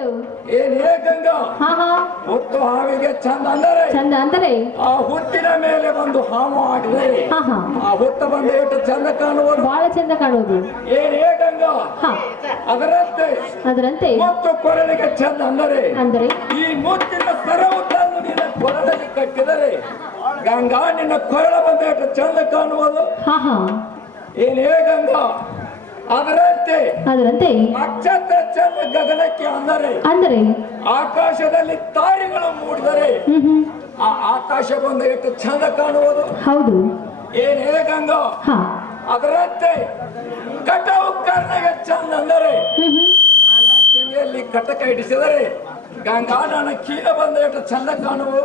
ಹೇಳು. ಏನೇ ಗಂಗಾ, ಹಾ ಹಾ, ಹುತ್ತು ಹಾವಿಗೆ ಚಂದ ಅಂದರೆ ಆ ಹುತ್ತಿನ ಮೇಲೆ ಒಂದು ಹಾವು ಆಡಿದರೆ ಆ ಹುತ್ತ ಬಂದು ಎಷ್ಟು ಚಂದ ಕಾಣುವುದು, ಬಹಳ ಚಂದ ಕಾಣುವುದು. ಏನೇ ಗಂಗಾ, ಅದರಂತೆ ಮತ್ತು ಕೊರಳಿಗೆ ಚಂದ ಅಂದರೆ ಈ ಮುತ್ತಿನ ಸರವು ತಂದು ನಿನ್ನ ಕೊರಳಲ್ಲಿ ಕಟ್ಟಿದರೆ ಗಂಗಾ ನಿನ್ನ ಕೊರಳ ಬಂದು ಎಷ್ಟು ಚಂದ ಕಾಣುವುದು. ಏನೇ ಗಂಗಾ, ಅದರಂತೆ ನಕ್ಷತ್ರ ಚಂದ ಗಗನಕ್ಕೆ ಅಂದರೆ ಆಕಾಶದಲ್ಲಿ ತಾರೆಗಳು ಮೂಡಿದರೆ ಆ ಆಕಾಶ ಬಂದ ಎಷ್ಟು ಚಂದ ಕಾಣುವುದು. ಹೌದು. ಏನೇ ಗಂಗಾ, ಅದರಂತೆ ಕಟವು ಕರ್ಣಗೆ ಚಂದ ಅಂದರೆ ನನ್ನ ಕಿವಿಯಲ್ಲಿ ಕಟಕ ಇಡಿಸಿದರೆ ಗಂಗಾ ನನ್ನ ಕೀಲ ಬಂದ ಎಷ್ಟು ಚಂದ ಕಾಣುವುದು.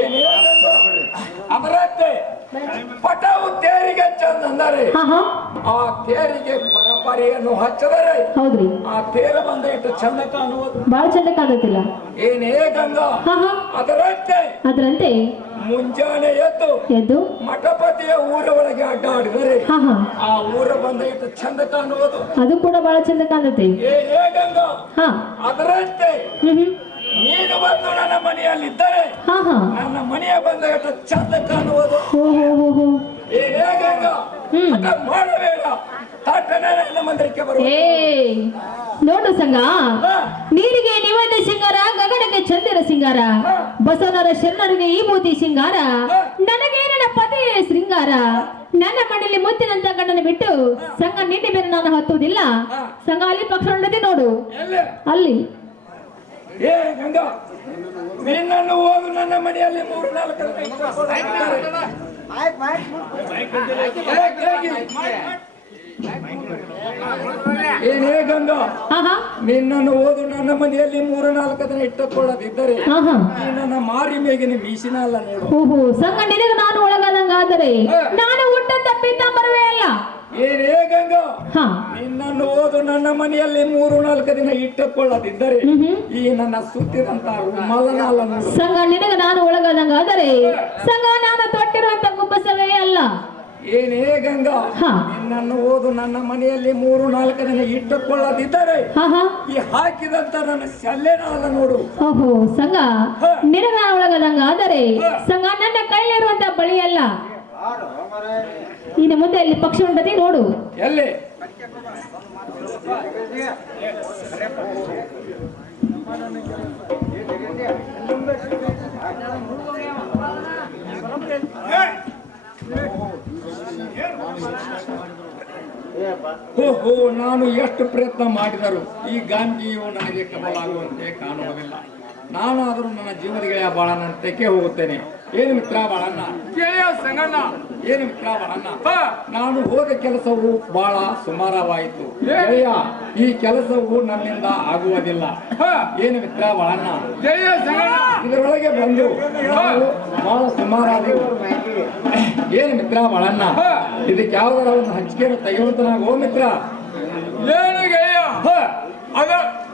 ಏನೇ ಗಂಗಾ, ಅದರಂತೆ ಪಟವು ತೇರಿಗೆ ಚಂದ ಅಂದರೆ ಆ ತೇರಿಗೆ ಪರಂಪರೆಯನ್ನು ಹಚ್ಚಿದರೆ ಆ ತೇರ ಬಂದ ಎಷ್ಟು ಚಂದ ಕಾಣುವುದು, ಬಹಳ ಚಂದ ಕಾಣುತ್ತಿಲ್ಲ. ಏನೇ ಗಂಗಾ, ಅದರಂತೆ ಮುಂಜಾನೆ ಎದ್ದು ಮಠಪತಿಯ ಊರ ಒಳಗೆ ಅಡ್ಡಾಡಿದರೆ ಆ ಊರ ಬಂದ ಎಷ್ಟು ಚಂದ ಕಾಣುವುದು, ಅದು ಕೂಡ ಬಹಳ ಚಂದ ಕಾಣುತ್ತೆ. ಏನೇ ಗಂಗಾ, ಅದರಂತೆ ನೀನು ಬಂದು ನನ್ನ ಮನೆಯಲ್ಲಿದ್ದರೆ ನನ್ನ ಮನೆಯ ಬಂದ ಎಷ್ಟು ಚಂದ ಕಾಣುವುದು. ಏನೇ ಗಂಗಾ, ಮಾಡಬೇಡ, ನನ್ನ ಮಂದಿರಕ್ಕೆ ಬರುವ. ನೋಡು ಸಂಗ, ನೀರಿಗೆ ನಿವೈದ್ಯ ಸಿಂಗಾರ, ಗಗನಕ್ಕೆ ಚಂದಿರ ಸಿಂಗಾರ, ಬಸವನರ ಶರಣರಿಗೆ ಈ ಮೂತಿ ಸಿಂಗಾರ, ನನಗೆ ನನ್ನ ಪತಿ ಶೃಂಗಾರ. ನನ್ನ ಮನೆಯಲ್ಲಿ ಮುತ್ತಿನಂತ ಗಂಡನ ಬಿಟ್ಟು ಸಂಘ ನಿಂಡಿ ಬೇರೆ ನಾನು ಹತ್ತುವುದಿಲ್ಲ. ಸಂಘ ಅಲ್ಲಿ ಪಕ್ಷ ಉಂಟದೆ ನೋಡು, ಅಲ್ಲಿ. ಏ ಗಂಗಾ, ನಿನ್ನನ್ನು ಓದು ನನ್ನ ಮನೆಯಲ್ಲಿ 3-4 ಏನೇ ಗಂಗಾ, ನಿನ್ನನ್ನು ಓದು ನನ್ನ ಮನೆಯಲ್ಲಿ 3-4 ದಿನ ಇಟ್ಟುಕೊಳ್ಳದಿದ್ದರೆ ನನ್ನ ಮಾರಿ ಮೇಗಿನ ಮೀಸಿನ ಅಲ್ಲ ನೋಡು. ಸಂಘ ನಿನಗೆ ನಾನು ಒಳಗಾದಂಗಾದರೆ ನಾನು ಹುಟ್ಟಂತ ಪೀತಾಂಬರವೇ ಅಲ್ಲ. ಏನೇ ಗಂಗಾ, ನಿನ್ನನ್ನು ಓದು ನನ್ನ ಮನೆಯಲ್ಲಿ 3-4 ದಿನ ಇಟ್ಟುಕೊಳ್ಳದಿದ್ದರೆ ಈ ನನ್ನ ಸುತ್ತಿದಂತ ರುಮಾಲನ ಅಲ್ಲ ನೋಡು. ಸಂಘ ನಿನಗೆ ನಾನು ಒಳಗಾದಂಗಾದರೆ ಸಂಘ ನಾನು ತೊಟ್ಟಿರುವಂತ ಕುಬ್ಬಸವೇ ಅಲ್ಲ. ಏನೇ ಗಂಗಾ, ನಿನ್ನನ್ನು ಓದು ನನ್ನ ಮನೆಯಲ್ಲಿ 3-4 ದಿನ ಇಟ್ಟುಕೊಳ್ಳದಿದ್ದರೆ ಈ ಹಾಕಿದಂತ ನನ್ನ ಶಲ್ಯನ ಅಲ್ಲ ನೋಡು. ಸಂಘ ನಿನಗೆ ನಾನು ಒಳಗಾದಂಗಾದರೆ ಸಂಘ ನನ್ನ ಕೈಲಿರುವಂತ ಬಳಿ ಅಲ್ಲ. ಇನ್ನು ಮುಂದೆ ಅಲ್ಲಿ ಪಕ್ಷಿ ಉಂಟದೆ ನೋಡು, ಎಲ್ಲಿ. ಓಹೋ, ನಾನು ಎಷ್ಟು ಪ್ರಯತ್ನ ಮಾಡಿದರೂ ಈ ಗಾಂಧಿಯು ನನಗೆ ಕಬಲಾಗುವಂತೆ ಕಾಣುವುದಿಲ್ಲ. ನಾನಾದರೂ ನನ್ನ ಜೀವದ ಗೆಳೆಯ ಬಾಳನ್ನ ತೆಕ್ಕೆ ಹೋಗುತ್ತೇನೆ. ಏನು ಮಿತ್ರ ಬಾಳಣ್ಣ, ಗೆಳೆಯ ಸಂಗಣ್ಣ, ಏನು ಮಿತ್ರ ಬಾಳಣ್ಣ, ನಾನು ಹೋದ ಕೆಲಸವು ಬಹಳ ಸುಮಾರವಾಯಿತು ಗೆಳೆಯ. ಈ ಕೆಲಸವು ನನ್ನಿಂದ ಆಗುವುದಿಲ್ಲ. ಏನು ಮಿತ್ರ ಬಾಳಣ್ಣ, ಗೆಳೆಯ ಸಂಗಣ್ಣ, ಇದರೊಳಗೆ ಬಂದು ಬಹಳ ಸುಮಾರಾದೆವು. ಏನು ಮಿತ್ರ ಬಾಳಣ್ಣ, ಇದಕ್ಕೆ ಯಾವ್ದಾರ ಒಂದು ಹಂಚಿಕೆಯನ್ನು ತೆಗೆಯುವಂತನಾಗೋ ಮಿತ್ರ. ಏನು ಗೆಳೆಯ, ಅದ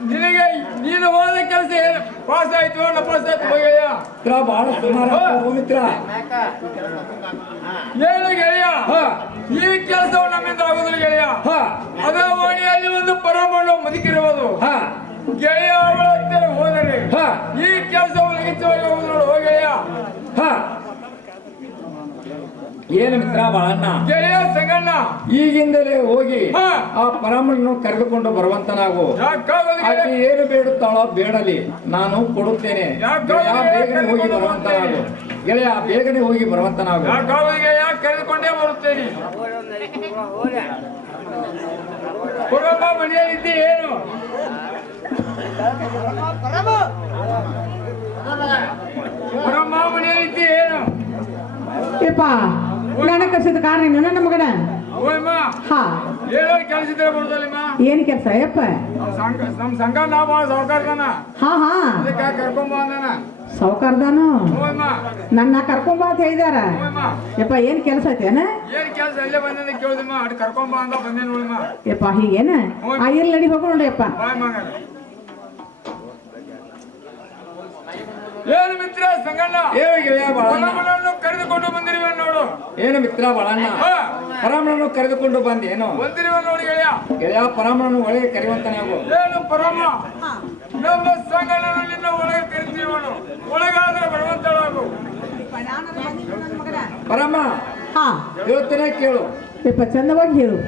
ನಿನಗೆ ನೀನು ಹೋದ ಕೆಲಸ ಏನು ಪಾಸ್ ಆಯ್ತು ಪಾಸ್ ಆಯ್ತು ಗೆಳೆಯ. ಬಹಳ ಸುಮಾರು ಮಿತ್ರ. ಏನು ಗೆಳೆಯ, ಈ ಕೆಲಸವು ನಮ್ಮಿಂದ ಆಗುದಿಲ್ಲ ಗೆಳೆಯ. ಅದ ಓಣಿಯಲ್ಲಿ ಒಂದು ಪರಮಾಣು ಮುದುಕಿರುವುದು ಗೆಳೆಯ. ಅವಳ ಹತ್ತಿರ ಹೋದರೆ ಈ ಕೆಲಸವು ಲಿಖಿತವಾಗಿ ಹೋಗುದು ನೋಡು ಗೆಳೆಯ. ಏನು ಮಿತ್ರ ಬಾಳಣ್ಣ, ಗೆಳೆಯ ಸಂಗಣ್ಣ, ಈಗಿಂದಲೇ ಹೋಗಿ ಆ ಪರಮಣ್ಣನ್ನು ಕರೆದುಕೊಂಡು ಬರುವಂತನಾಗು. ಆಕೆ ಏನು ಬೇಡುತ್ತಾಳೋ ಬೇಡಲಿ, ನಾನು ಕೊಡುತ್ತೇನೆ. ಬೇಗನೆ ಹೋಗಿ ಬರುವಂತನಾಗು ಗೆಳೆಯ, ಬೇಗನೆ ಹೋಗಿ ಬರುವಂತನಾಗು. ಕರೆದುಕೊಂಡೇ ಬರುತ್ತೇನೆ. ಕೊಡಪ್ಪ, ಮನೆಯಲ್ಲಿದ್ದಿ ಏನು? ಕೊಡಮ್ಮ, ಮನೆಯಲ್ಲಿದ್ದಿ ಏನು? ನನ್ನ ಕರ್ಸಿದ ಕಾರಣ ನನ್ನ ಮಗನ ಏನ್ ಕೆಲಸ ಯಪ್ಪ? ನಮ್ ಸಂಘ ನಾ ಬಾಳ ಸೌಕರ್ಯನ ಕರ್ಕೊಂಬಂದಾನ. ಸೌಕರ್ದಾನು ನನ್ನ ಕರ್ಕೊಂಬ ಅಂತ ಹೇಳಿದಾರ. ಯಪ್ಪ ಏನ್ ಕೆಲಸ ಐತೇನ? ಏನ್ ಕೆಲಸ ಇಲ್ಲೇ ಬಂದ ಕೇಳಿದಮ್ಮ, ಅಡ್ ಕರ್ಕೊಂಬ ಅಂತ ಬಂದೆ ನೋಡಿಮ್ಮ. ಯಪ್ಪ ಹೀಗೇನ? ಇಲ್ಲಿ ನಡಿ ಹೋಗೋ ನೋಡಿ ಯಪ್ಪ. ಏನು ಮಿತ್ರ ಸಂಗಣ್ಣ, ಕರೆದುಕೊಂಡು ಬಂದಿರುವೆ ನೋಡು. ಏನು ಮಿತ್ರ ಬಾಳಣ್ಣ ಪರಮನನ್ನು ಕರೆದುಕೊಂಡು ಬಂದೇನು ಬಂದಿರುವೆ ನೋಡಿ ಗೆಳೆಯ. ಗೆಳೆಯ ಪರಮನನ್ನು ಒಳಗೆ ಕರೆಯುವಂತಾನೆ ಆಗು. ಏನು ಪರಮ ನಮ್ಮ ಸಂಗಣ್ಣನು ನಿನ್ನ ಒಳಗೆ ಕರೆದಿರುವನು. ಒಳಗಾದ್ರೆ ಬರುವಂತಳಾಗು. ಪರಮ ಹಾ ಹೇಳ್ತೇನೆ ಕೇಳು. ಯಪ್ಪ ಚಂದವಾಗಿ ಹೇಳು.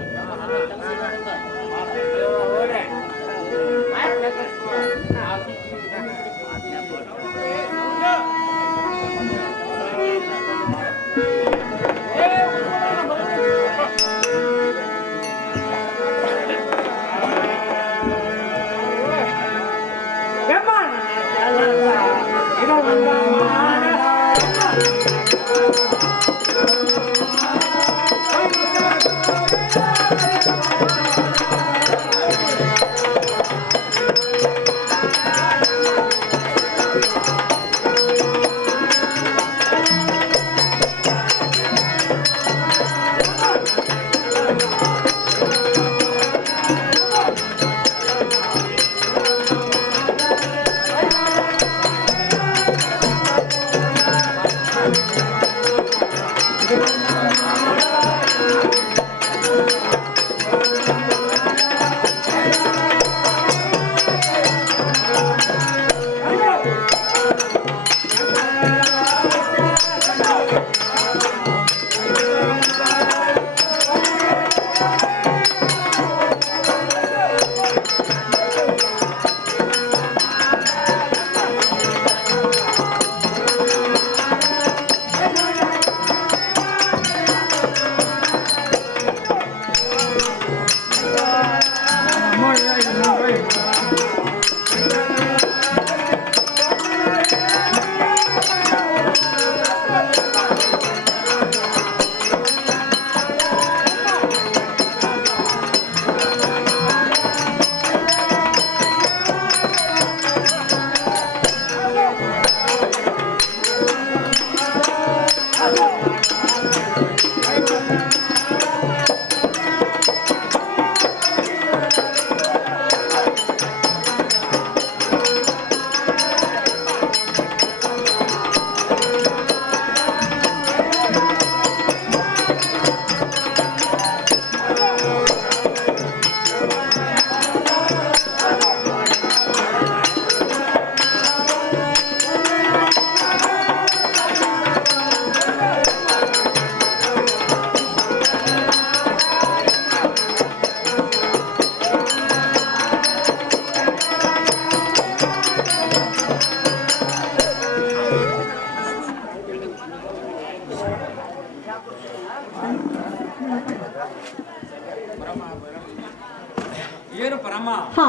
ಏನು ಪರಮ ಹಾ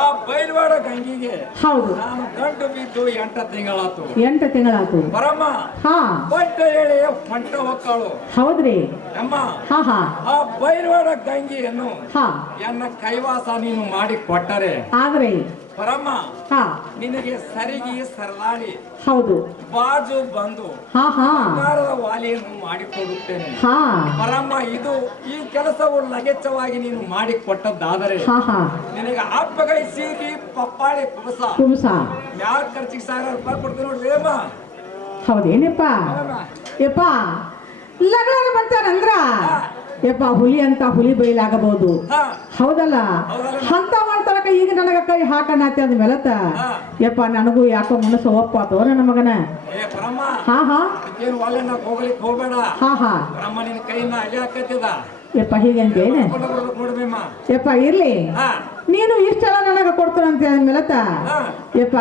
ಆ ಬೈಲ್ವಾಡ ಗಂಗಿಗೆ ಹೌದು ನಾನು ಗಂಟು ಬಿದ್ದು 8 ತಿಂಗಳಾತು. 8 ತಿಂಗಳಾತು. ಪರಮ ಹಾ ಬಟ್ಟ ಹೇಳಿ ಹೊಂಟ ಹೊಕ್ಕಾಳು. ಹೌದ್ರಿ. ಅಮ್ಮ ಹಾ ಹಾ ಆ ಬೈಲ್ವಾಡ ಗಂಗಿಯನ್ನು ಹಾ ಎನ್ನ ಕೈವಾಸ ನೀನು ಮಾಡಿ ಕೊಟ್ಟರೆ ಆದ್ರೆ ಪರಮ ಹಾ ನಿನಗೆ ಸರಿಗೆ ಸರದಾಳಿ ಹೌದು. ಬಾಜು ಬಂದು ಹಾ ಹಾ ಬಂಗಾರದ ವಾಲಿಯನ್ನು ಮಾಡಿಕೊಡುತ್ತೇನೆ. ಹಾ ಪರಮ ಇದು ಈ ಕೆಲಸವು ಲಗೆಚ್ಚವಾಗಿ ನೀನು ಮಾಡಿ ಕೊಟ್ಟದ್ದಾದರೆ ಹಾ ಹಾ ನಿನಗೆ ಹಬ್ಬಗೈ ಸೀಗಿ ಪಪ್ಪಾಳಿ ಕುಬಸ ಕುಂಸ ಯಾರ ಖರ್ಚಿಗೆ 1000 ರೂಪಾಯಿ ಕೊಡ್ತೀನಿ ನೋಡ್ರಿ ಅಮ್ಮ. ಹೌದೇನಪ್ಪ ಯಪ್ಪ ಲಗ್ನ ಬಂತಾರಂದ್ರ ಯಪ್ಪ ಹುಲಿ ಅಂತ ಹುಲಿ ಬೈಲಾಗಬಹುದು. ಹಾ ಹೌದಲ್ಲ ಹೌದಲ್ಲ. ಅಂತ ಮಾಡ್ತಾರಕ ಈಗ ನನಗ ಕೈ ಹಾಕಣಾತಿ ಅಂದ ಮೇಲತ್ತ ಯಪ್ಪ ನನಗೂ ಯಾಕೋ ಮನಸ್ಸು ಒಪ್ಪಾತೋ ನನ್ನ ಮಗನ. ಏ ಪರಮ ಹಾ ಹಾ ಏನು ಒಳ್ಳೆನ ಹೋಗ್ಲಿಕ್ಕೆ ಹೋಗ್ಬೇಡ. ಹಾ ಹಾ ಪರಮ ನಿನ್ನ ಕೈಯಿಂದ ಅಗ್ಯಾಕತ್ತಿದ ಯಪ್ಪ ಹೀಗಂತೇನೆ ನೋಡ್ಬೇಮ್ಮ. ಯಪ್ಪ ಇರ್ಲಿ ಹಾ ನೀನು ಇಷ್ಟೆಲ್ಲ ನನಗ ಕೊಡ್ತಾನಂತ ಅಂದ್ಮೇಲತ್ತ ಹಾ ಯಪ್ಪ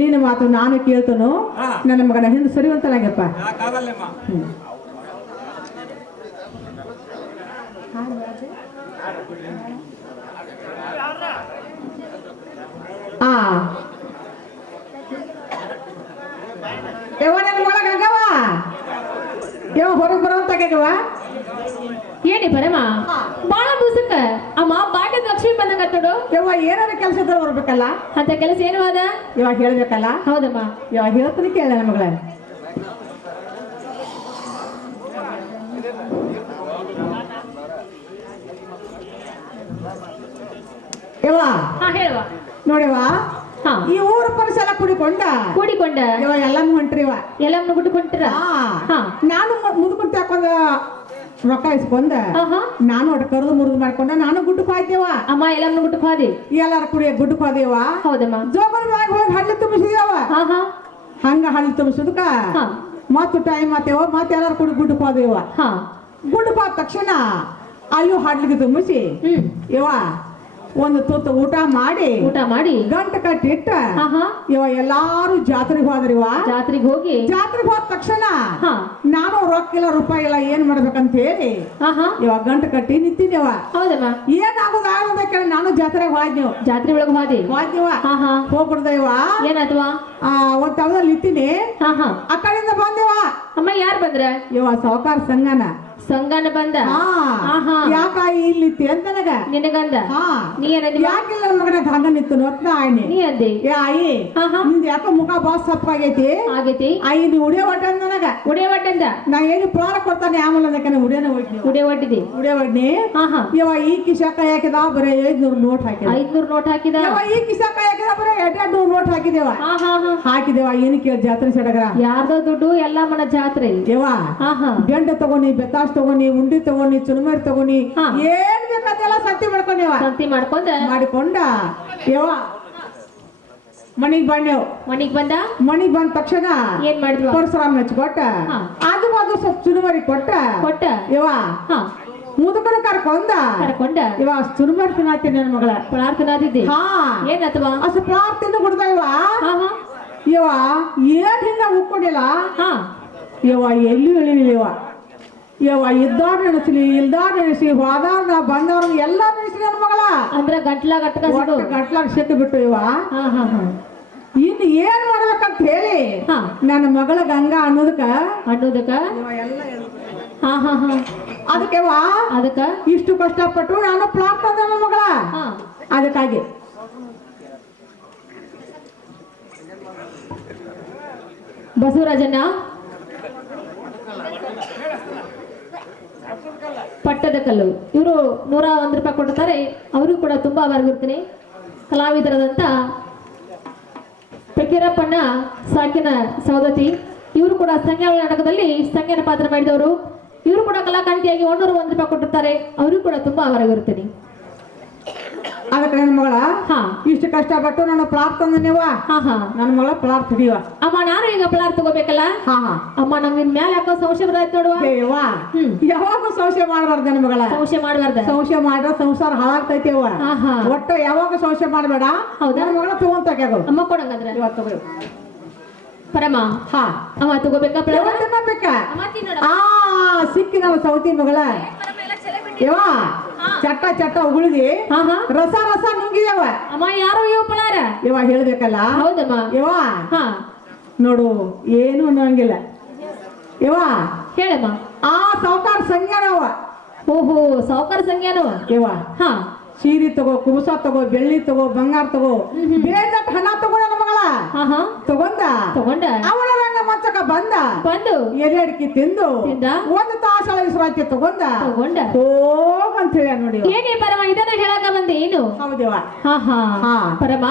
ನಿನ್ನ ಮಾತು ನಾನು ಕೇಳ್ತನು ಹಾ. ನನ್ನ ಮಗನ ಹಿಂದೆ ಸರಿವಂತಲಾಗ್ಯಪ್ಪ. ಯಾಕಾಗಲ್ಲಮ್ಮ. ಆ ಯವ್ವ ನನ್ನ ಮಗಳ ಗಂಗವ್ವ ಯವ್ವ ಹೊರಗೆ ಬರೋಂತಾಗ್ಯವ. ಏನಿ ಪರಮ ಬಾಳ ದಿವಸಕ್ಕ ಅಮ್ಮ ಭಾಗ್ಯದ ಲಕ್ಷ್ಮಿ ಬಂದಂಗತ್ತಡು. ಯವ್ವ ಏನಾರ ಕೆಲಸ ಇದ್ರೆ ಬರ್ಬೇಕಲ್ಲ. ಅಂತ ಕೆಲಸ ಏನು ಅದ ಇವಾಗ ಹೇಳ್ಬೇಕಲ್ಲ. ಹೌದಮ್ಮ. ಇವಾಗ ಹೇಳ್ತೀನಿ ಕೇಳ ನನ್ನ ಮಗಳ. ಯವ್ವ ಹಾ ಹೇಳುವ. ನೋಡ್ಯವ್ವ ಹಾ ಈ ಊರ ಪರಸ ಎಲ್ಲ ಕುಡಿಕೊಂಡ ಕೂಡಿಕೊಂಡ ಇವ ಎಲ್ಲಮ್ಮ ಹೊಂಟ್ರಿವ ಎಲ್ಲಮ್ಮನ ಗುಡ್ಕೊಂಡ್ರ ಹಾ ನಾನು ಮುದುಕುಂಟ ಹಾಕೊಂಡ ರೊಕ್ಕ ಇಸ್ಕೊಂಡ ಆಹಾ ನಾನು ಒಟ್ಟು ಕರೆದು ಮುರಿದು ಮಾಡ್ಕೊಂಡ ನಾನು ಗುಡ್ಡಕ್ಕೆ ಹೋಯ್ತೇವ ಅಮ್ಮ ಎಲ್ಲಮ್ಮನ ಗುಡ್ಡಕ್ಕೆ ಹೋದಿ ಎಲ್ಲಾರ ಕುಡಿಯ ಗುಡ್ಡಕ್ಕೆ ಹೋದೇವ ಹೌದಮ್ಮ ಜೋಗಲ್ ಮ್ಯಾಗ ಹೋಗಿ ಹಳ್ಳಿ ತುಂಬಿಸಿದೇವ ಆಹಾ ಹಂಗ ಹಳ್ಳಿ ತುಂಬಿಸಿದ್ಕ ಹಾ ಮತ್ತು ಟೈಮ್ ಆತೇವ ಮತ್ತೆ ಎಲ್ಲಾರು ಕುಡಿ ಗುಡ್ಡಕ್ಕೆ ಹೋದೇವ ಹಾ ಗುಡ್ಡಕ್ಕೆ ಹೋದ ತಕ್ಷಣ ಅಲ್ಲೂ ಹಡ್ಲಿಗೆ ತುಂಬಿಸಿ ಇವ ಒಂದು ತುತ್ತು ಊಟ ಮಾಡಿ ಊಟ ಮಾಡಿ ಗಂಟ ಕಟ್ಟಿಟ್ಟ ಆಹಾ ಇವ ಎಲ್ಲಾರು ಜಾತ್ರೆಗೆ ಹೋದ್ರಿವ ಜಾತ್ರೆಗೆ ಹೋಗಿ ಜಾತ್ರೆಗೆ ಹೋದ ತಕ್ಷಣ ಹಾ ನಾನು ರೊಕ್ಕ ಇಲ್ಲ ರೂಪಾಯಿ ಇಲ್ಲ ಏನ್ ಮಾಡ್ಬೇಕಂತ ಹೇಳಿ ಆಹಾ ಇವಾಗ ಗಂಟ ಕಟ್ಟಿ ನಿಂತಿದ್ದೇವ ಹೌದಮ್ಮ ಏನಾಗೋದು ಆಗಬೇಕಂದ್ರೆ ನಾನು ಜಾತ್ರೆಗೆ ಹೋದ್ನೇವ್ ಜಾತ್ರೆ ಒಳಗೆ ಹೋದಿ ಹೋದ್ನೇವ ಹಾ ಹಾ ಹೋಗ್ಬಿಡ್ದೇವ ಏನಾದ್ವಾ ಒಂದ್ ತವದಲ್ಲಿ ನಿಂತೀನಿ ಹಾ ಹಾ ಆ ಕಡೆಯಿಂದ ಬಂದೇವ ಅಮ್ಮ ಯಾರು ಬಂದ್ರ ಇವ ಸಾವುಕಾರ ಸಂಗನ ಸಂಗನ ಬಂದ ಆಹಾ ಯಾಕ ಇಲ್ಲಿ ನಿಂತಿ ಅಂತ ನನಗ ನಿನಗಂದ ಹಾ ನೀ ಏನಂದಿ ಯಾಕಿಲ್ಲ ನನ್ನ ಮಗನ ಹಂಗ ನಿಂತು ನೋಡ್ತ ಆಯ್ನಿ ನೀ ಅಂದಿ ಏ ಆಯಿ ಹಾ ಹಾ ನಿಂದ ಯಾಕ ಮುಖ ಬಾಸ್ ಸಪ್ಪಾಗೈತಿ ಆಗೈತಿ ಆಯಿ ನೀ ಉಡಿಯ ಒಟ್ಟ ಅಂದ ನನಗ ಉಡೇ ಒಟ್ಟಂದ ನಾ ಏನು ಪ್ರಾಣ ಕೊಡ್ತಾನೆ ಆಮೇಲೆ ಅದಕ್ಕೆ ಉಡಿಯನ ಒಡ್ನಿ ಉಡೇ ಒಟ್ಟಿದಿ ಉಡಿಯ ಒಡ್ನಿ ಹಾ ಹಾ ಇವ ಈ ಕಿಶಾಕ ಹಾಕಿದ ಬರೀ 500 ನೋಟ್ ಹಾಕಿದ 500 ನೋಟ್ ಹಾಕಿದ ಇವ ಈ ಕಿಶಾಕ ಹಾಕಿದ ಬರೀ 200 ನೋಟ್ ಹಾಕಿದೇವ ಹಾ ಹಾ ಹಾ ಹಾಕಿದೇವ ಏನು ಕೇಳ ಜಾತ್ರೆ ಸಡಗರ ಯಾರ್ದೋ ದುಡ್ಡು ಎಲ್ಲ ಮನ ಜಾತ್ರೆ ಇವ ಹಾ ಹಾ ಬೆಂಡ ತಗೋನಿ ಬೆತ್ತಾಸ್ ತಗೋನಿ ಉಂಡಿ ತಗೋನಿ ಚುರುಮರಿ ತಗೋನಿ ಹಾ. ಏನ್ ಬೇಕಾದೆಲ್ಲ ಸಂತಿ ಮಾಡ್ಕೊಂಡೇವ ಸಂತಿ ಮಾಡ್ಕೊಂಡ ಮಾಡಿಕೊಂಡ ಇವ ಮನಿಗ್ ಬಂದೇವ್ ಮನಿಗ್ ಬಂದ ಮನಿಗ್ ಬಂದ ತಕ್ಷಣ ಏನ್ ಮಾಡಿದ್ವ ಪರಶುರಾಮ್ ಹಚ್ಕೊಟ್ಟ ಹಾ. ಅದು ಬಾದು ಸ್ವಲ್ಪ ಚುರುಮರಿ ಕೊಟ್ಟ ಕೊಟ್ಟ ಇವ ಹಾ ಮುದುಕನ ಕರ್ಕೊಂಡ ಕರ್ಕೊಂಡ ಇವ ಚುರುಮರಿ ತಿನ್ನಾತಿ ನನ್ನ ಮಗಳ ಪ್ರಾರ್ಥನಾದಿದ್ದಿ ಹಾ ಏನತ್ವಾ ಅಷ್ಟು ಪ್ರಾರ್ಥನೆ ಕೊಡ್ದ ಇವ ಹಾ ಹಾ ಇವ ಏನ್ ಹಿಂಗ ಉಕ್ಕೊಂಡಿಲ್ಲ ಹಾ ಇವ ಎಲ್ಲಿ ಇಳಿಲಿವ ಇವ ಇದ್ದಾರ ನೆನೆಸ್ಲಿ ಇಲ್ದಾರ ನೆನೆಸಿ ಹೋದಾರ ಬಂದವ್ರ ಎಲ್ಲಾ ನೆನೆಸಿ ನನ್ನ ಮಗಳ ಅಂದ್ರ ಗಂಟ್ಲ ಗಟ್ಕಸಿದು ಗಟ್ಲಾಗ ಸಿಟ್ಟು ಬಿಟ್ಟು ಇವ ಹಾ ಹಾ ಹಾ ಇನ್ನು ಏನ್ ಮಾಡ್ಬೇಕಂತ ಹೇಳಿ ಹಾ ನನ್ನ ಮಗಳ ಗಂಗಾ ಅನ್ನೋದಕ್ಕ ಅನ್ನೋದಕ್ಕ ಹಾ ಹಾ ಹಾ ಅದಕ್ಕೆ ಅದಕ್ಕ ಇಷ್ಟು ಕಷ್ಟಪಟ್ಟು ನಾನು ಪ್ರಾಪ್ತ ನನ್ನ ಮಗಳ ಹಾ ಅದಕ್ಕಾಗಿ ಬಸವರಾಜಣ್ಣ ಪಟ್ಟದ ಕಲ್ಲು ಇವರು 101 ರೂಪಾಯಿ ಕೊಡ್ತಾರೆ ಅವರಿಗೂ ಕೂಡ ತುಂಬಾ ಆಭಾರವಿರ್ತೀನಿ ಕಲಾವಿದರಾದಂತ ಫಕೀರಪ್ಪಣ್ಣ ಸಾಕಿನ ಸೌದತಿ ಇವರು ಕೂಡ ಸಂಜ್ಞಾವಳಿ ನಾಟಕದಲ್ಲಿ ಸಂಜ್ಞಾನ ಪಾತ್ರ ಮಾಡಿದವರು ಇವರು ಕೂಡ ಕಲಾಕಾಂತಿಯಾಗಿ 101 ರೂಪಾಯಿ ಕೊಟ್ಟಿರ್ತಾರೆ ಅವರಿಗೂ ಕೂಡ ತುಂಬಾ ಆಭಾರವಿರ್ತೀನಿ ಅದಕ್ಕೆ ನನ್ನ ಮಗಳ ಹಾ ಇಷ್ಟು ಕಷ್ಟಪಟ್ಟು ನನ್ನ ಪ್ರಾಪ್ತ ನೀವ ಹಾ ಹಾ ನನ್ನ ಮಗಳ ಪ್ರಾರ್ಥ ಹಿಡಿಯುವ ಅಮ್ಮ ನಾನು ಈಗ ಪ್ಲಾರ್ ತಗೋಬೇಕಲ್ಲ ಹಾ ಹಾ ಅಮ್ಮ ನಮ್ ನಿನ್ ಮ್ಯಾಲ ಯಾಕೋ ಸಂಶಯ ಬರತ್ ನೋಡುವ ಯಾವಾಗ ಸಂಶಯ ಮಾಡಬಾರ್ದು ನನ್ನ ಮಗಳ ಸಂಶಯ ಮಾಡಬಾರ್ದ ಸಂಶಯ ಮಾಡ್ರ ಸಂಸಾರ ಹಾಳಾಗ್ತೈತಿವ ಹಾ ಹಾ ಒಟ್ಟು ಯಾವಾಗ ಸಂಶಯ ಮಾಡಬೇಡ ಹೌದಾ? ನನ್ನ ಮಗಳ ತಗೊಂತಾಗ್ಯಾಗ ಅಮ್ಮ ಕೊಡಂಗಂದ್ರ ಇವತ್ತು ತಗೋ ಪರಮ ಹಾ ಅಮ್ಮ ತಗೋಬೇಕಾ ಪ್ಲಾರ್ ಯಾವತ್ತನ್ನ ಬೇಕ ಅಮ್ಮ ತಿನ್ನೋಣ ಸಿಕ್ಕಿ ನಮ್ಮ ಸೌತಿ ಮಗಳ ಯವ್ವ ಚಟ್ಟ ಚಟ್ಟ ಉಗುಳಿದಿ ಹಾ ಹಾ ರಸ ರಸ ನುಂಗಿದವ ಅಮ್ಮ ಯಾರೋ ಇವ್ ಪಳಾರ ಯವ್ವ ಹೇಳ್ಬೇಕಲ್ಲ ಹೌದಮ್ಮ ಯವ್ವ ಹಾ ನೋಡು ಏನು ಅನ್ನಂಗಿಲ್ಲ ಯವ್ವ ಹೇಳಮ್ಮ ಆ ಸಾವುಕಾರ ಸಂಜ್ಞಾನವ ಓಹೋ ಸಾವುಕಾರ ಸಂಜ್ಞಾನವ ಯವ್ವ ಹಾ ಸೀರೆ ತಗೋ ಕುಬಸ ತಗೋ ಬೆಳ್ಳಿ ತಗೋ ಬಂಗಾರ ತಗೋ ಬೇಡಟ್ ಹಣ ತಗೋ ನನ್ನ ಮಗಳ ಹಾ ಹಾ ತಗೊಂಡ ತಗೊಂಡ ಅವಳ ರಂಗ ಮಂಚಕ ಬಂದ ಬಂದು ಎಲೆ ಅಡಿಕೆ ತಿಂದು ತಿಂದ? ಒಂದು ತಾಸಳ ವಿಶ್ರಾಂತಿ ತಗೊಂಡ ತಗೊಂಡ ಹೋಗಂತ ಹೇಳ ನೋಡಿ ಏನೇ ಪರಮ ಇದನ್ನ ಹೇಳಕ ಬಂದೆ ಏನು ಹೌದೇವ ಹಾ ಹಾ ಹಾ. ಪರಮ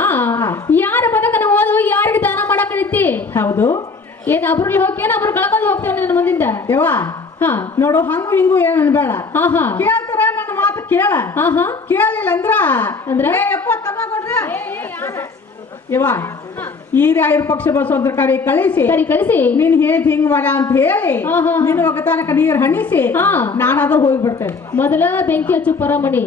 ಯಾರ ಬದಕನ ಓದು ಯಾರಿಗೆ ದಾನ ಮಾಡಕ ನಿಂತಿ ಹೌದು ಏನ್ ಒಬ್ರಲ್ಲಿ ಹೋಗ್ತೇನ ಒಬ್ರು ಕಳ್ಕೊಂಡು ಹೋಗ್ತೇವೆ ನನ್ನ ಮುಂದಿಂದ ಯವ್ವ ಹಾ ನೋಡು ಹಂಗು ಹಿಂಗು ಏನು ಅನ್ಬೇಡ ಹಾ ಹಾ ಕೇಳ್ತಾರ ನನ್ನ ಮಾತು ಕೇಳ ಹಾ ಹಾ ಕೇಳಿಲ್ಲ ಅಂದ್ರ ಅಂದ್ರ? ಏ ಯಪ್ಪ ತಮ್ಮ ಕೊಡ್ರಿ ಯವ್ವ ಈ ರಾಯರ ಪಕ್ಷ ಬಸವಂತರ ಕಡೆ ಕಳಿಸಿ ಸರಿ ಕಳಿಸಿ ನೀನ್ ಹೇಳಿ ಹಿಂಗ್ ಮಾಡ ಅಂತ ಹೇಳಿ ಹಾ, ಹಾ, ಹಾ. ನಿನ್ನ ಒಗತಾನಕ ನೀರ್ ಹಣಿಸಿ ಹಾ ನಾನಾದ್ರೂ ಹೋಗ್ಬಿಡ್ತೇನೆ ಮೊದಲ ಬೆಂಕಿ ಹಚ್ಚು ಪರಮಣಿ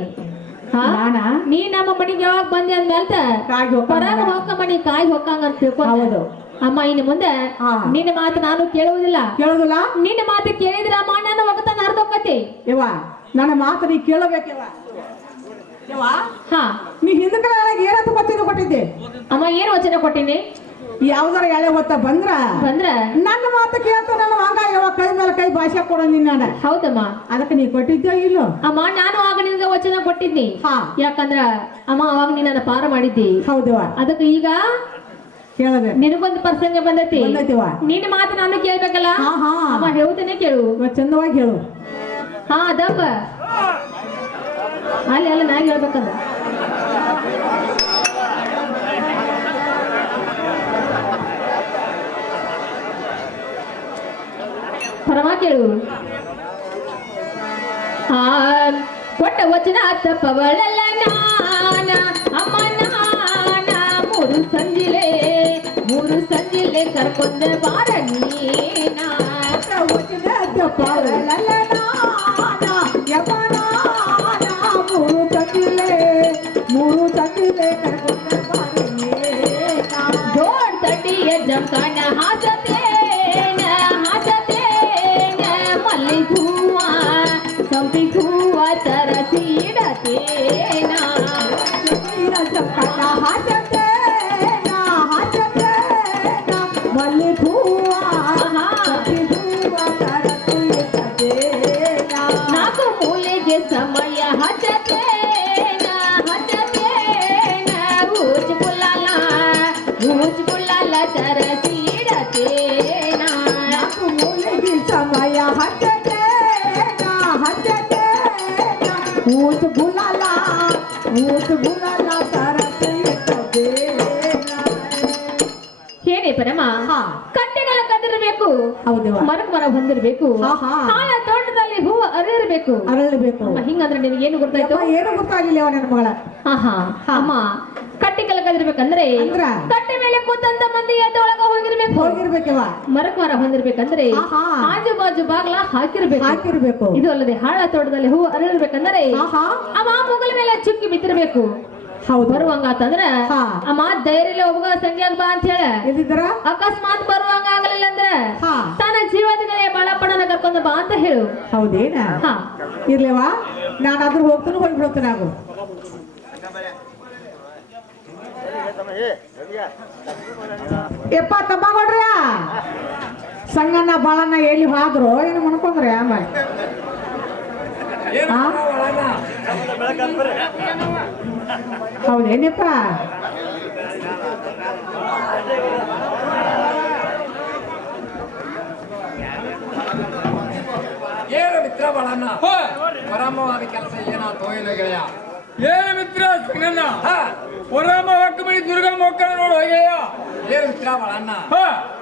ಹಾ ನಾನ ನೀ ನಮ್ಮ ಮನಿಗೆ ಯಾವಾಗ ಬಂದೆ ಅಂದ್ಮೇಲೆ ಕಾಗಿ ಪರಾಗ ಹೋಗ್ತಾನ ಹೋಗ ಮನಿ ಕಾಯಿ ಹೋಗಂಗ ಅಂತ ತಿಳ್ಕೊಂಡ ಹೌದು ಅಮ್ಮ ಇನ್ನು ಮುಂದೆ ಹಾ. ನಿನ್ನ ಮಾತು ನಾನು ಕೇಳುವುದಿಲ್ಲ ಕೇಳುದಿಲ್ಲ ನಿನ್ನ ಮಾತು ಕೇಳಿದ್ರ ಅಮ್ಮ ನಾನು ಒಗತಾನ ಹರಿದೋಕತಿ ಯವ್ವ ನನ್ನ ಮಾತು ನೀ ಕೇಳಬೇಕವ್ವ ಯವ್ವ ಹಾ ನೀ ಹಿಂದಕ್ಕೆ ನನಗೆ ಏನಂತ ವಚನ ಕೊಟ್ಟಿದ್ದೆ ಅಮ್ಮ ಏನ್ ವಚನ ಕೊಟ್ಟಿನಿ ಯಾವ್ದಾರ ಎಳೆ ಹೊತ್ತ ಬಂದ್ರ ಬಂದ್ರ ನನ್ನ ಮಾತು ಕೇಳ್ತ ನನ್ನ ಹಂಗ ಯಾವ ಕೈ ಮೇಲೆ ಕೈ ಭಾಷೆ ಕೊಡ ನಿನ್ನ ಹೌದಮ್ಮ ಅದಕ್ಕೆ ನೀ ಕೊಟ್ಟಿದ್ಯೋ ಇಲ್ಲೋ ಅಮ್ಮ ನಾನು ಆಗ ನಿನ್ಗೆ ವಚನ ಕೊಟ್ಟಿದ್ನಿ ಹಾ ಯಾಕಂದ್ರ ಅಮ್ಮ ಅವಾಗ ನೀ ನನ್ನ ಪಾರ ಮಾಡಿದ್ದಿ ಹೌದವ ಅದಕ್ಕೆ ಈಗ ಕೇಳದೆ ನಿನಗೊಂದು ಪ್ರಸಂಗ ಬಂದೈತಿ ಬಂದೈತಿವ ನಿನ್ನ ಮಾತು ನಾನು ಕೇಳ್ಬೇಕಲ್ಲ ಹಾ ಹಾ ಅಮ್ಮ ಹೇಳುತ್ತೇನೆ ಕೇಳು ಇವತ್ತು ಚಂದವಾಗಿ ಹೇಳು ಹಾ ದಪ್ಪ ಅಲ್ಲಿ ಅಲ್ಲ ನಾಗ ಹೇಳ್ಬೇಕಂದ್ರ ಕೇಳು ಆ ಕೊಟ್ಟ ವಚನ ತಪ್ಪವಳಲ್ಲ ನಾನ ಅಮ್ಮ ನಾನ ಮೂರು ಸಂಜಿಲೆ ಕರ್ಕೊಂಡ ಬಾರ ನೀನ ವಚನ ತಪ್ಪವಳಲ್ಲ ನಾನ ಯಮ್ಮ ನಾನ ಮೂರು ತಂದಿಲೆ ಕರ್ಕೊಂಡ ಬಾರ ಜೋಡ್ ತಟ್ಟಿಯ ಜಂಕಣ ಹಾಸತೇನ ಮಲ್ಲಿ ಹೂವ ಸಂಪಿ ಹೂವ ತರಸಿಡತೇನ ಮಲ್ಲಿ ಹೂವ ನಾಲ್ಕು ಮೂಲೆಗೆ ಸಮಯ ಹಚ್ಚತೇನ ಊಚ್ ಗುಲಾಲ ತರಸಿಡತೇನ ನಾಲ್ಕು ಮೂಲೆಗೆ ಸಮಯ ಹಚ್ಚತೇನ ಊಚ್ ಗುಲಾಲ ಹೇಳಿ ಪರಮ ಹಾ. ಕಟ್ಟೆಗಳ ಕದಿರಬೇಕು ಹೌದವ್ವ. ಮರ ಹೊಂದಿರಬೇಕು ಹಾ, ಹಾ. ಹಾಳ ತೋಟದಲ್ಲಿ ಹೂ ಅರಿರಬೇಕು ಅರಳಬೇಕು ಹಿಂಗಂದ್ರೆ ನಿನಗೇನು ಗೊತ್ತಾಯ್ತು ಏನು ಗೊತ್ತಾಗಿಲ್ಲ ಅವ ನನ್ನ ಮಗಳ ಆಹಾ ಅಮ್ಮ ಕಟ್ಟಿಗೆಲ್ಲ ಕದಿರ್ಬೇಕಂದ್ರೆ ಅಂದ್ರ? ಕಟ್ಟೆ ಮೇಲೆ ಕೂತಂತ ಮಂದಿ ಎದ್ದೊಳಗ ಹೋಗಿರ್ಬೇಕು ಹೋಗಿರ್ಬೇಕವ ಮರ ಹೊಂದಿರ್ಬೇಕಂದ್ರೆ ಆಹಾ. ಆಜು ಬಾಜು ಬಾಗ್ಲ ಹಾಕಿರ್ಬೇಕು ಹಾಕಿರ್ಬೇಕು ಇದು ಅಲ್ಲದೆ ಹಾಳ ತೋಟದಲ್ಲಿ ಹೂ ಅರಿರ್ಬೇಕಂದ್ರೆ ಆಹಾ. ಅವ ಮುಗಲ ಮೇಲೆ ಚುಕ್ಕಿ ಬಿತ್ತಿರ್ಬೇಕು ಹೌದು ಬರುವಂಗಾತಂದ್ರ ಹಾ. ಅಮ್ಮ ಧೈರ್ಯ ಒಬ್ಬಗ ಸಂಖ್ಯಾಗ ಬಾ ಅಂತ ಹೇಳ ಎಲ್ಲಿದ್ರ ಅಕಸ್ಮಾತ್ ಬರುವಂಗ ಆಗಲಿಲ್ಲ ಅಂದ್ರ ಹಾ. ತನ್ನ ಜೀವನಗಳೇ ಬಾಳಪ್ಪಣನ ಕರ್ಕೊಂಡ ಬಾ ಅಂತ ಹೇಳು ಹೌದೇನ ಹಾ ಇರ್ಲೇವಾ ನಾನಾದ್ರೂ ಹೋಗ್ತಾನೆ ಹೋಗ್ಬಿಡ್ತೇನೆ ಆಗು ಎಪ್ಪ ತಮ್ಮ ಕೊಡ್ರಿ ಸಂಗಣ್ಣ ಬಾಳಣ್ಣ ಎಲ್ಲಿ ಹೋದ್ರು ಏನು ಮಾಡ್ಕೊಂಡ್ರಿ ಆಮೇಲೆ ಏನು ಹಾ? ಬಾಳಣ್ಣ? ಹೌದೇನಪ್ಪ ಏನು ಮಿತ್ರ ಬಾಳಣ್ಣ ಹ, ಪರಮವಾದ ಕೆಲಸ ಏನಾತೋ ಇಲ್ಲ ಗೆಳೆಯ ಏನು ಮಿತ್ರ ಸಂಗಣ್ಣ ಹಾ ಪರಮ ಹೊಕ್ಕ ಬಳಿ ದುರ್ಗಾ ಮಕ್ಕಳ ನೋಡು ಹೋಗ್ಯಾಯ ಏನು ಮಿತ್ರ ಬಾಳಣ್ಣ ಹ,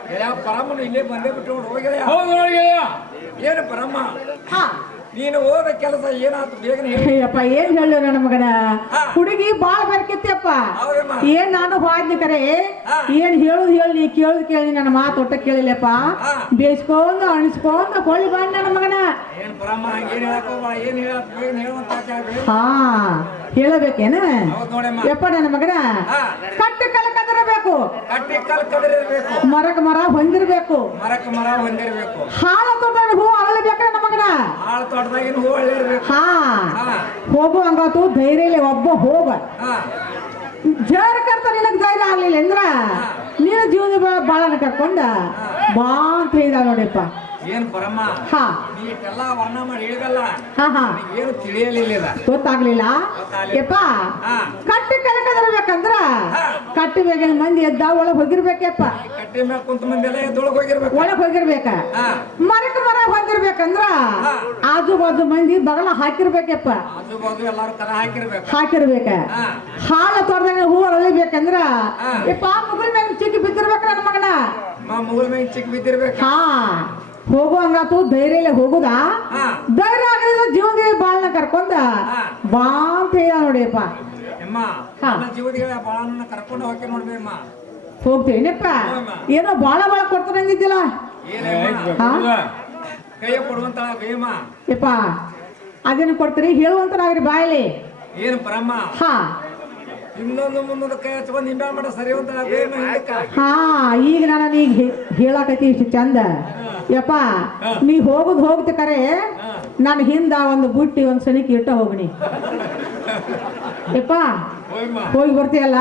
ಗೆಳೆಯ ಪರಮನು ಇಲ್ಲೇ ಬಂದೇ ಬಿಟ್ಟು ಹೋಗಿ ಗೆಳೆಯ ಹೌದು ನೋಡ್ಗೆಯ ಏನು ಪರಮ ಹಾ ನೀನು ಹೋದ ಕೆಲಸ ಏನಾಯ್ತು ಬೇಗನೆ ಹೇಳಿ ಅಯ್ಯಪ್ಪ ಏನ್ ಹೇಳು ನನ್ನ ಮಗನ ಹಾ. ಹುಡುಗಿ ಬಾಳ ಬರ್ಕಿತ್ತಪ್ಪ ಹೌದಮ್ಮ. ಏನ್ ನಾನು ಹೋದ್ನಿ ಕರೆ ಹಾ. ಏನ್ ಹೇಳುದು ಹೇಳಿ ಕೇಳುದು ಕೇಳಿ ನನ್ನ ಮಾತು ಒಟ್ಟ ಕೇಳಿಲ್ಲಪ್ಪ ಹಾ. ಬೇಯಿಸ್ಕೊಂಡ ಅಣಿಸ್ಕೊಂಡ ಹೊಳ್ಳಿ ಬಂದ ನನ್ನ ಮಗನ ಏನು ಪರಮ ಹಂಗೇನು ಹೇಳಕ್ ಹೋಗ್ಬೇಡ ಏನು ಹೇಳಕ್ ಬೇಗನೆ ಹೇಳುವಂತ ಆಚಾರ ಹಾ ಹೇಳಬೇಕೇನ ಹೌದು ನೋಡಮ್ಮ ಯಪ್ಪ ನನ್ನ ಮಗನ ಹಾ. ಕಟ್ಟಿ ಕಲ ಕದರಬೇಕು ಕಟ್ಟಿ ಕಲ್ ಕದಿರಿರ್ಬೇಕು ಮರಕ್ ಮರ ಹೊಂದಿರ್ಬೇಕು ಮರಕ್ಕೆ ಮರ ಹೊಂದಿರ್ಬೇಕು ಹಾಳ ತೊಟ್ಟ ಹೂ ಅರಳಬೇಕ ನನ್ನ ಮಗನ ಆಳ ತೋಟದಾಗಿನ ಹೂ ಇರ್ಬೇಕು ಹಾ ಹಾ ಹೋಗು ಹಂಗಾತು ಧೈರ್ಯ ಇಲ್ಲ ಒಬ್ಬ ಹೋಗ ಹಾ ಜರ ಕರ್ತ ನಿನಗ್ ಧೈರ್ಯ ಆಗ್ಲಿಲ್ಲ ಅಂದ್ರ ನೀನು ಜೀವನ ಬಾಳನ ಕರ್ಕೊಂಡ ಬಾ ಅಂತ ಹೇಳಿದ ನೋಡಿಪ್ಪ ಏನ್ ಪರಮ ಹಾ ನೀ ಇಷ್ಟೆಲ್ಲ ವರ್ಣ ಮಾಡಿ ಹೇಳಿದಲ್ಲ ಹಾ ಹಾ ಏನು ತಿಳಿಯಲಿಲ್ಲ ಗೊತ್ತಾಗ್ಲಿಲ್ಲ ಗೊತ್ತಾಗ್ಲಿಲ್ಲ. ಯಪ್ಪ ಹಾ. ಕಟ್ಟಿ ಕಲಕದಿರ್ಬೇಕಂದ್ರ ಹಾ. ಕಟ್ಟಿ ಬೇಗಿನ ಮಂದಿ ಎದ್ದ ಒಳಗ್ ಹೋಗಿರ್ಬೇಕಪ್ಪ ಕಟ್ಟಿ ಮ್ಯಾಗ ಕುಂತ ಮಂದಿ ಎಲ್ಲ ಎದ್ದೊಳಗ್ ಹೋಗಿರ್ಬೇಕು ಒಳಗ್ ಹೋಗಿರ್ಬೇಕ ಹಾ ಮರಕ್ ಮರ ಹೊಂದಿರ್ಬೇಕಂದ್ರ ಹಾ. ಆಜು ಬಾಜು ಮಂದಿ ಬಗಲ ಹಾಕಿರ್ಬೇಕಪ್ಪ ಆಜು ಬಾಜು ಎಲ್ಲಾರು ಕದ ಹಾಕಿರ್ಬೇಕು ಹಾಕಿರ್ಬೇಕ ಹಾ ಹಾಲ ತೋಟದಾಗ ಹೂ ಅರಳಿಬೇಕಂದ್ರ ಹಾ. ಯಪ್ಪ ಮುಗುಲ್ ಮ್ಯಾಗ ಚಿಕ್ಕಿ ಬಿದ್ದಿರ್ಬೇಕ ನನ್ನ ಮಗನ ಮುಗುಲ್ ಮ್ಯಾಗ ಚಿಕ್ಕ ಬಿದ್ದಿರ್ಬೇಕು ಹಾ ಹೋಗು ಹಂಗಾತು ಧೈರ್ಯ ಇಲ್ಲ ಹೋಗುದಾ ಹಾ ಧೈರ್ಯ ಆಗಲಿಲ್ಲ ಜೀವನದಲ್ಲಿ ಬಾಳನ ಕರ್ಕೊಂಡ ಹಾ. ಬಾ ಅಂತ ಹೇಳ ನೋಡಿಯಪ್ಪ ಅಮ್ಮ ಹಾ. ನನ್ನ ಜೀವದಿಗಳ ಬಾಳನ್ನ ಕರ್ಕೊಂಡು ಹೋಗಿ ನೋಡ್ಬೇಮ್ಮ ಹೋಗ್ತೇನಪ್ಪ ಹೋಗಮ್ಮ. ಏನೋ ಬಾಳ ಕೊಡ್ತಾನಂಗಿದ್ದಿಲ್ಲ ಏನಮ್ಮ ಹಾ ಕೈಯ ಕೊಡುವಂತ ಬೇಮ ಯಪ್ಪ ಅದೇನು ಕೊಡ್ತೀರಿ ಹೇಳುವಂತರಾಗ್ರಿ ಬಾಯಲ್ಲಿ ಏನು ಪರಮ್ಮ ಹಾ ಇನ್ನೊಂದು ಮುಂದೊಂದು ಕೈ ಹಚ್ಕೊಂಡು ನಿಂಬೆ ಮಾಡ ಸರಿ ಅಂತ ಬೇಮ ಹಿಂದಕ್ಕ ಹಾ ಈಗ ನಾನು ಈಗ ಹೇಳಾಕತಿ ಇಷ್ಟು ಚಂದ ಯಪ್ಪ ನೀ ಹೋಗುದ್ ಹೋಗ್ತಿ ಕರೆ ನಾನು ಹಿಂದ ಒಂದು ಬುಟ್ಟಿ ಒಂದು ಸನಿಕೆ ಇಟ್ಟ ಹೋಗ್ನಿ ಯಪ್ಪ ಹೋಯಮ್ಮ ಹೋಗಿ ಬರ್ತೀಯಲ್ಲ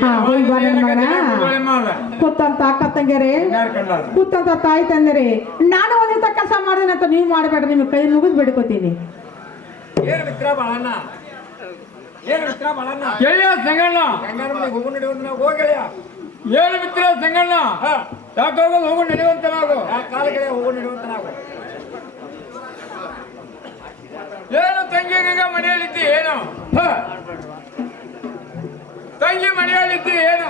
ಹಾ ಹೋಗಿ ಬಾ ನನ್ನ ಮಗನ ಕೂತಂತ ಅಕ್ಕ ತಂಗಿಯರೇ ಕೂತಂತ ತಾಯಿ ತಂದಿರಿ ನಾನು ಒಂದಿಂತ ಕೆಲಸ ಮಾಡಿದೆ ಅಂತ ನೀವು ಮಾಡಬೇಡ್ರಿ ನಿಮ್ಗೆ ಕೈ ಮುಗಿದ್ ಬಿಡ್ಕೋತೀನಿ ಏನು ಮಿತ್ರ ಬಾಳಣ್ಣ ಏನು ಮಿತ್ರ ಬಾಳಣ್ಣ ಗೆಳೆಯ ಸಂಗಣ್ಣ ಗಂಗಾರ ಮನೆಗೆ ಹೋಗು ನಡೆಯುವಂತ ನಾವು ಹೋಗಳೆಯ ಏನು ಮಿತ್ರ ಸಂಗಣ್ಣ ಹಾ ಯಾಕೋಗೋದು ಹೋಗು ನಡೆಯುವಂತ ನಾವು ಕಾಲುಗಳೇ ಹೋಗು ನಡೆಯುವಂತ ನಾವು ಏನು ತಂಗಿಗ ಮನೆಯಲ್ಲಿದ್ದಿ ಏನು ಹ, ತಂಗಿ ಮನೆಯಲ್ಲಿದ್ದಿ ಏನು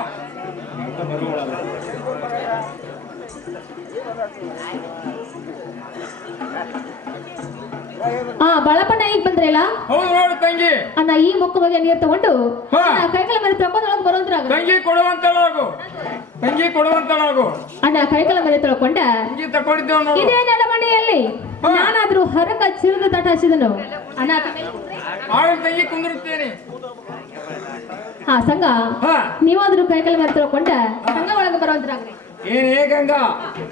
ಬಾಳಪ್ಪಣ್ಣ ಈಗ ಬಂದ್ರಲ್ಲ ಹೌದು ನೋಡು ತಂಗಿ. ಅಣ್ಣ ಈ ಮುಖ ಬಗ್ಗೆ ನೀರು ತಗೊಂಡು ಹಾ. ಕೈಗಳ ಮೇಲೆ ತೊಳ್ಕೊಂಡೊಳಗೆ ಬರೋದ್ರಾಗ ತಂಗಿ ಕೊಡುವಂತಳಾಗು. ತಂಗಿ ಕೊಡುವಂತಳಾಗು. ಅಣ್ಣ ಕೈಗಳ ಮೇಲೆ ತೊಳ್ಕೊಂಡ ತಂಗಿ ತಕೊಂಡಿದ್ದೇವ ನೋಡು. ಇದೇ ನೆಲಮನೆಯಲ್ಲಿ ಹಾ. ನಾನಾದ್ರೂ ಹರಕ ಚಿರಿದು ತಟ ಹಚ್ಚಿದನು ಅಣ್ಣ ಆಗ ತಂಗಿ ಕುಂದಿರುತ್ತೇನೆ. ಸಂಘ ಹಾ. ನೀವಾದ್ರೂ ಕೈಗಳ ಮೇಲೆ ತೊಳ್ಕೊಂಡ ಸಂಘ ಒಳಗೆ ಬರೋದ್ರಾಗ್ರಿ ಏನೇ ಗಂಗಾ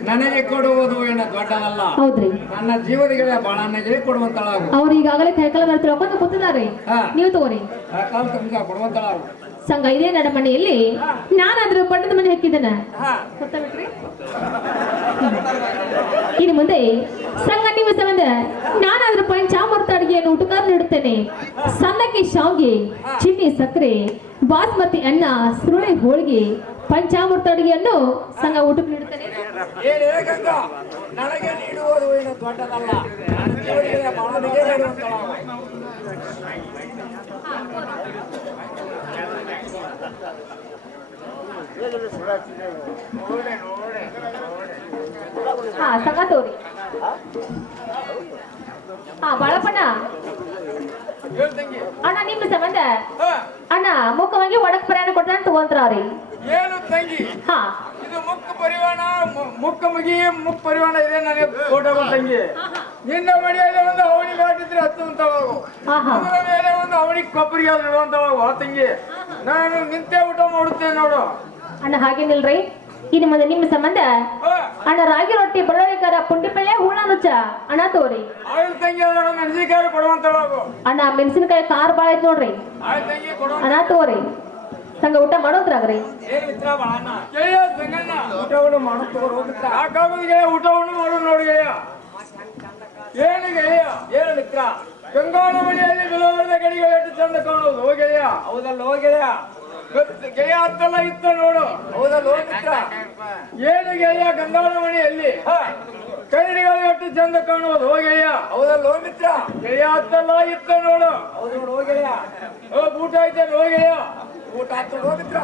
ನನಗೆ ಕೊಡುವುದು ಏನು ದೊಡ್ಡದಲ್ಲ. ಹೌದ್ರಿ ನನ್ನ ಜೀವದಿಗಳ ಬಾಳನಿಗೆ ಕೊಡುವಂತಳಾಗು. ಅವ್ರು ಈಗಾಗಲೇ ಕೈಗಳ ಮೇಲೆ ತೊಳ್ಕೊಂಡು ಕೂತಿದಾರೆ ಹಾ. ನೀವು ತಗೋರಿ ಕಾಲ ತನಕ ಕೊಡುವಂತಳಾಗು. ಸಂಘ ಇದೇ ನಡಮನೆಯಲ್ಲಿ ನಾನಾದ್ರೂ ಬಣ್ಣದ ಮನೆ ಹಾಕಿದ್ದೇನೆ ಹಾ. ಗೊತ್ತಾಗ್ಬಿಟ್ರಿ ಇನ್ನು ಮುಂದೆ ಸಂಘ ನೀವು ಸಂಬಂಧ ನಾನಾದ್ರೂ ಪಂಚಾಮೃತ ಅಡಿಗೆಯನ್ನು ಊಟಕಾರ ನೀಡುತ್ತೇನೆ. ಸಣ್ಣಕ್ಕಿ ಶಾವ್ಗೆ, ಚಿನ್ನಿ ಸಕ್ಕರೆ, ಬಾಸ್ಮತಿ ಅನ್ನ, ಸುರುಳಿ ಹೋಳಿಗೆ, ಪಂಚಾಮೃತ ಅಡಿಗೆಯನ್ನು ಸಂಘ ಊಟಕ್ಕೆ ನೀಡುತ್ತೇನೆ. ಏನೇ ಗಂಗಾ ನನಗೆ ನೀಡುವುದು ಏನು ದೊಡ್ಡದಲ್ಲ. ನನ್ನ ಜೀವದಿಗಳ ಬಾಳನಿಗೆ ನೀಡುವಂತಳಾಗು. ಸಂಘ ತೋರಿ ಬಾಳಪ್ಪಣ್ಣ ಹೇಳು ತಂಗಿ. ಅಣ್ಣ ನಿಮ್ಮ ಸಂಬಂಧ ಹಾ. ಅಣ್ಣ ಮುಖವಾಗಿ ಒಡಕ್ ಪ್ರಯಾಣ ಕೊಡ್ತಾನೆ ತಗೊಂತಾರ್ರಿ. ಏನು ತಂಗಿ ಹಾ ಇದು ಮುಕ್ಕ ಪರಿವಾಣ ಮುಕ್ಕ ಮುಗಿ ಮುಕ್ ಪರಿವಾಣ ಇದೆ ನನಗೆ ಫೋಟೋ ತಂಗಿ. ನಿನ್ನ ಮನೆಯಲ್ಲಿ ಒಂದು ಅವಳಿ ಮಾಡಿದ್ರೆ ಹತ್ತುವಂತವಾಗು. ಆಹಾ. ಅದರ ಮೇಲೆ ಒಂದು ಅವಳಿ ಕೊಬ್ಬರಿಗೆ ಇಡುವಂತವಾಗು. ಆ ತಂಗಿ ನಾನು ನಿಂತೆ ಊಟ ಮಾಡುತ್ತೇನೆ ನೋಡು. ಅಣ್ಣ ಹಾಗೇನಿಲ್ರಿ ಇನ್ನು ಮುಂದೆ ನಿಮ್ಮ ಸಂಬಂಧ ಹಾ. ಅಣ್ಣ ರಾಗಿ ರೊಟ್ಟಿ ಬಳ್ಳೊಳ್ಳಿಕಾರ ಪುಂಡಿ ಪಲ್ಯ ಹುಳ ನುಚ್ಚ ಅಣ್ಣ ತೋರಿ. ಆಯ್ತು ತಂಗಿ ಅದರ ಮೆಣಸಿನಕಾಯಿ ಕೊಡುವಂತವಾಗು. ಅಣ್ಣ ಮೆಣಸಿನಕಾಯಿ ಖಾರ ಭಾಳ ಐತ್ ನೋಡ್ರಿ ಆಯ್ತು ತಂಗಿ ಕೊಡುವ. ಅಣ್ಣ ತೋರಿ ಸಂಘ ಊಟ ಮಾಡೋದ್ರಾಗ್ರಿ ಏನು ಮಿತ್ರ ಬಾಳಣ್ಣ ಗೆಳೆಯ ಸಂಗಣ್ಣ ಊಟವನ್ನು ಮಾಡುತ್ತವರು ಹೋಗುತ್ತ. ಸಾಕಾಗೋದಿಗೆ ಊಟವನ್ನು ಮಾಡು ನೋಡಿ ಗೆಳೆಯ. ಏನು ಗೆಳೆಯ ಏನು ಮಿತ್ರ ಗಂಗಾಳ ಮನೆಯಲ್ಲಿ ಬೆಳವರದ ಗಡಿಗಳು ಎಷ್ಟು ಚಂದ ಕಾಣೋದು. ಓ ಗೆಳೆಯ ಹೌದಲ್ಲ ಹೋ ಗೆಳೆಯ. ಗೆಳೆಯ ಹತ್ತಲ್ಲ ಇತ್ತ ನೋಡು. ಹೌದಲ್ಲ ಹೋ ಮಿತ್ರ. ಏನು ಗೆಳೆಯ ಗಂಗಾಳ ಮನೆಯಲ್ಲಿ ಕೈಡಿಗಳು ಎಷ್ಟು ಚಂದ ಕಾಣುವುದು. ಓ ಗೆಳೆಯ ಹೌದಲ್ಲ ಹೋ ಮಿತ್ರ. ಗೆಳೆಯ ಹತ್ತಲ್ಲ ಇತ್ತ ನೋಡು. ಹೌದು ನೋಡು ಹೋ ಗೆಳೆಯ. ಓ ಊಟ ಐತೆ ಓ ಗೆಳೆಯ. ಊಟ ಆತು ನೋಡು ಹೋ ಮಿತ್ರ.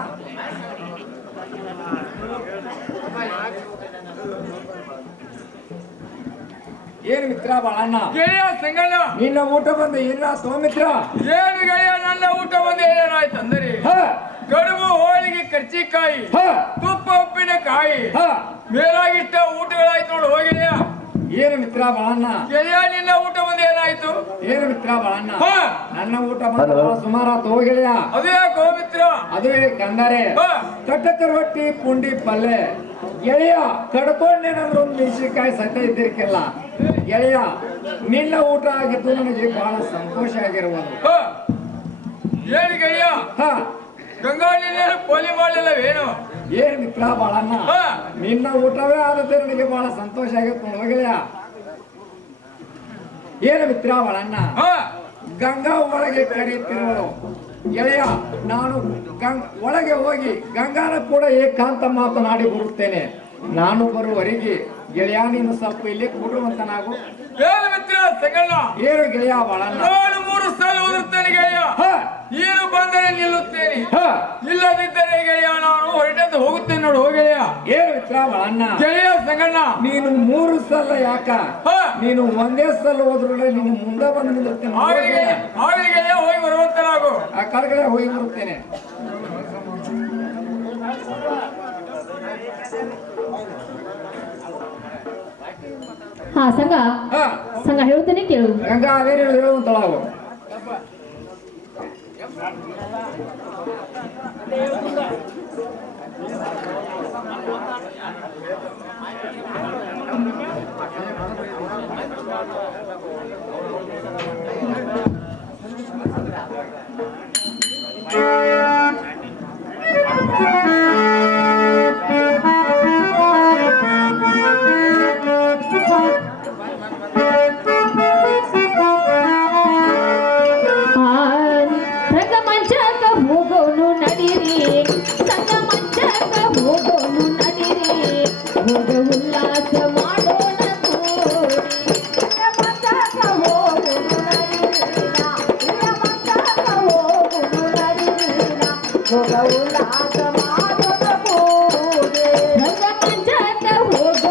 ಏನು ಮಿತ್ರ ಬಾಳಣ್ಣ ಗೆಳೆಯ ಸಂಗಣ್ಣ ನಿನ್ನ ಊಟ ಬಂದ ಏನ ತೋ ಮಿತ್ರ. ಏನು ಗೆಳೆಯ ನನ್ನ ಊಟ ಬಂದು ಏನಾಯ್ತು ಅಂದರೆ ಹ ಕಡುಬು ಹೋಳಿಗೆ ಕರ್ಚಿಕಾಯಿ ಹ ತುಪ್ಪ ಉಪ್ಪಿನಕಾಯಿ ಹ ಮೇಲಾಗಿಟ್ಟ ಊಟಗಳಾಯ್ತು ನೋಡು. ಓ ಗೆಳೆಯ ಏನು ಮಿತ್ರ ಬಾಳಣ್ಣ ಗೆಳೆಯ ನಿನ್ನ ಊಟ ಬಂದು ಏನಾಯ್ತು. ಏನು ಮಿತ್ರ ಬಾಳಣ್ಣ ಹ ನನ್ನ ಊಟ ಬಂದ ಬಹಳ ಸುಮಾರು ಆತು ಹೋ ಗೆಳೆಯ. ಅದು ಯಾಕೋ ಮಿತ್ರ. ಅದುವೇ ಕಂದರೆ ಹ ತಟ್ಟಕ ರೊಟ್ಟಿ ಪುಂಡಿ ಪಲ್ಲೆ ಗೆಳೆಯ ಕಡ್ಕೊಂಡೇನಾದ್ರೂ ಒಂದು ಮೆಣಸಿನಕಾಯಿ ಸತ ಇದ್ದಿರ್ಕಿಲ್ಲ ಗೆಳೆಯ. ನಿನ್ನ ಊಟ ಆಗಿದ್ದು ನನಗೆ ಬಹಳ ಸಂತೋಷ ಆಗಿರುವುದು. ಹ ಏನು ಗೆಳೆಯ ಹ ಗಂಗಾಳಿನ ಪೋಲಿ ಮಾಡಲಿಲ್ಲವೇನು. ಏನ್ ಮಿತ್ರ ಬಾಳಣ್ಣ ಹ ನಿನ್ನ ಊಟವೇ ಆದದ್ದು ನನಗೆ ಬಹಳ ಸಂತೋಷ ಆಗಿತ್ತು ನೋಡು ಗೆಳೆಯ. ಏನು ಮಿತ್ರ ಬಾಳಣ್ಣ ಹ ಗಂಗಾ ಒಳಗೆ ಕರೆಯುತ್ತಿರುವಳು ಗೆಳೆಯ. ನಾನು ಒಳಗೆ ಹೋಗಿ ಗಂಗಾನ ಕೂಡ ಏಕಾಂತ ಮಾತನಾಡಿ ಬರುತ್ತೇನೆ. ನಾನು ಬರುವವರೆಗೆ ಗೆಳೆಯ ನೀನು ಸ್ವಲ್ಪ ಇಲ್ಲಿ ಕೂಡುವಂತ ನಾವು. ಏನು ಮಿತ್ರ ಸಂಗಣ್ಣ ಏನು ಗೆಳೆಯ ಬಾಳಣ್ಣ ನಾನು 3 ಸಲ ಓದುತ್ತೇನೆ ಗೆಳೆಯ. ಹ ನೀನು ಬಂದರೆ ನಿಲ್ಲುತ್ತೇನೆ. ಹ ಇಲ್ಲದಿದ್ದರೆ ಗೆಳೆಯ ನಾನು ಹೊರಟದ್ದು ಹೋಗುತ್ತೇನೆ ನೋಡು. ಓ ಗೆಳೆಯ ಏನು ಮಿತ್ರ ಬಾಳಣ್ಣ ಗೆಳೆಯ ಸಂಗಣ್ಣ ನೀನು 3 ಸಲ ಯಾಕ ಹ ನೀನು ಒಂದೇ ಸಲ ಹೋದ್ರು ನೀನು ಮುಂದೆ ಬಂದು ನಿಲ್ಲುತ್ತೇನೆ ಆಗಲಿ ಗೆಳೆಯ ಹೋಗಿ ಬರುವಂತನಾಗು. ಆ ಕಡೆಗಡೆ ಹೋಗಿ ಬರುತ್ತೇನೆ. ಸಂಘ ಹ ಸಂಘ ಹೇಳ್ತೇನೆ ಕೇಳು. ಗಂಗಾ ಅದೇನು ಹೇಳುವಂತಳಾವು. ಹೋಗೋನು ನಡಿರಿ ಸಂಘ ಮಂಚಕ ಹೋಗೋನು ನಡಿರಿ ಹೋಗ ಉಲ್ಲಾಸ ಮಾಡೋಣ ಕೂಡಿ. ಸಂಘ ಮಂಚಕ ಹೋಗೋನು ನಡಿರಿನ ಸಂಘ ಮಂಚಕ ಹೋಗೋನು ನಡಿರಿನ ಹೋಗ ಉಲ್ಲಾಸ ಮಾಡೋಣ ಕೂಡಿ. ಸಂಘ ಮಂಚಕ ಹೋಗ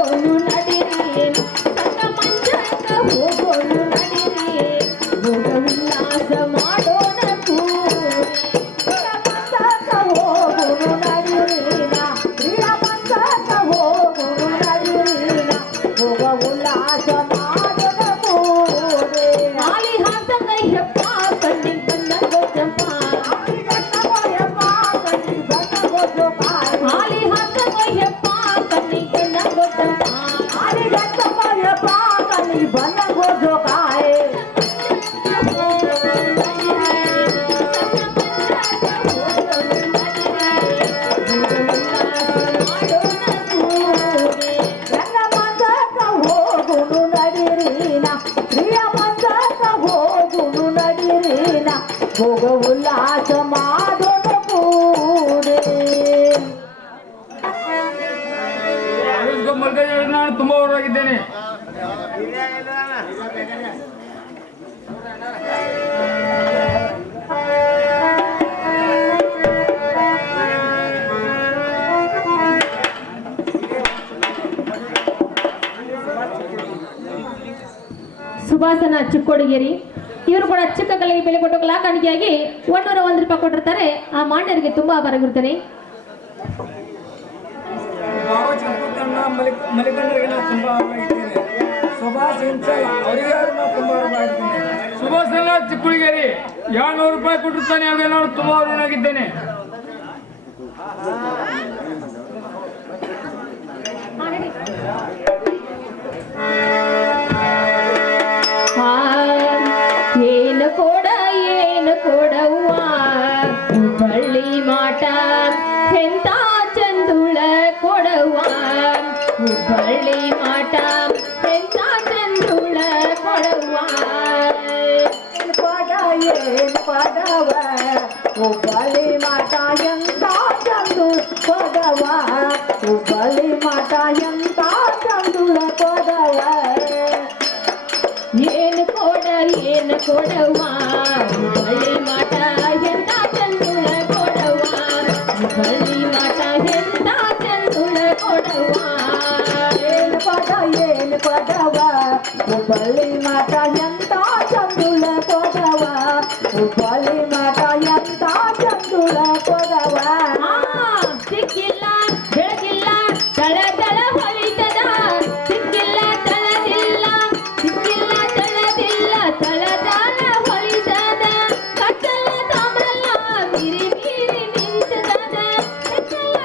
ಸುಭಾಸನ ಚಿಕ್ಕೋಡಿಗೇರಿ ಇವರು ಕೂಡ ಚಿಕ್ಕ ಕಲೆಗೆ ಬೆಲೆ ಕೊಟ್ಟು ಕಲಾಕಾಣಿಕೆಯಾಗಿ 101 ರೂಪಾಯಿ ಕೊಟ್ಟಿರ್ತಾರೆ. ಆ ಮಾನ್ಯರಿಗೆ ತುಂಬಾ ಆಭಾರವಿರುತ್ತೇನೆ. ಬಾಬಾ ಚಂದ್ರಣ್ಣ ಮಲಿಕಂಡ್ರಿಗೆ ನಾನು ತುಂಬಾ ಆಭಾರಿದ್ದೇನೆ. ಸುಭಾಷ್ ಇಂಚಲ್ ಅವರಿಗೆ ನಾನು ತುಂಬಾ ಆಭಾರಿದ್ದೇನೆ. ಸುಭಾಸನ ಚಿಕ್ಕುಳಿಗೇರಿ 200 ರೂಪಾಯಿ ಕೊಟ್ಟಿರ್ತಾನೆ. ಅವರಿಗೆ ನಾನು ತುಂಬಾ ಋಣಾಗಿದ್ದೇನೆ. ಏನು ಕೊಡವ್ವ ಬಳ್ಳಿ ಮಾಟ ಎಂತ ಚಂದುಳ ಕೊಡವ್ವ ಬಳ್ಳಿ ಮಾಟ ಎಂತ ಚಂದುಳ ಕೊಡವ್ವ ಹುಬ್ಬಳ್ಳಿ ಮಾಟ ಎಂತ ಚಂದು ಕೊಡವ ಹುಬ್ಬಳ್ಳಿ ಮಾಟ ಎಂತ ಚಂದುಳ ಕೊಡವ ಏನು ಕೊಡವ್ವ ಬಳ್ಳಿ ಮಾಟ ಎಂತ ಚಂದುಳ ಕೊಡವ್ವ ಬಳ್ಳಿ ಮಾಟ ಎಂತ ಚಂದುಳ ಕೊಡವ್ವ ಏನು ಕೊಡವ ಹುಬ್ಬಳ್ಳಿ ಮಾಟ ಎಂತ ಚಂದುಳ ಕೊಡವ ಹುಬ್ಬಳ್ಳಿ ಮಾಟ ಎಂತ ಚಂದುಳ ಕೊಡವ ಸಿಕ್ಕಿಲ್ಲ ಬೆಳಗಿಲ್ಲ ತಳ ತಳ ಹೊಳಿತದ ಸಿಕ್ಕಿಲ್ಲ ತಳದಿಲ್ಲ ಸಿಕ್ಕಿಲ್ಲ ತಳದಿಲ್ಲ ತಳ ತಳ ಹೊಳಿತದ ಕತ್ತಲ ತಾಮಲ್ಲ ಮಿರಿ ಮಿರಿ ಮಿಂಚದ ಕತ್ತಲ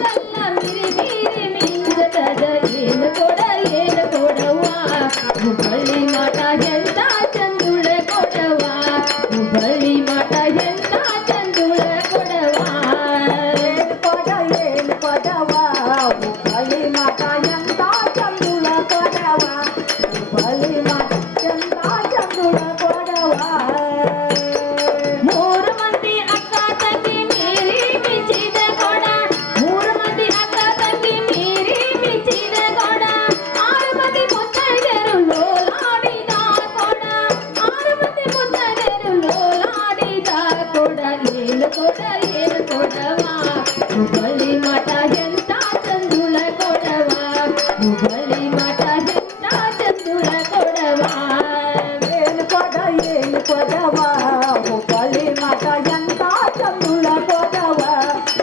ತಾಮಲ್ಲ ಮಿರಿ ಮಿರಿ ಮಿಂಚದ ಏನು ಕೊಡವ್ವ ಹುಬ್ಬಳ್ಳಿ ಮಾಟ ಎಂತ ಚಂದುಳ ಕೊಡವ್ವ ಹುಬ್ಬಳ್ಳಿ ಮಾಟ ಎಂತ ಚಂದುಳ ಕೊಡವ್ವ ಏನು ಕೊಡವ ಹುಬ್ಬಳ್ಳಿ ಮಾಟ ಎಂತ ಚಂದುಳ ಕೊಡವ ಹುಬ್ಬಳ್ಳಿ ಮಾಟ ಎಂತ ಚಂದುಳ ಕೊಡವ ಮೂರು ಮಂದಿ ಅಕ್ಕ ತಂಗಿ ಮೀರಿ ಮಿಂಚಿದ ಕೊಡ ಮೂರು ಮಂದಿ ಅಕ್ಕ ತಂಗಿ ಮೀರಿ ಮಿಂಚಿದ ಕೊಡ 6 ಮಂದಿ ಮುತ್ತೈದೆಯರು ಲೋಲಾಡಿದ ಕೊಡ 6 ಮಂದಿ ಮುತ್ತೈದೆಯರು ಲೋಲಾಡಿದ ಕೊಡ ಏನು ಕೊಡವ ಹುಬ್ಬಳ್ಳಿ ಮಾಟ ಎಂತ ಚಂದುಳ ಕೊಡವ ಹುಬ್ಬಳ್ಳಿ ಮಾಟ ಎಂತ ಚಂದುಳ ಕೊಡವ ಏನು ಕೊಡವ ಹುಬ್ಬಳ್ಳಿ ಮಾಟ ಎಂತ ಚಂದುಳ ಕೊಡವ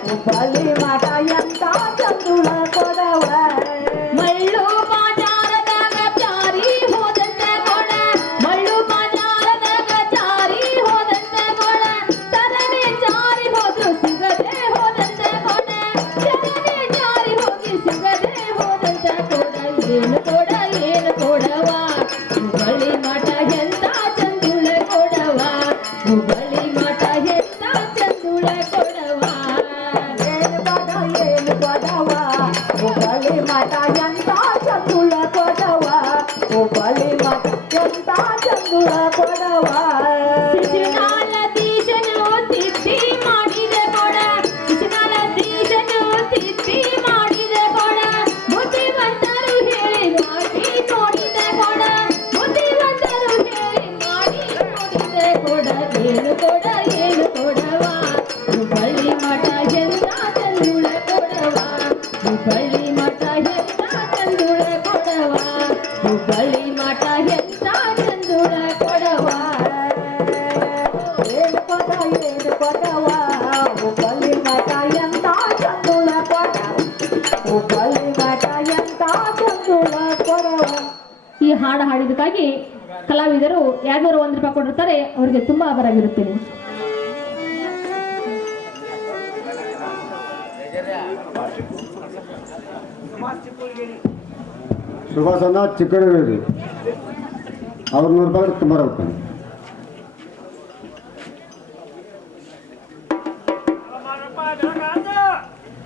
ಹುಬ್ಬಳ್ಳಿ ಮಾಟ ಎಂತ ಚಂದುಳ ಕೊಡವ ಮಳ್ಳು ಬಾಜಾರದಾಗ ಜಾರಿ ಹೋದಂತ ಕೊಡ ಮಳ್ಳು ಬಾಜಾರದಾಗ ಜಾರಿ ಹೋದಂತ ಕೊಡ ತರನೆ ಜಾರಿ ಹೋದ್ರು ಸಿಗದೆ ಹೋದಂತ ಕೊಡ ತರನೆ ಜಾರಿ ಹೋಗಿ ಸಿಗದೆ ಹೋದಂತ ಕೊಡ ಏನು ಕೊಡವ ಹುಬ್ಬಳ್ಳಿ ಮಾಟ ಎಂತ ಚಂದುಳ ಕೊಡವ ಹುಬ್ಬಳ್ಳಿ ಮಾಟ ಎಂತ ಚಂದುಳ ಕೊಡವ ಏನು ಕೊಡವ ಹುಬ್ಬಳ್ಳಿ ಮಾಟ ಎಂತ ಚಂದುಳ ಕೊಡವ ಹುಬ್ಬಳ್ಳಿ ಮಾಟ ಎಂತ ಚಂದುಳ ಕೊಡವ ಶಿಶುನಾಳಧೀಶನು ತಿದ್ದಿ ಮಾಡಿದ ಕೊಡ ಶಿಶುನಾಳಧೀಶನು ತಿದ್ದಿ ಮಾಡಿದ ಕೊಡ ಬುದ್ಧಿವಂತರು ಹೇಳಿ ಮಾಡಿ ನೋಡಿದ ಕೊಡ ಬುದ್ಧಿವಂತರು ಹೇಳಿ ಮಾಡಿ ನೋಡಿದ ಕೊಡ ಏನು ಕೊಡವ ಹುಬ್ಬಳ್ಳಿ ಮಠ ಎಂತ ಚಂದುಳ ಕೊಡವ ಹುಬ್ಬಳ್ಳಿ ಮಠ ಎಂತ ಚಂದುಳ ಕೊಡವ ಹುಬ್ಬಳ್ಳಿ ಮಠ ಎಂತ ಚಂದುಳ ಕೊಡವ ಏನು ಕೊಡವ ಹುಬ್ಬಳ್ಳಿ ಮಾಟ ಎಂತ ಚಂದುಳ ಕೊಡವ ಹುಬ್ಬಳ್ಳಿ ಮಾಟ ಎಂತ ಚಂದುಳ ಕೊಡವ ಈ ಹಾಡು ಹಾಡಿದಕ್ಕಾಗಿ ಕಲಾವಿದರು 201 ರೂಪಾಯಿ ಕೊಟ್ಟಿರ್ತಾರೆ. ಅವರಿಗೆ ತುಂಬಾ ಆಭಾರವಿರುತ್ತೇನೆ. ಸುಭಾಸನ ಚಿಕ್ಕಡಿಗೇರಿ ಅವ್ರು 100 ರೂಪಾಯಿ ತುಂಬ ಹೋಗ್ತಾನೆ.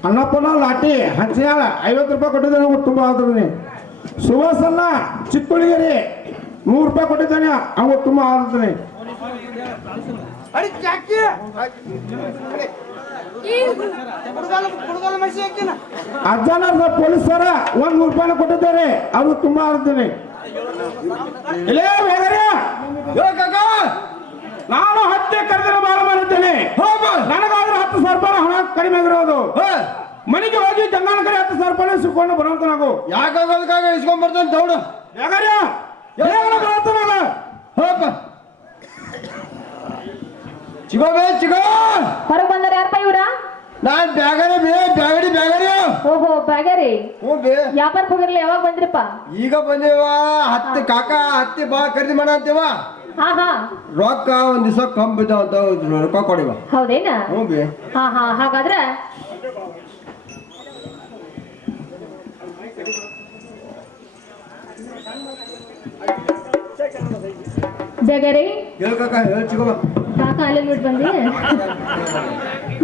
ಅನ್ನಪ್ಪನ ಲಾಟಿ ಹಂಚಿನಾಳ 50 ರೂಪಾಯಿ ಕೊಟ್ಟಿದ್ದಾನೆ. ಅವ್ರು ತುಂಬ ಆದ್ರೆ ಸುಭಾಸನ್ನ ಚಿಕ್ಕುಳಿಗೇರಿ 100 ರೂಪಾಯಿ ಕೊಟ್ಟಿದ್ದಾನೆ. ಅವ್ರು ತುಂಬ ಆದ್ರೆ ಅಜ್ಜನ ಪೊಲೀಸರ 100 ರೂಪಾಯಿ ಕೊಟ್ಟಿದ್ದಾರೆ. ಅವ್ರು ತುಂಬ ಆಡ್ತೀನಿ. ಇಲ್ಲೇ ನಾನು 10 ಕರೆದ್ರೆ ಬಾಳ ಮಾಡಿದ್ದೇನೆ. ನನಗಾದ್ರೆ 10,000 ರೂಪಾಯಿ ಹಣ ಕಡಿಮೆ ಆಗಿರೋದು. ಮನೆಗೆ ಹೋಗಿ ಗಂಗನ ಕಡೆ 10,000 ರೂಪಾಯಿ ಸಿಕ್ಕೊಂಡು ಬರೋಂತ ನಾವು ಯಾಕಾಗೋದಕ್ಕಾಗ ಇಸ್ಕೊಂಡ್ ಬರ್ತೇನೆ ತೌಡು. ಯಾಕಂದ್ರೆ ಹೋಗಪ್ಪ ಚಿಗೋ ಬೇ ಚಿಗೋ ಹೊರಗೆ ಬಂದಾರ ಯಾರಪ್ಪ ಇವ್ರ? ನಾನ್ ಬ್ಯಾಗರಿ ಬೇ ಬ್ಯಾಗಡಿ ಬ್ಯಾಗರಿ ಓಹೋ ಬ್ಯಾಗರಿ, ಹ್ಞೂ ಬೇ ವ್ಯಾಪಾರಕ್ಕೆ ಹೋಗಿರ್ಲಿ, ಯಾವಾಗ ಬಂದ್ರಿಪ್ಪ? ಈಗ ಬಂದೇವ ಕಾಕಾ ಹತ್ತಿ ಬಾ ಖರೀದಿ ಮಾಡ ಅಂತೇವ ಹಾ ಹಾ ರೊಕ್ಕ ಒಂದ್ ದಿವಸ ಕಮ್ಮಿ ಬಿದ್ದಾವ ಅಂತ ರೊಕ್ಕ ಕೊಡಿವ. ಹೌದೇನ? ಹ್ಞೂ ಬೇ ಹಾ ಹಾ ಹಾಗಾದ್ರೆ ಬೇಗರಿ ಹೇಳ ಕಾಕ ಹೇಳ ಚಿಗೋ ಬಾ ಕಾಕ ಅಲ್ಲೇ ಬಿಟ್ಟು ಬಂದಿ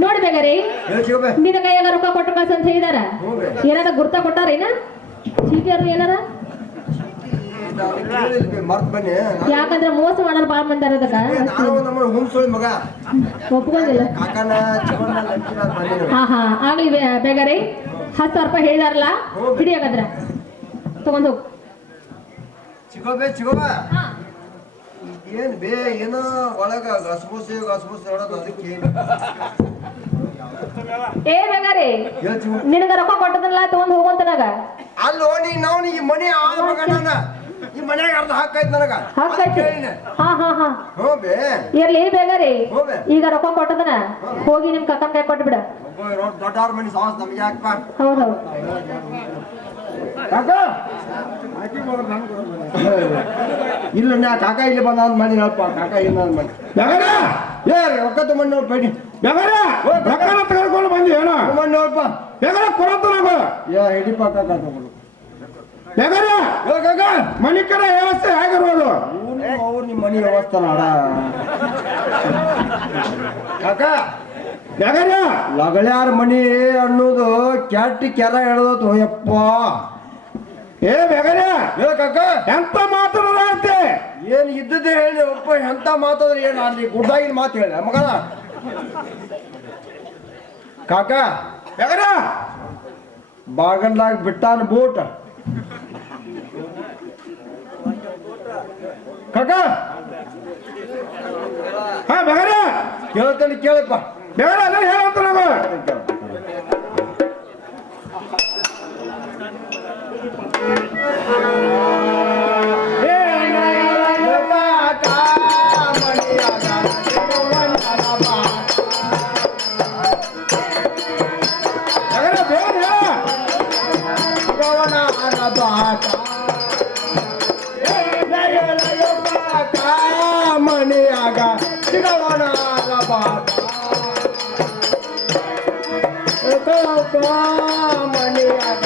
ನೋಡಿ ಬೇಗರಿ, ಹೇಳ ಚಿಗೋ ಬೇ ನಿನ್ನ ಕೈಯಾಗ ರೊಕ್ಕ ಕೊಟ್ಟು ಕಳ್ಸ ಅಂತ ಹೇಳಿದಾರ. ಹ್ಞೂ ಬೇ ಏನಾರ ಗುರ್ತ ಕೊಟ್ಟಾರೇನ? ಚೀಟಿಯರು ಏನಾರ? ಮರ್ತ್ ಬನ್ನಿ ಯಾಕಂದ್ರೆ ಮೋಸ ಮಾಡೋರು ಬಾಳ್ ಮಂದಾರ ಅದಕ್ಕ ನಾನು ನಮ್ಮ ಹುಮ್ಸೋಳಿ ಮಗ ಒಪ್ಕೊಂಡಿಲ್ಲ. ಕಾಕನ ಚಿಗೋನ ಬಂದಿನಿ. ಹಾ ಹಾ ಆಗ್ಲಿ ಬೇಗರಿ, 10,000 ರೂಪಾಯಿ ಹೇಳಿದಾರಲ್ಲ, ಹಿಡಿ ಹಾಗಾದ್ರೆ ತಗೊಂಡ್ ಹೋಗು. ಚಿಗೋ ಬೇ ಚಿಗೋ ಬಾ ಏನ್ ಬೇ ಏನೋ ಒಳಗ ಗಸಬೂಸಿ ನೋಡೋದು ಅದಕ್ಕೆ ಏ ಬೇಗರಿ, ಹೇಳ ಚಿಗೋ ನಿನಗ ರೊಕ್ಕ ಕೊಟ್ಟದಲ್ಲ ತಗೊಂಡ್ ಹೋಗುವಂತ ನನಗ ಅಲ್ಲೋ ನೀ ನಾವು ಈ ಮನೆ ಆದ ಮಗ ನಾನ ಈ ಮನ್ಯಾಗ ಅರ್ಧ ಹಾಕೈತ್ ನನಗ ಹಾಕೈತಿ. ಹಾ ಹಾ ಹಾ ಹ್ಞೂ ಬೇ ಇರ್ಲಿ ಬೇಗರಿ, ಹ್ಞೂ ಬೇ ಈಗ ರೊಕ್ಕ ಕೊಟ್ಟದನ ಹೋಗಿ ನಿಮ್ ಕಕ್ಕನ್ ಕೈ ಕೊಟ್ಟು ಬಿಡ. ದೊಡ್ಡವ್ರ ಮನೆ ಸಾವಸ್ ನಮ್ಗೆ ಯಾಕಪ್ಪ ಹೌದೌದು. ಕಾಕ ಇಲ್ಲ ನಾ ಕಾಕ ಇಲ್ಲಿ ಬಂದ ಅಂದ್ ಮಾಡಿ ನೋಡಪ್ಪ ಕಾಕ ಇಲ್ಲ ಅಂದ್ ಮಾಡಿ ಏ ರೊಕ್ಕ ತಗೊಂಡ್ ನೋಡ್ ಬೇಡಿ ತಗೊಂಡು ಬಂದಿ ಏನೋ ತಗೊಂಡ್ ನೋಡಪ್ಪ ಕೊಡತ್ತ ನಾವು ಯಾ ಹಿಡಿಪ ಕಾಕ ತಗೊಂಡು ಕಾಕ ಮನಿ ಕಡೆ ವ್ಯವಸ್ಥೆ ಆಗಿರ್ಬೋದು ಅವ್ರು ನಿಮ್ಮ ಮನಿ ವ್ಯವಸ್ಥೆ ನಾಡ ಕಾಕ ಲಗಳ್ಯಾರ ಮನಿ ಅನ್ನೋದು ಕೆಟ್ಟ ಕೆಲ ಹೇಳೋದು ಯಪ್ಪ ಏ ಬೇಗರ ಕಾಕ ಎಂತ ಮಾತಾಡೋದಂತೆ ಏನ್ ಇದ್ದದ್ದೇ ಹೇಳಿ ಒಪ್ಪ ಎಂತ ಮಾತಾದ್ರೆ ಏನು ಅಲ್ಲಿ ಗುಡ್ಡಾಗಿನ ಮಾತು ಹೇಳ ಮಗನ ಕಾಕ ಬೇಗರ ಬಾಗಲ್ಲಾಗ ಬಿಟ್ಟಾನ ಬೂಟ್ ಕಾಕ ಹಾ ಬೇಗರ ಕೇಳ್ತಾನೆ ಕೇಳಪ್ಪ ಬೇಗರ ಅಲ್ಲ ಹೇಳಂತ ನಾವು ಮಣಿಯಾಗ ಸಿಗವನ ಮಣಿಯಾಗ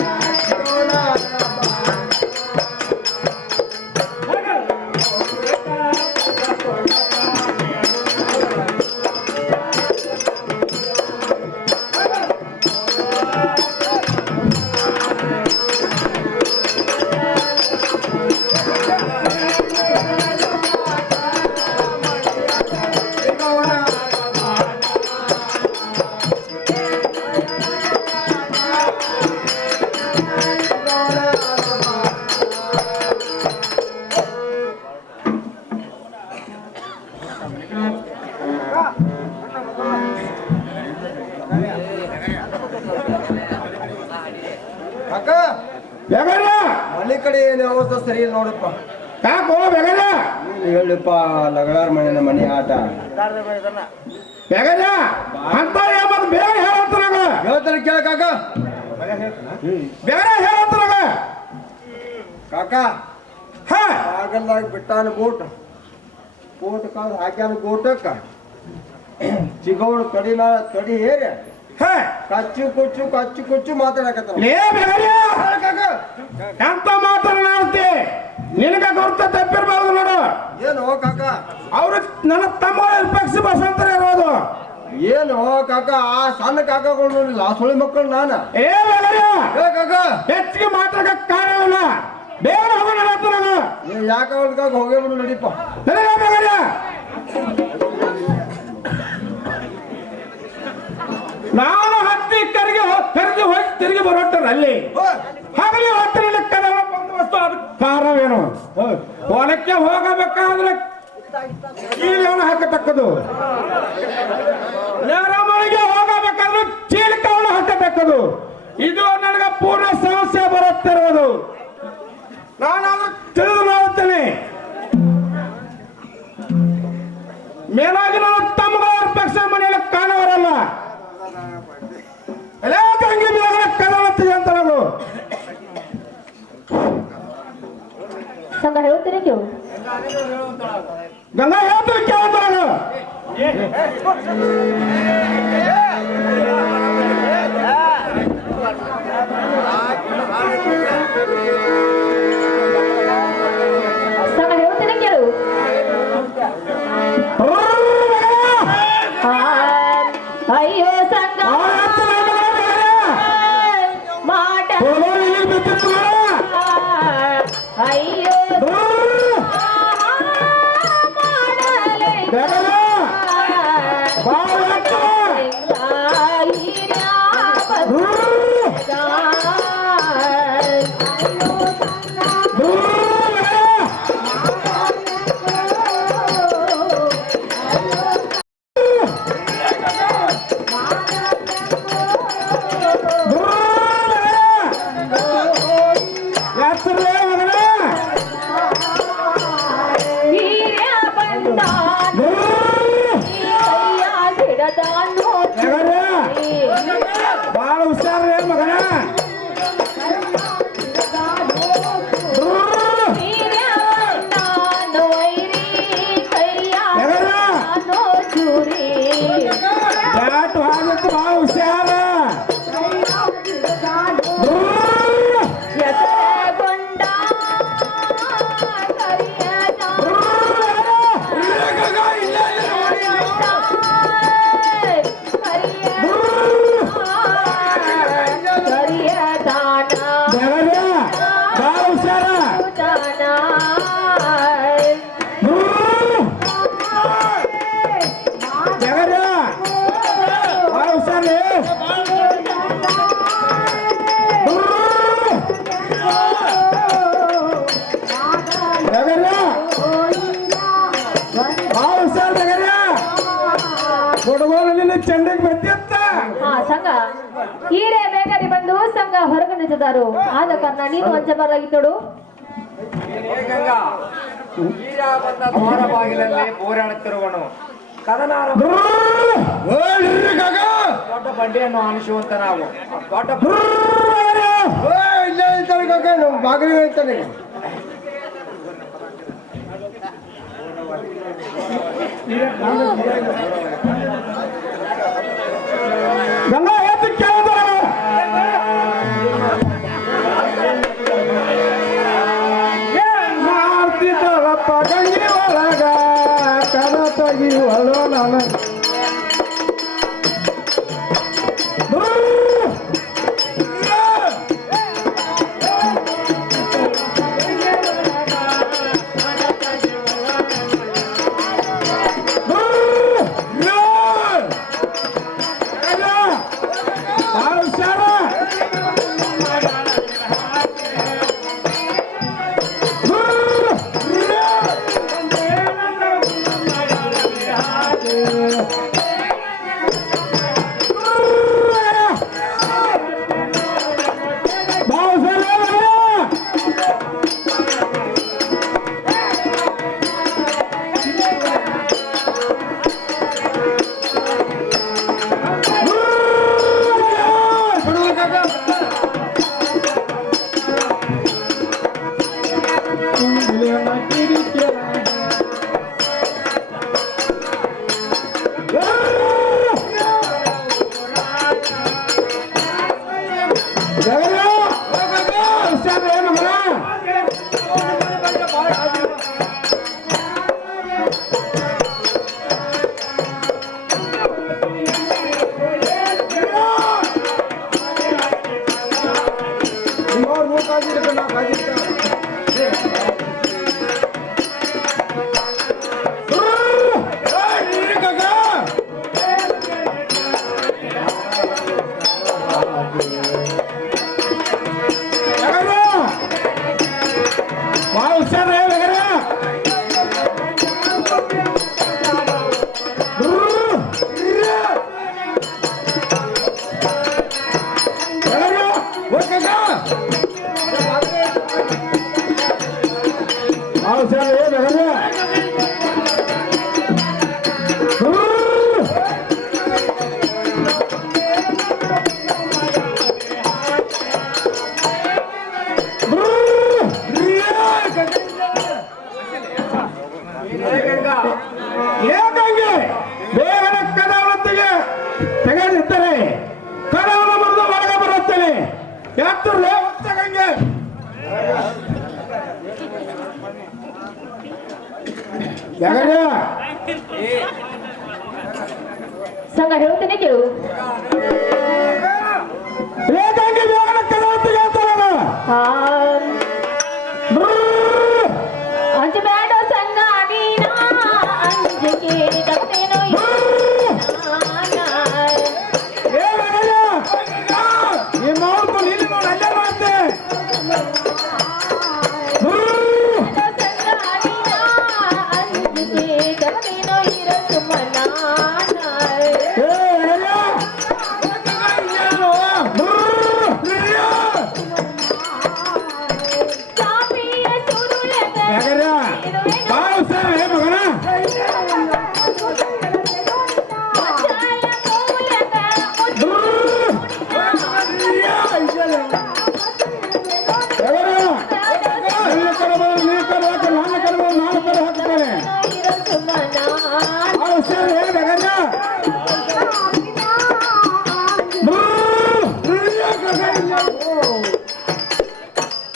ಮನೆ ಕಡೆ ಏನು ಅವಸ್ಥೆ ಸರಿ ಇಲ್ಲ ನೋಡಪ್ಪ ಯಾಕೋ ಬೇಗರ ಹೇಳಿಪ್ಪ ಲಗಳಾರ ಮನೆ ಮನೆ ಆಟ ಬೇಗರ ಅಂತ ಬೇಗ ಹೇಳಂತ ಹೇಳ್ತಾನೆ ಕೇಳ ಕಾಕ ಬೇಗ ಹೇಳಂತ ಕಾಕ ಆಗಲ್ದಾಗ ಬಿಟ್ಟಾನ ಬೋಟ್ ಕಾಲ್ ಹಾಕ್ಯಾನ ಗೋಟಕ್ಕ ಚಿಗೌಡ್ ಕಡಿ ಹೇರಿ ಕಚ್ಚು ಕೊಚ್ಚು ಮಾತಾಡಕತ್ತ ಎಂತ ಮಾತಾಡತ್ತೆ ನಿನಗ ಗೊತ್ತ ತಪ್ಪಿರ್ಬಾರ್ದು ನೋಡು ಏನು ಕಾಕ ಅವ್ರು ನನ್ನ ತಮ್ಮ ಪಕ್ಷಿ ಬಸಂತರ ಇರೋದು ಏನು ಕಾಕ ಆ ಸಣ್ಣ ಕಾಕಗಳು ನೋಡಿಲ್ಲ ಸುಳಿ ಮಕ್ಕಳು ನಾನು ಕಾಕ ಹೆಚ್ಚಿಗೆ ಮಾತಾಡಕ ಕಾರಣ ಬೇಗ ಹೋಗೋಣ ಯಾಕ ಹೋಗೇ ಬಿಡು ನಡೀಪ ನಾನು ಹತ್ತಿ ಕರೆದು ಹೋಗಿ ತಿರುಗಿ ಬರೋಟ್ಟಾರ ಅಲ್ಲಿ ಹಾಗಲಿ ಹೊತ್ತಿನ ಲೆಕ್ಕದ ಬಂದೋಬಸ್ತು ಅದಕ್ಕೆ ಕಾರಣವೇನು ಹೊಲಕ್ಕೆ ಹೋಗಬೇಕಾದ್ರೆ ಚೀಲವನ್ನು ಹಾಕತಕ್ಕದು ನೇರಮನೆಗೆ ಹೋಗಬೇಕಾದ್ರೆ ಚೀಲಕವನ್ನು ಹಾಕತಕ್ಕದು ಇದು ನನಗೆ ಪೂರ್ಣ ಸಮಸ್ಯೆ ಬರುತ್ತಿರುವುದು ನಾನು ತಿಳಿದು ನೋಡುತ್ತೇನೆ ಮೇಲಾಗಿ ನನ್ನ ತಮ್ಮಗಳ ಪಕ್ಷ ಮನೆಯಲ್ಲಿ ಕಾಣವರಲ್ಲ ಎಲ್ಲ ತಂಗಿ ಮೇಲೆ ಕದಲತ್ತಿದೆ ಅಂತ ನಾವು ಸಂಘ ಹೇಳ್ತೀನಿ ಕೇಳು. ಗಂಗಾ ಹೇಳ್ತೀವಿ ಕೇಳ್ತಾರ ಸಂಘ ಹೇಳ್ತೀನಿ ಕೇಳು. ಅಯ್ಯೋ ಸಂಘ ಮಾಡ ಅಯ್ಯೋ ಬಾಳ ಹುಷಾರ್ರಿ ಮಗನ ಬ್ಯಾಟ್ ಹಾಕಕ್ಕೆ ಬಾಳ ಹುಷಾರ ಚೆಂಡಕ್ಕೆ ಬಂದಿತ್ತ ಸಂಘ ಹೀರೆ ಬೇಗನೆ ಬಂದು ಸಂಘ ಹೊರಗೆ ನಿಂತಿದ್ದಾರು. ಆದ ಕಾರಣ ನೀನು ಅಂಜಬಾರಾಗಿ ನೋಡು. ಗಂಗಾ ಈಗ ಬಂದ ದ್ವಾರ ಬಾಗಿಲಲ್ಲಿ ಹೋರಾಡುತ್ತಿರುವನು ಕದನಾರ ದೊಡ್ಡ ಬಂಡಿಯನ್ನು ಆನಿಸುವಂತ ನಾವು ದೊಡ್ಡ ಬಾಗಿಲು ಹೇಳ್ತಾನೆ ಗಂಗಾ ಎದ್ದು ಕೇಳಿದಾರ ಮಾಡ್ತಿದ್ದಳಪ್ಪ ಗಂಗಿ ಒಳಗ ಕದ ತೆಗಿವಳು ನಾನು ಹತ್ತಿರಲೇ ಹೊತ್ತಗಂಗೆ ಯಾಕಂದ್ರೆ ಸಂಘ ಹೇಳ್ತೇನೆ ಕೇಳು. ರೇಖಂಗೆ ಬೇಗನೆ ಕದಾವತ್ತಿಗೆ ಹೇಳ್ತಾರಲ್ಲ ಅಂಜಬೇಡ ಸಂಘ ನೀನ ಅಂಜಿಕೆ ತಪ್ಪೇನೋ ಈ ಮಾವು ನೀನು ನೋಡಿ ಅಲ್ಲೇ ಮಾಡ್ತೆ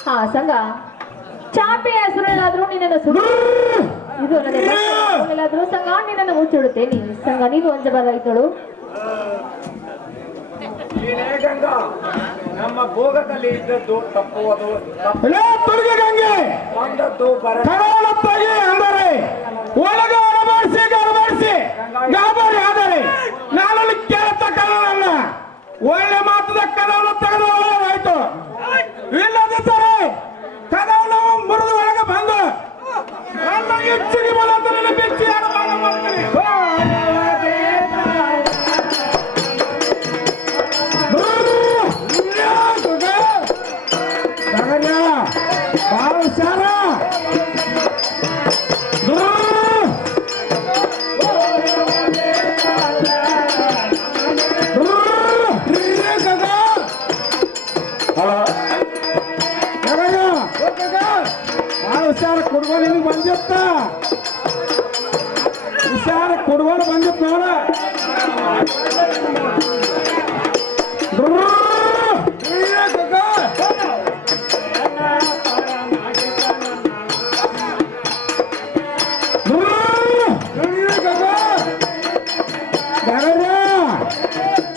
ಹಾ ಸಂಘ ಚಾಪೆ ಹೆಸರಲ್ಲಾದ್ರೂ ನಿನ್ನನ್ನು ಸುಡು ಇದು ನನಗೆ ಸಂಘ ನಿನ್ನನ್ನು ಮುಚ್ಚಿಡುತ್ತೇನೆ ಸಂಘ ನೀನು ಅಂಜಬಾರಾಯ್ತಳು. ಗಂಗಾ ನಮ್ಮ ಭೋಗದಲ್ಲಿ ಇದ್ದದ್ದು ತಪ್ಪುವುದು ಗಂಗೆ ಬಂದದ್ದು ಬರ ಕರಾಳತ್ತಾಗಿ ಅಂದರೆ ಒಳಗ ಅರಬಾಡಿಸಿ ಗರಬಾಡಿಸಿ ಗಾಬರಿ ಆದರೆ ನಾನಲ್ಲಿ ಕೇಳತಕ್ಕಲ್ಲ ಒಳ್ಳೆ ಮಾತದ ಕದವನ್ನು ತೆಗೆದು ಒಳ್ಳೆದಾಯ್ತು. ಇಲ್ಲದಿದ್ದರೆ ಕದವನ್ನು ಮುರಿದು ಒಳಗೆ ಬಂದು ನನ್ನ ಹೆಚ್ಚಿಗೆ ಬಲಂತ ಬೆಚ್ಚಿ ಆಡಬಾರ ಮಾಡ್ತೀನಿ. ಬಾಳ ಹುಷಾರ ಹುಷಾರ ಕುಡ್ಕೊಂಡು ನಿಮಗೆ ಬಂದಿತ್ತ ಹುಷಾರ ಕುಡ್ಕೊಂಡು ಬಂದಿತ್ತು ನೋಡ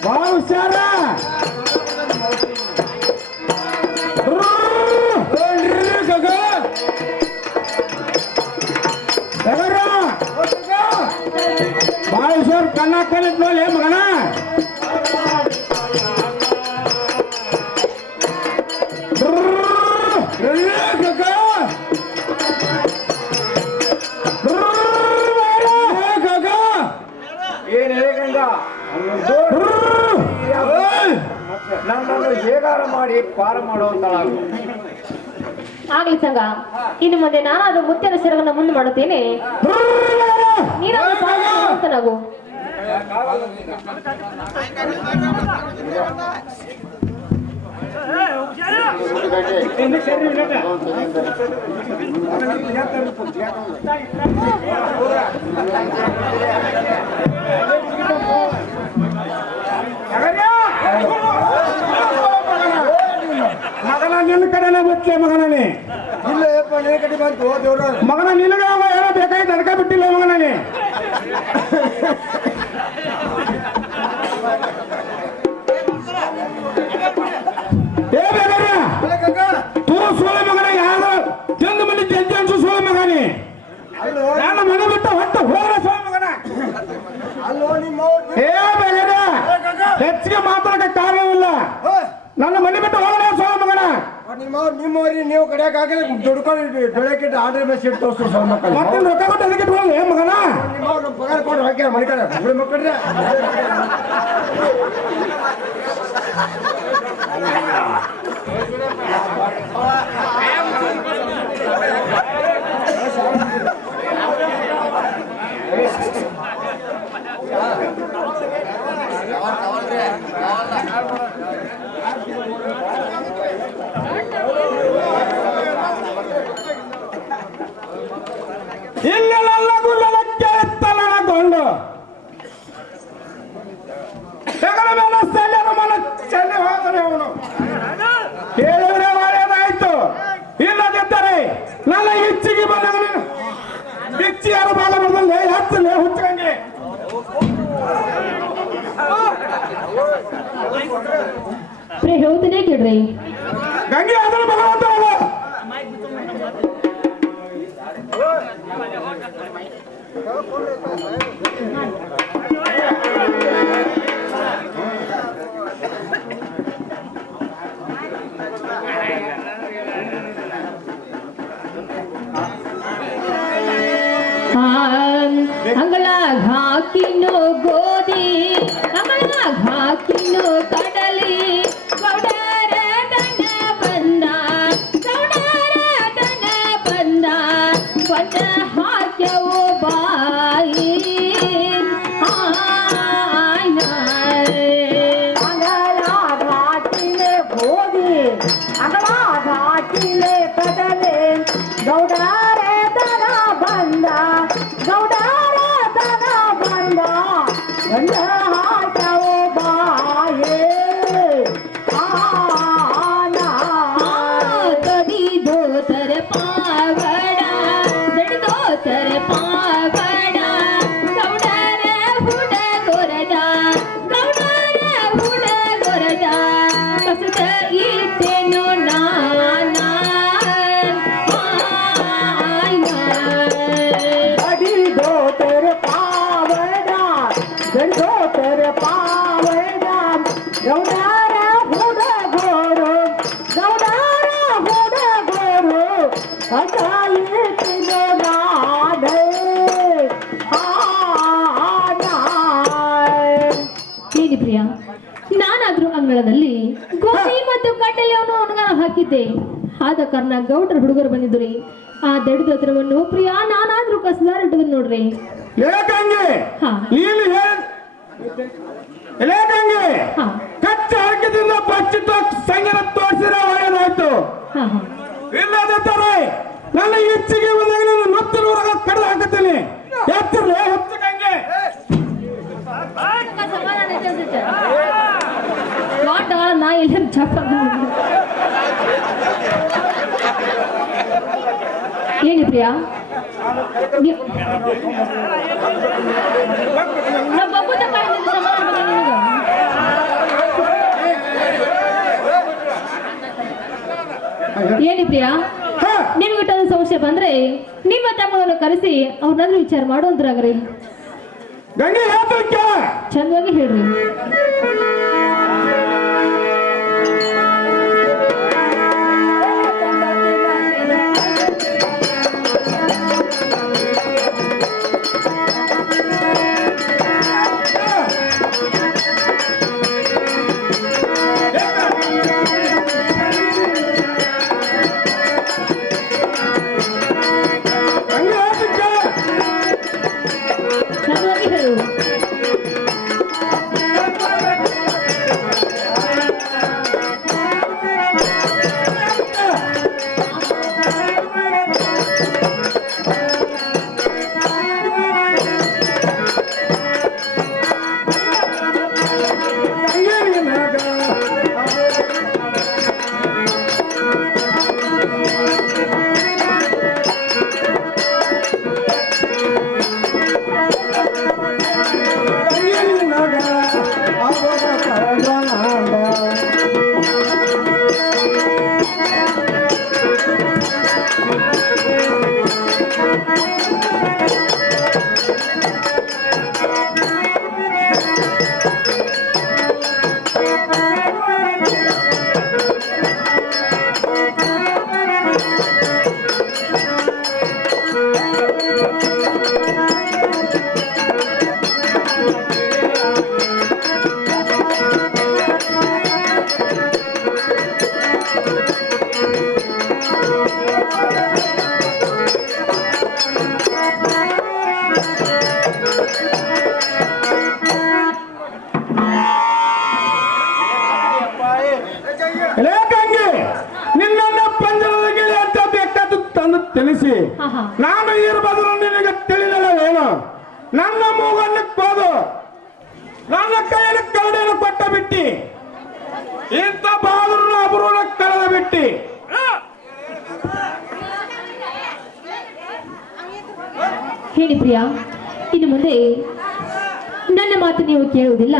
ಬಾಳ ಹುಷಾರ ಬಾಳ ಹುಷಾರ ಕಣ್ಣ ಕಲಿತ್ ನೋಡಿ ಮಗನ ಏನ್ ಗಂಗಾ ನನ್ನನ್ನು ಹೇಗಾರ ಮಾಡಿ ಪಾರ ಮಾಡುವಂತಳಾಗು. ಆಗ್ಲಿ ಸಂಘ ಇನ್ನು ಮುಂದೆ ನಾನಾದ್ರೂ ಮುತ್ತಿನ ಸೆರಗನ್ನ ಮುಂದೆ ಮಾಡುತ್ತೇನೆ. ನೀನಾಗು ಮಗನ ನಿನ್ನ ಕಡೆನೇ ಮುಖ್ಯ ಮಗನೇ ಇಲ್ಲ ಕಡೆ ಬಂತು ದೇವ್ರ ಮಗನ ನಿನಗ ಏನೋ ಬೇಕಾಗಿ ಅಡ್ಕ ಬಿಟ್ಟಿಲ್ಲ ಮಗನೇ ತೂ ಸೋಳೆ ಮಗನ ಯಾರು ತಿಂದು ಮನೆ ಜಂಜಿ ಅನ್ಸು ಸೋಳೆ ಮಗನೇ ನಾನು ಮನೆ ಬಿಟ್ಟ ಹೊಟ್ಟು ಹೋಗ್ರ ಸೋಳೆ ಮಗನ ಹೆಚ್ಚಿಗೆ ಮಾತಾಡಕ್ಕೆ ಕಾರಣವಿಲ್ಲ. ನನ್ನ ಮನೆ ಬಿಟ್ಟು ಹೋಗಲೇ ಸೋಳ ಮಗನ ನಿಮ್ಮವ್ರಿ ನೀವು ಕಡೆಯಾಗ ದುಡ್ಕೊಂಡು ಬೆಳಕಿಟ್ಟು ಆರ್ಡರ್ ಮೇಲೆ ಸಿಟ್ಟು ತೋರಿಸ್ತು ಮಕ್ಕಳು ಮತ್ತೆ ರೊಕ್ಕ ಕೊಟ್ಟು ಅದಕ್ಕೆ ಹೋಗಲಿ ಮಗನ ನಿಮ್ಮ ಪಗಾರ ಕೊಟ್ಟು ಹಾಕ್ಯಾರ ಮನೆ ಕಡೆ ಮಕ್ಕಳ್ರೆ ಇಲ್ಲೆಲ್ಲ ಗುಲ್ಲಕ್ಕೆ ತಲೆಗೊಂಡು ಹೆಗಲ ಮೇಲೆ ಸ್ಥಳೀಯ ಮನ ಚೆಲ್ಲಿ ಹೋದರೆ ಅವನು ಪ್ರಿಯ ಹೇಳ್ತೇನೆ ಕೇಳ್ರಿ. ಗಂಗೆ ಅದನ್ನು ಭಗವಂತ ಅಲ್ಲ. ಅಂಗಳಾಗ ಹಾಕಿನು ಗೋಧಿ, ಅಂಗಳಾಗ ಹಾಕಿನು ಕಡಲಿ, ಗೌಡರ ದನ ಬಂದ, ಗೌಡರ ದನ ಬಂದ, ಬಂದ ಹಾಕ್ಯವು ಬಾಯಿ ಅಂಗಳಾಗ ಹಾಕಿಲೆ ಗೋಧಿ, ಅಂಗಳಾಗ ಹಾಕಿಲೆ ಕಡಲೆ, ಗೌಡರ ದನ ಬಂದ, ಗೌಡರ ದನ ಬಂದ, ಬಂದ ಹಾಕ್ಯವು ಬಾಯೇ ದೋತರ ಪಾವಡ, ದೊಡ್ಡೋತರ ಪಾವಡ, ಗೌಡರ ಹುಡಗೊರದ, ಗೌಡರ ಹುಡಗೊರದ, ಕಸದ ಇಟ್ಟೆನು ನಾನ ದೋತರ ಪಾವಡ, ದೊಡ್ಡೋತರ ಪಾವಡ, ಗೌಡರ ಹುಡಗೋರು, ಗೌಡರ ಹುಡಗೋರು, ಅಕಾಲಿತಿನ ನಾನೇ ಹೇಳಿ ಪ್ರಿಯ, ನಾನಾದ್ರೂ ಅಂಗಳದಲ್ಲಿ ಗೋಧಿ ಮತ್ತು ಕಡ್ಲೆಯನ್ನು ಒಣಗ ಹಾಕಿದ್ದೆ. ಆದ ಕಾರಣ ಗೌಡ್ರ ಹುಡುಗರು ಬಂದಿದ್ರಿ. ಆ ದೊಡ್ಡ ದೋತ್ರವನ್ನು ಪ್ರಿಯ ನಾನಾದ್ರೂ ಕಸದಾರ ಇಟ್ಟಿದ್ ನೋಡ್ರಿ. ಲೇಕಂಗೆ ಹಾ. ನೀನು ಲೇಕಂಗೆ ಹಾ ಕಚ್ಚ ಹಾಕಿದಿಂದ ಬಚ್ಚಿಟ್ಟು ಸಂಗನ ತೋರಿಸಿರ ಒಳ್ಳೆದಾಯ್ತು. ಹಾ ಹಾ ಇಲ್ಲದಿದ್ದರೆ ನನ್ನ ಹೆಚ್ಚಿಗೆ ಬಂದಾಗ ನೀನು ನುತ್ತಲು ಹೊರಗ ಕಡ್ದು ಹಾಕುತ್ತೇನೆ. ಎತ್ತಿರ್ಲಿ ಹೆಚ್ಚಿಗಂಗೆ ನಾ ಎಲ್ಲರೂ ಚಪ್ಪ ಹೇಳಿ ಪ್ರಿಯ, ಹೇಳಿ ಪ್ರಿಯ, ನಿಮ್ಗಿಟ್ಟದ ಸಮಸ್ಯೆ ಬಂದ್ರೆ ನಿಮ್ಮ ತಮ್ಮಗಳನ್ನು ಕರೆಸಿ ಅವ್ರನ್ನಾದ್ರೂ ವಿಚಾರ ಮಾಡೋದ್ರಾಗ್ರಿ. ಗಂಗೆ ಹೇಳ್ತಕ್ಕೆ ಚಂದವಾಗಿ ಹೇಳ್ರಿ. ಚಂದವಾಗಿ ಹೇಳು. ತಿಳಿಸಿ ನಾನು ಇರಬಾರ್ದು ನಿನಗೆ ತಿಳಿಲಿಲ್ಲ ಏನು ನನ್ನ ಮೂಗನ್ನು ಕೋದು ನನ್ನ ಕೈಯಲ್ಲಿ ಕರಡಿಯನ್ನು ಕೊಟ್ಟ ಬಿಟ್ಟಿ ಇಂಥ ಬಹದ್ದೂರನ ಅಪರೂಪ ಕಳೆದ ಬಿಟ್ಟಿ ಹೇಳಿ ಪ್ರಿಯಾ, ಇನ್ನು ಮುಂದೆ ನನ್ನ ಮಾತು ನೀವು ಕೇಳುವುದಿಲ್ಲ.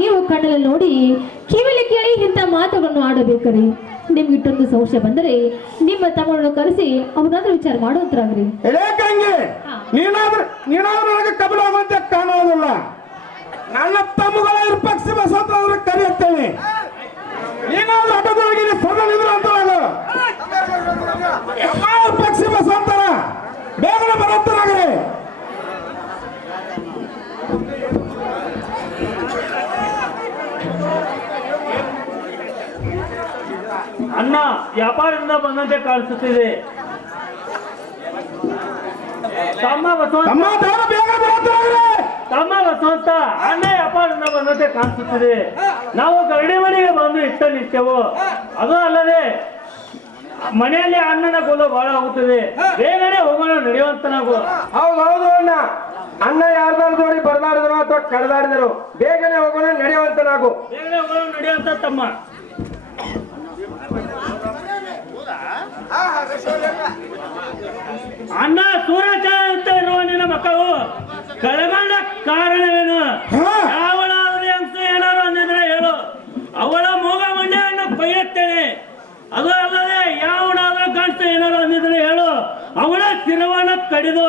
ನೀವು ಕಣ್ಣಲ್ಲಿ ನೋಡಿ ಕಿವಿಲಿ ಕೇಳಿ ಮಾತುಗಳನ್ನು ಆಡಬೇಕ್ರಿ. ನಿಮ್ಗೆ ಇಟ್ಟೊಂದು ಸಂಶಯ ಬಂದರೆ ನಿಮ್ಮ ತಮ್ಮಗಳನ್ನು ಕರೆಸಿ ಅವನಾದ್ರೂ ವಿಚಾರ ಮಾಡುವಂತರಾಗ್ರಿ. ಎಲೇಕಂಗೆ ನೀನಾದ್ರೂ ನನಗೆ ಕಬಲಾಗುವಂತೆ ಕಾಣುವುದಿಲ್ಲ. ನನ್ನ ತಮ್ಮಗಳ ವಿಪಕ್ಷ ಬಸವಂತರಾದ್ರೆ ಕರೆಯುತ್ತೇನೆ. ನೀನಾದ್ರೂ ಆಟದೊಳಗೆ ಸರಳಿದ್ರು ಅಂತ ವಿಪಕ್ಷ ಬಸವಂತರ ಬೇಗನೆ ಬರುತ್ತರಾಗ್ರಿ. ಅಣ್ಣ ವ್ಯಾಪಾರದಿಂದ ಬಂದಂತೆ ಕಾಣಿಸುತ್ತಿದೆ. ತಮ್ಮ ಬಸವಂತ ಅಣ್ಣ ವ್ಯಾಪಾರದಿಂದ ಬಂದಂತೆ ಕಾಣಿಸುತ್ತಿದೆ. ನಾವು ಗರಡಿ ಮನೆಗೆ ಬಂದು ಇಷ್ಟ ನಿತ್ಯವು. ಅದು ಅಲ್ಲದೆ ಮನೆಯಲ್ಲಿ ಅಣ್ಣನ ಗೋಲು ಬಹಳ ಆಗುತ್ತದೆ. ಬೇಗನೆ ಹೋಗೋಣ, ನಡೆಯುವಂತ ನಾವು. ಹೌದು ಅಣ್ಣ, ಅಣ್ಣ ಯಾರ್ದಾರು ನೋಡಿ ಬರದಾಡಿದ್ರು ಅಥವಾ ಕಳೆದಾಡಿದ್ರು. ಬೇಗನೆ ಹೋಗೋಣ, ನಡೆಯುವಂತ ನಾವು. ಬೇಗನೆ ಹೋಗೋಣ, ನಡೆಯುವಂತ ತಮ್ಮ. ಅಣ್ಣ ಸೂರ್ಯಚಂದ್ರ ಅಂತ ಇರುವ ನಿನ್ನ ಮಕ್ಕಳು ಕಳೆಗೊಂಡ ಕಾರಣವೇನು? ಯಾವಳಾದ್ರೂ ಅಂಶ ಏನಾರು ಅಂದಿದ್ರೆ ಹೇಳು, ಅವಳ ಮೂಗ ಮಂಡ್ಯವನ್ನು ಕೊಯ್ಯುತ್ತೇನೆ. ಅದು ಅಲ್ಲದೆ ಯಾವನಾದ್ರೂ ಗಂಡ ಏನಾರು ಅಂದಿದ್ರೆ ಹೇಳು, ಅವಳ ಶಿರವನ್ನು ಕಡಿದು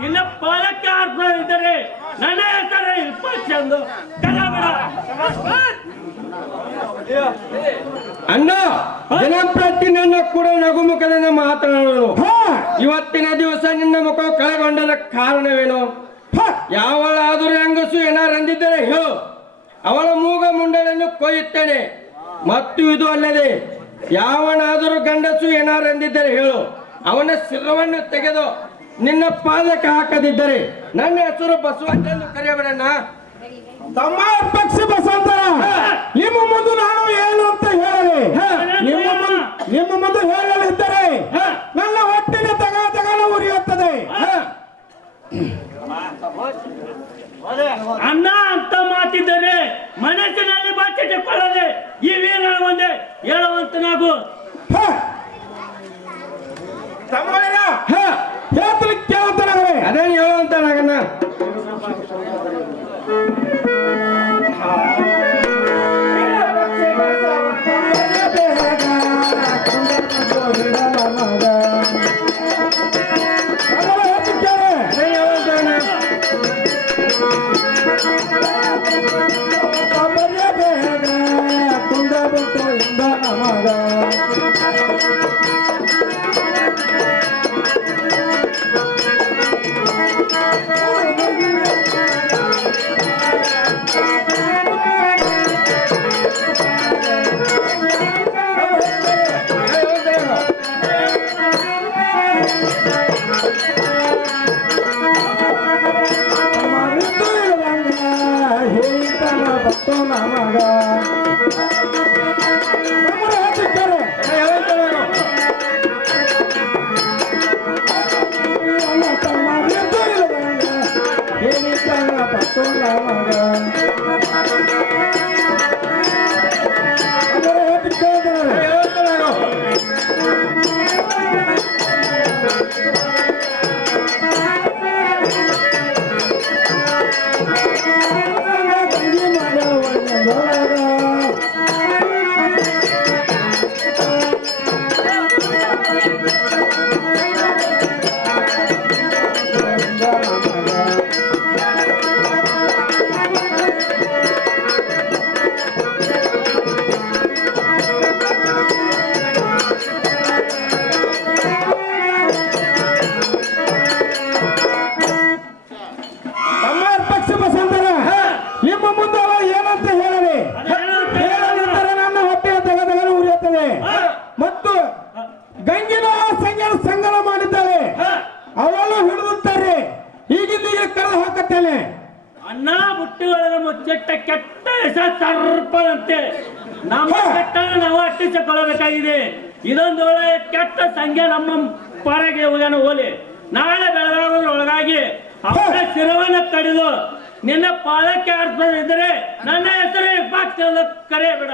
ನಿನ್ನ ಪಾಲಕ್ಕೆ ಆಡ್ತಾ ಇದ್ದರೆ ನನ್ನ ಹೆಸರು ಇಪ್ಪತ್ತು ಅಣ್ಣ ಜನಪ್ರತಿ ನನ್ನ ಕೂಡ ನಗುಮುಖದಿಂದ ಮಾತನಾಡಲು. ಇವತ್ತಿನ ದಿವಸ ನಿನ್ನ ಮುಖ ಕಳೆಗೊಂಡದ ಕಾರಣವೇನು? ಯಾವಳಾದರೂ ಹೆಂಗಸು ಏನಾರಂದಿದ್ದರೆ ಹೇಳು, ಅವಳ ಮೂಗ ಮುಂಡಗಳನ್ನು ಕೊಯ್ಯುತ್ತೇನೆ. ಮತ್ತು ಇದು ಅಲ್ಲದೆ ಯಾವನಾದರೂ ಗಂಡಸು ಏನಾರಂದಿದ್ದರೆ ಹೇಳು, ಅವನ ಶಿರವನ್ನು ತೆಗೆದು ನಿನ್ನ ಪಾದಕ್ಕೆ ಹಾಕದಿದ್ದರೆ ನನ್ನ ಹೆಸರು ಬಸವಂತ ಎಂದು ಕರೆಯಬೇಡಣ್ಣ. ತಮ್ಮ ಪಕ್ಷ ಬಸವಂತರ ನಿಮ್ಮ ಮುಂದೆ ನಾನು ಏನು ಅಂತ ಹೇಳಲಿ? ನಿಮ್ಮ ಮುಂದೆ ಹೇಳಲಿದ್ದರೆ ನನ್ನ ಹೊಟ್ಟಿನ ತಗಲ ಉರಿಯುತ್ತದೆ. ಅಣ್ಣ ಅಂತ ಮಾತಿದ್ದರೆ ಮನಸ್ಸಿನಲ್ಲಿ ಬಚ್ಚಿಟ್ಟುಕೊಳ್ಳದೆ ಈ ವೀರ ಒಂದೇ ಹೇಳುವಂತ ನಾವು. ಕೇಳುತ್ತಾನೆ ಅದೇನು ಹೇಳುವಂತ ನಾಗಣ್ಣ. ಮತ್ತು ಗಂಗಿನ ಸಂಗನ ಸಂಗಮ ಮಾಡಿದ್ದಾರೆ, ಅವಳು ಹಿಡಿದುತ್ತಾರೆ. ಈಗಿಂದೀಗ ಕರೆದು ಹಾಕತ್ತೇನೆ. ಅಣ್ಣ ಬುಟ್ಟಿಯೊಳಗೆ ಮುಚ್ಚಿಟ್ಟ ಕೆಟ್ಟ ಹೆಸರು ಸರ್ಪದಂತೆ ನಮ್ಮ ಕೆಟ್ಟ ನಾವು ಅಟ್ಟಿಸಿಕೊಳ್ಳಬೇಕಾಗಿದೆ. ಇದೊಂದು ಒಳ್ಳೆ ಕೆಟ್ಟ ಸಂಖ್ಯೆ ನಮ್ಮ ಪರಗೆ ಹೋಗನ ಹೋಲಿ. ನಾಳೆ ಬೆಳಗಾಗೋದ್ರೊಳಗಾಗಿ ಅವರ ಶಿರವನ್ನು ಕಡಿದು ನಿನ್ನ ಪಾದಕ್ಕೆ ಆಡ್ಸೋದಿದ್ದರೆ ನನ್ನ ಹೆಸರು ಪಕ್ಷ ಕರೆಯಬೇಡ.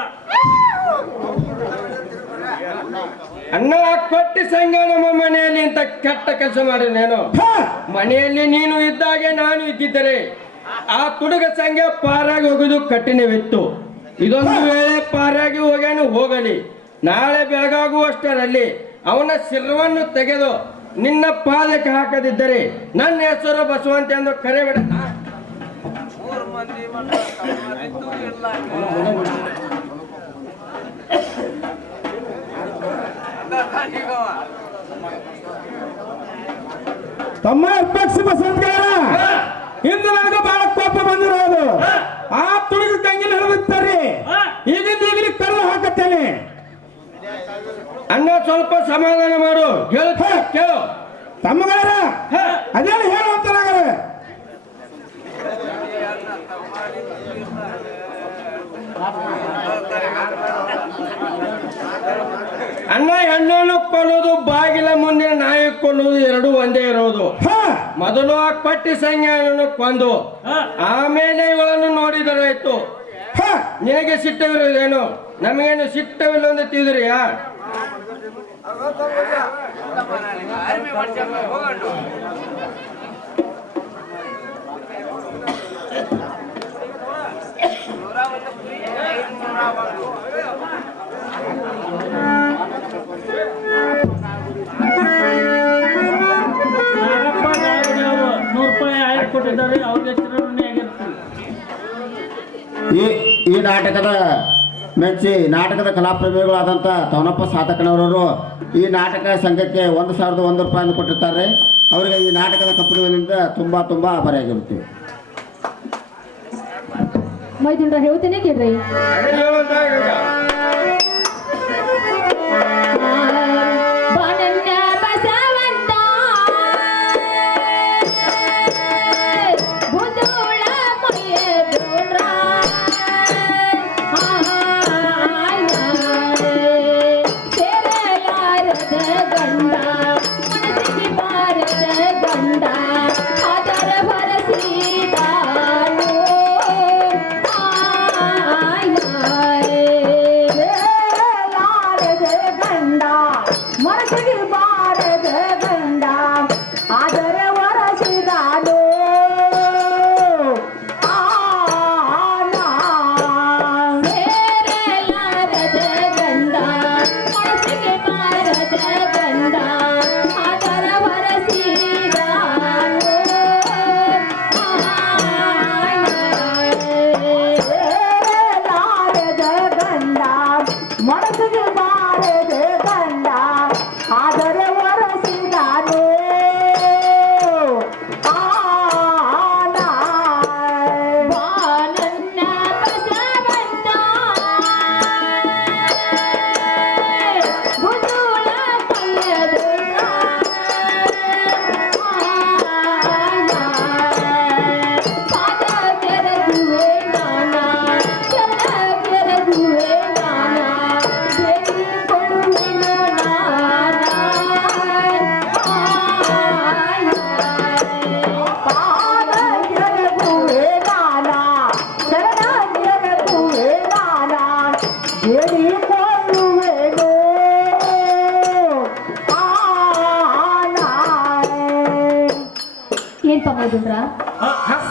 ಅಣ್ಣ ಕೊಟ್ಟಿ ಸಂಘ ನಮ್ಮ ಮನೆಯಲ್ಲಿ ಇಂತ ಕೆಟ್ಟ ಕೆಲಸ ಮಾಡಿದೇನು? ಮನೆಯಲ್ಲಿ ನೀನು ಇದ್ದಾಗೆ ನಾನು ಇದ್ದಿದ್ದರೆ ಆ ತುಡುಗ ಸಂಘ ಪಾರಾಗಿ ಹೋಗುದು ಕಠಿಣವಿತ್ತು. ಇದೊಂದು ವೇಳೆ ಪಾರಾಗಿ ಹೋಗ್ಯಾನು ಹೋಗಲಿ, ನಾಳೆ ಬೆಳಗಾಗುವಷ್ಟರಲ್ಲಿ ಅವನ ಶಿರವನ್ನು ತೆಗೆದು ನಿನ್ನ ಪಾದಕ್ಕೆ ಹಾಕದಿದ್ದರೆ ನನ್ನ ಹೆಸರು ಬಸವಂತ ಎಂದು ಕರೆಬಿಡ. ತಮ್ಮ ಅಪೇಕ್ಷ ಬಸವಂತಗಾರ, ಇಂದು ನನಗೆ ಬಹಳ ಕೋಪ ಬಂದಿರೋದು. ಆ ತುಡುಗು ತಂಗಿ ನಡೆದಿರ್ತಾರೆ, ಈಗಲೇ ಕಲ್ಲು ಹಾಕತ್ತೇನೆ. ಅಣ್ಣ ಸ್ವಲ್ಪ ಸಮಾಧಾನ ಮಾಡು, ಕೇಳು. ತಮ್ಮಗಾರ ಅದೇನು ಹೇಳುವಂತ ನಾಗರೆ ಅಣ್ಣ, ಹೆಣ್ಣನ್ನು ಕೊಲ್ಲೋದು ಬಾಗಿಲ ಮುಂದಿನ ನಾಯಿ ಕೊಲ್ಲೋದು ಎರಡೂ ಒಂದೇ ಇರೋದು. ಮೊದಲು ಆ ಪಟ್ಟಿ ಸಂಖ್ಯೆಯನ್ನು ಕೊಂದು ಆಮೇಲೆ ಇವಳನ್ನು ನೋಡಿದರಾಯ್ತು. ನಿನಗೆ ಸಿಟ್ಟವಿರೋದೇನು? ನಮಗೇನು ಸಿಟ್ಟವಿಲ್ಲ ಅಂತ ತಿಳಿದ್ರಿಯಾ? ಕೊಟ್ಟಿದ್ದಾರೆ, ಅವ್ರಿಗೆ ಈ ನಾಟಕದ ಮೆಚ್ಚಿ ನಾಟಕದ ಕಲಾಪ್ರೇಮಿಗಳಾದಂಥ ತವನಪ್ಪ ಸಾತಕನವರವರು ಈ ನಾಟಕ ಸಂಘಕ್ಕೆ 1,001 ರೂಪಾಯಿಯನ್ನು ಕೊಟ್ಟಿರ್ತಾರೆ. ಅವರಿಗೆ ಈ ನಾಟಕದ ಕಂಪನಿಯಿಂದ ತುಂಬ ಆಭಾರಿಯಾಗಿರುತ್ತೀವಿ. ಮೈದುಂಡ್ರ ಹೇಳ್ತೇನೆ ಕೇಳ್ರಿ.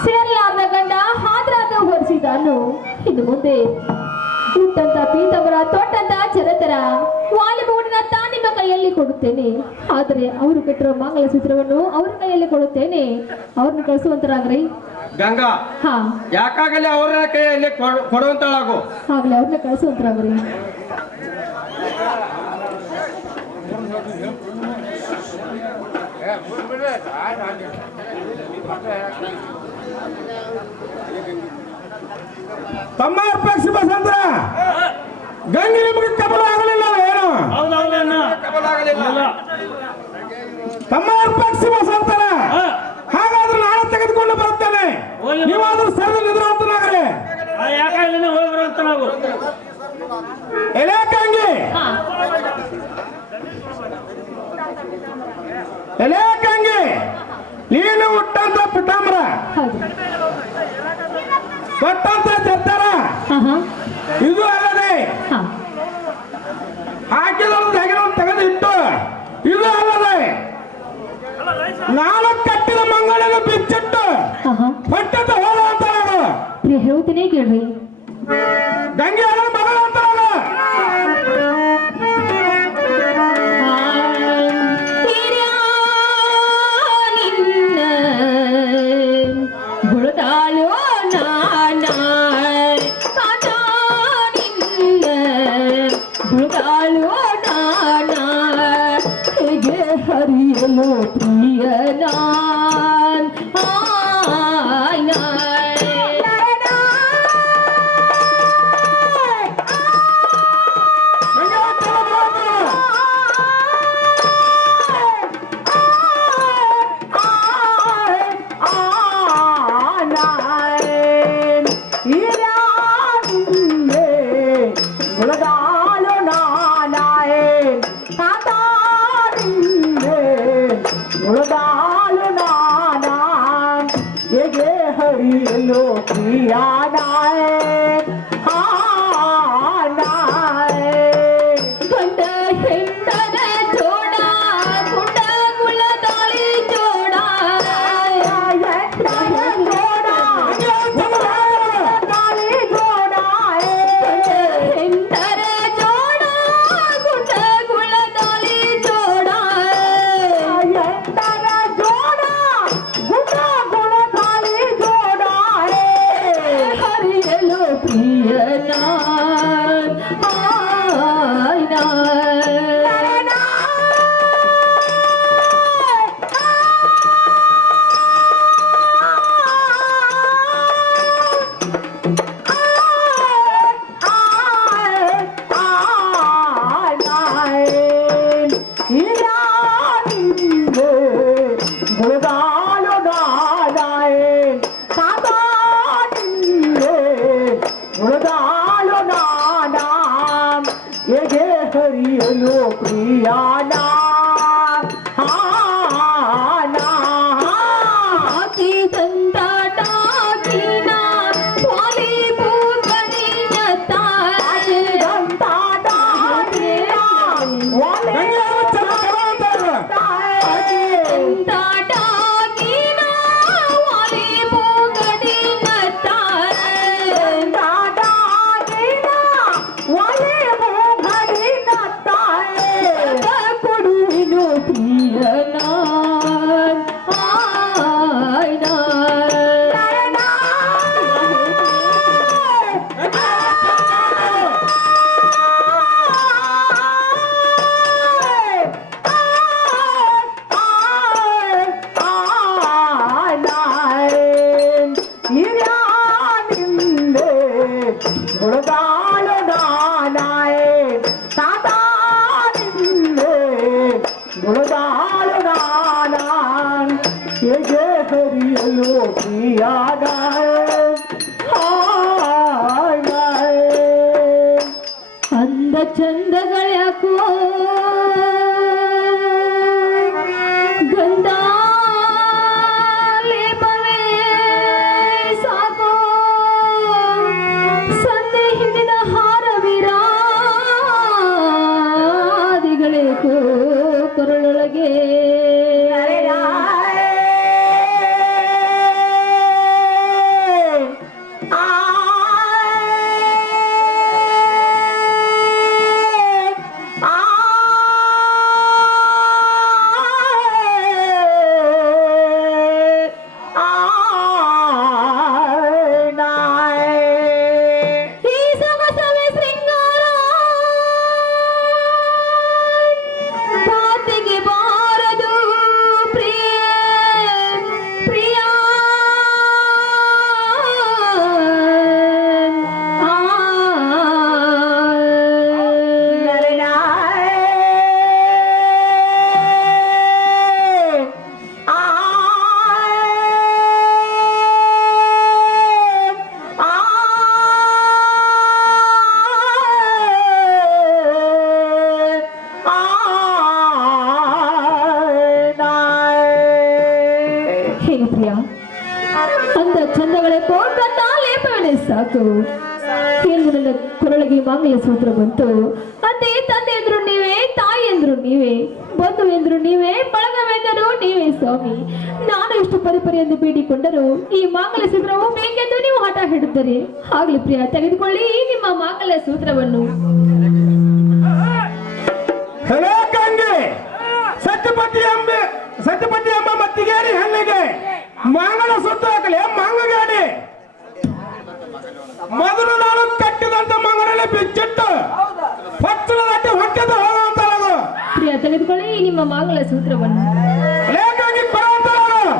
ಸೇರಲಾದ ಗಂಡ ಹಾದ್ರಾದ ಹೊರಿಸಿದನು. ಇನ್ನು ಮುಂದೆ ಹುಟ್ಟಂತ ಪೀತವರ ತೊಟ್ಟಂತ ಚರತರ ವಾಲಿಬೂಡಿನ ನಿಮ್ಮ ಕೈಯಲ್ಲಿ ಕೊಡುತ್ತೇನೆ. ಆದರೆ ಅವರು ಕಟ್ಟಿರೋ ಮಂಗಲ ಸೂತ್ರವನ್ನು ಅವ್ರ ಕೈಯಲ್ಲಿ ಕೊಡುತ್ತೇನೆ. ಅವ್ರನ್ನ ಕಳಿಸುವಂತರಾಗ್ರಿ. ಗಂಗಾ, ಹಾ, ಯಾಕಾಗಲೇ ಅವರ ಕೈಯಲ್ಲಿ ಕೊಡುವಂತಳಾಗು. ಆಗ್ಲೇ ಅವ್ರನ್ನ ಕಳಿಸುವಂತರಾಗ್ರಿ. ತಮ್ಮ ಅಪೇಕ್ಷ ಬಸಂತರ, ಗಂಗೆ ನಿಮಗೆ ಕಬಲ ಆಗಲಿಲ್ಲ ಏನು? ತಮ್ಮ ಅಪೇಕ್ಷ ಬಸಂತರ, ಹಾಗಾದ್ರೆ ನಾಳೆ ತೆಗೆದುಕೊಂಡು ಬರುತ್ತೇನೆ. ನೀವಾದ್ರೂ ಸರಳ ನಿದ್ರಾಂತನಾಗಲಿ. ಎಲೆ ಗಂಗೆ, ಎಲೆ ಗಂಗೆ, ನೀನು ಹುಟ್ಟಂತ ಪಿತಾಂಬರ ಕೊಟ್ಟಂತ ಚರ್ತಾರ ಇದು ಅಲ್ಲದೆ ಹಾಕಿದೊಂದು ತೆಗೆದು ಇಟ್ಟು ಇದು ಅಲ್ಲದೆ ನಾನು ಕಟ್ಟಿದ ಮಂಗಳನ ಬಿಚ್ಚಿಟ್ಟು ಪಟ್ಟದ ಹೋಗುವಂತ ಹೇಳ್ತೀನಿ ಕೇಳ್ರಿ. ಗಂಗೆ ಗುಳಗಾಲು ನಾನ ಹೇಗೆ ಹರಿಯಲು ಪ್ರಿಯನ ಅಂದ ಚಂದಗಳ್ಯಾಕೋ ಗಂಧ ಲೇಪವೇ ಸಾಕೋ ಸಂದೆ ಹಿಂದಿನ ಹಾರವಿರಾದಿಗಳೇಕೋ ಕೊರಳೊಳಗೆ ಅಂದ ಚಂದಗಳೇ ಕೋರ್ಕಂತ ಲೇಪವೇ ಸಾಕು ಎಂದು ನನ್ನ ಕೊರಳಿಗೆ ಮಾಂಗಲ್ಯ ಸೂತ್ರ ಬಂತು. ಅದೇ ತಂದೆ ಎಂದ್ರು ನೀವೇ, ತಾಯಿ ಎಂದ್ರು ನೀವೇ, ಬಂಧು ಎಂದ್ರು ನೀವೇ, ಬಳಗವೆಂದರು ನೀವೇ ಸ್ವಾಮಿ. ನಾನು ಎಷ್ಟು ಪರಿಪರಿ ಎಂದು ಬೇಡಿಕೊಂಡರು ಈ ಮಾಂಗಲ್ಯ ಸೂತ್ರವು ಬೇಕೆಂದು ನೀವು ಹಠ ಹಿಡುತ್ತಾರೆ. ಆಗ್ಲಿ ಪ್ರಿಯ, ತೆಗೆದುಕೊಳ್ಳಿ ನಿಮ್ಮ ಮಾಂಗಲ್ಯ ಸೂತ್ರವನ್ನು. ಸತ್ಯಪತಿ ಎಂಬ ಮತ್ತಿಗೇರಿ ಹೆಣ್ಣಿಗೆ ಮಂಗಳ ಸುತ್ತ ಹಾಕಲಿ ಮಂಗಗಾಡಿ ಮೊದಲು ನಾನು ಕಟ್ಟಿದಂತ ಮಂಗನಲ್ಲಿ ಬಿಚ್ಚಿಟ್ಟು ಪಚ್ಚಳದ ನಿಮ್ಮ ಮಂಗಲ ಸೂತ್ರವನ್ನು. ಲೇಖಾಗಿ ಪರವಂತರವರು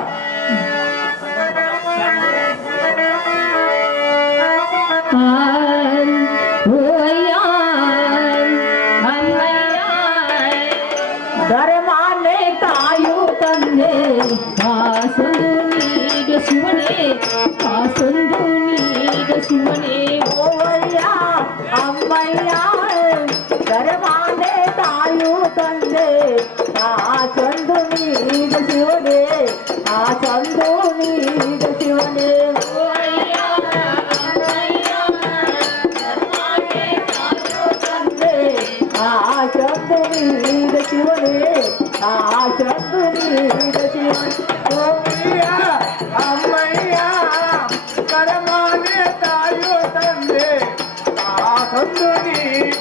ಧರ್ಮಾನೆ ತಾಯು ತಂದೆ ಕಾಸೊಂದು ನೀಗ ಶಿವನೇ, ಕಾಸೊಂದು ನೀಗ ಶಿವನೇ. ಓಯ್ಯ ಅಮ್ಮಯ್ಯ ಧರ್ಮಾನೆ ತಾಯು ತಂದೆ ಕಾಸೊಂದು ನೀಗ ಶಿವನೇ, ಕಾಸೊಂದು ನೀಗ ಶಿವನೇ. ಓಯ್ಯ ಅಮ್ಮಯ್ಯ ಧರ್ಮಾನೆ ತಾಯು ತಂದೆ ಕಾಸೊಂದು ನೀಗ ಶಿವನೇ, ಕಾಸೊಂದು ನೀಗ ಶಿವನೇ. ಓಯ್ಯ ಅಮ್ಮಯ್ಯ ಕರಮಾನೆ ತಾಯೋ ತಂದೆ ಕಾಸೊಂದು ನೀಟ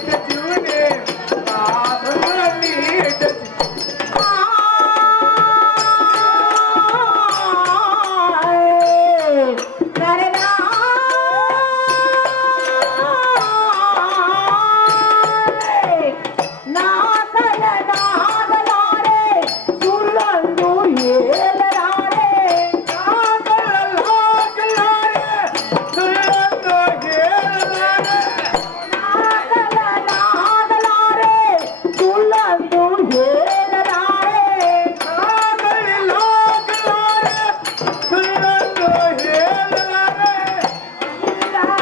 ಶಿವನೇ,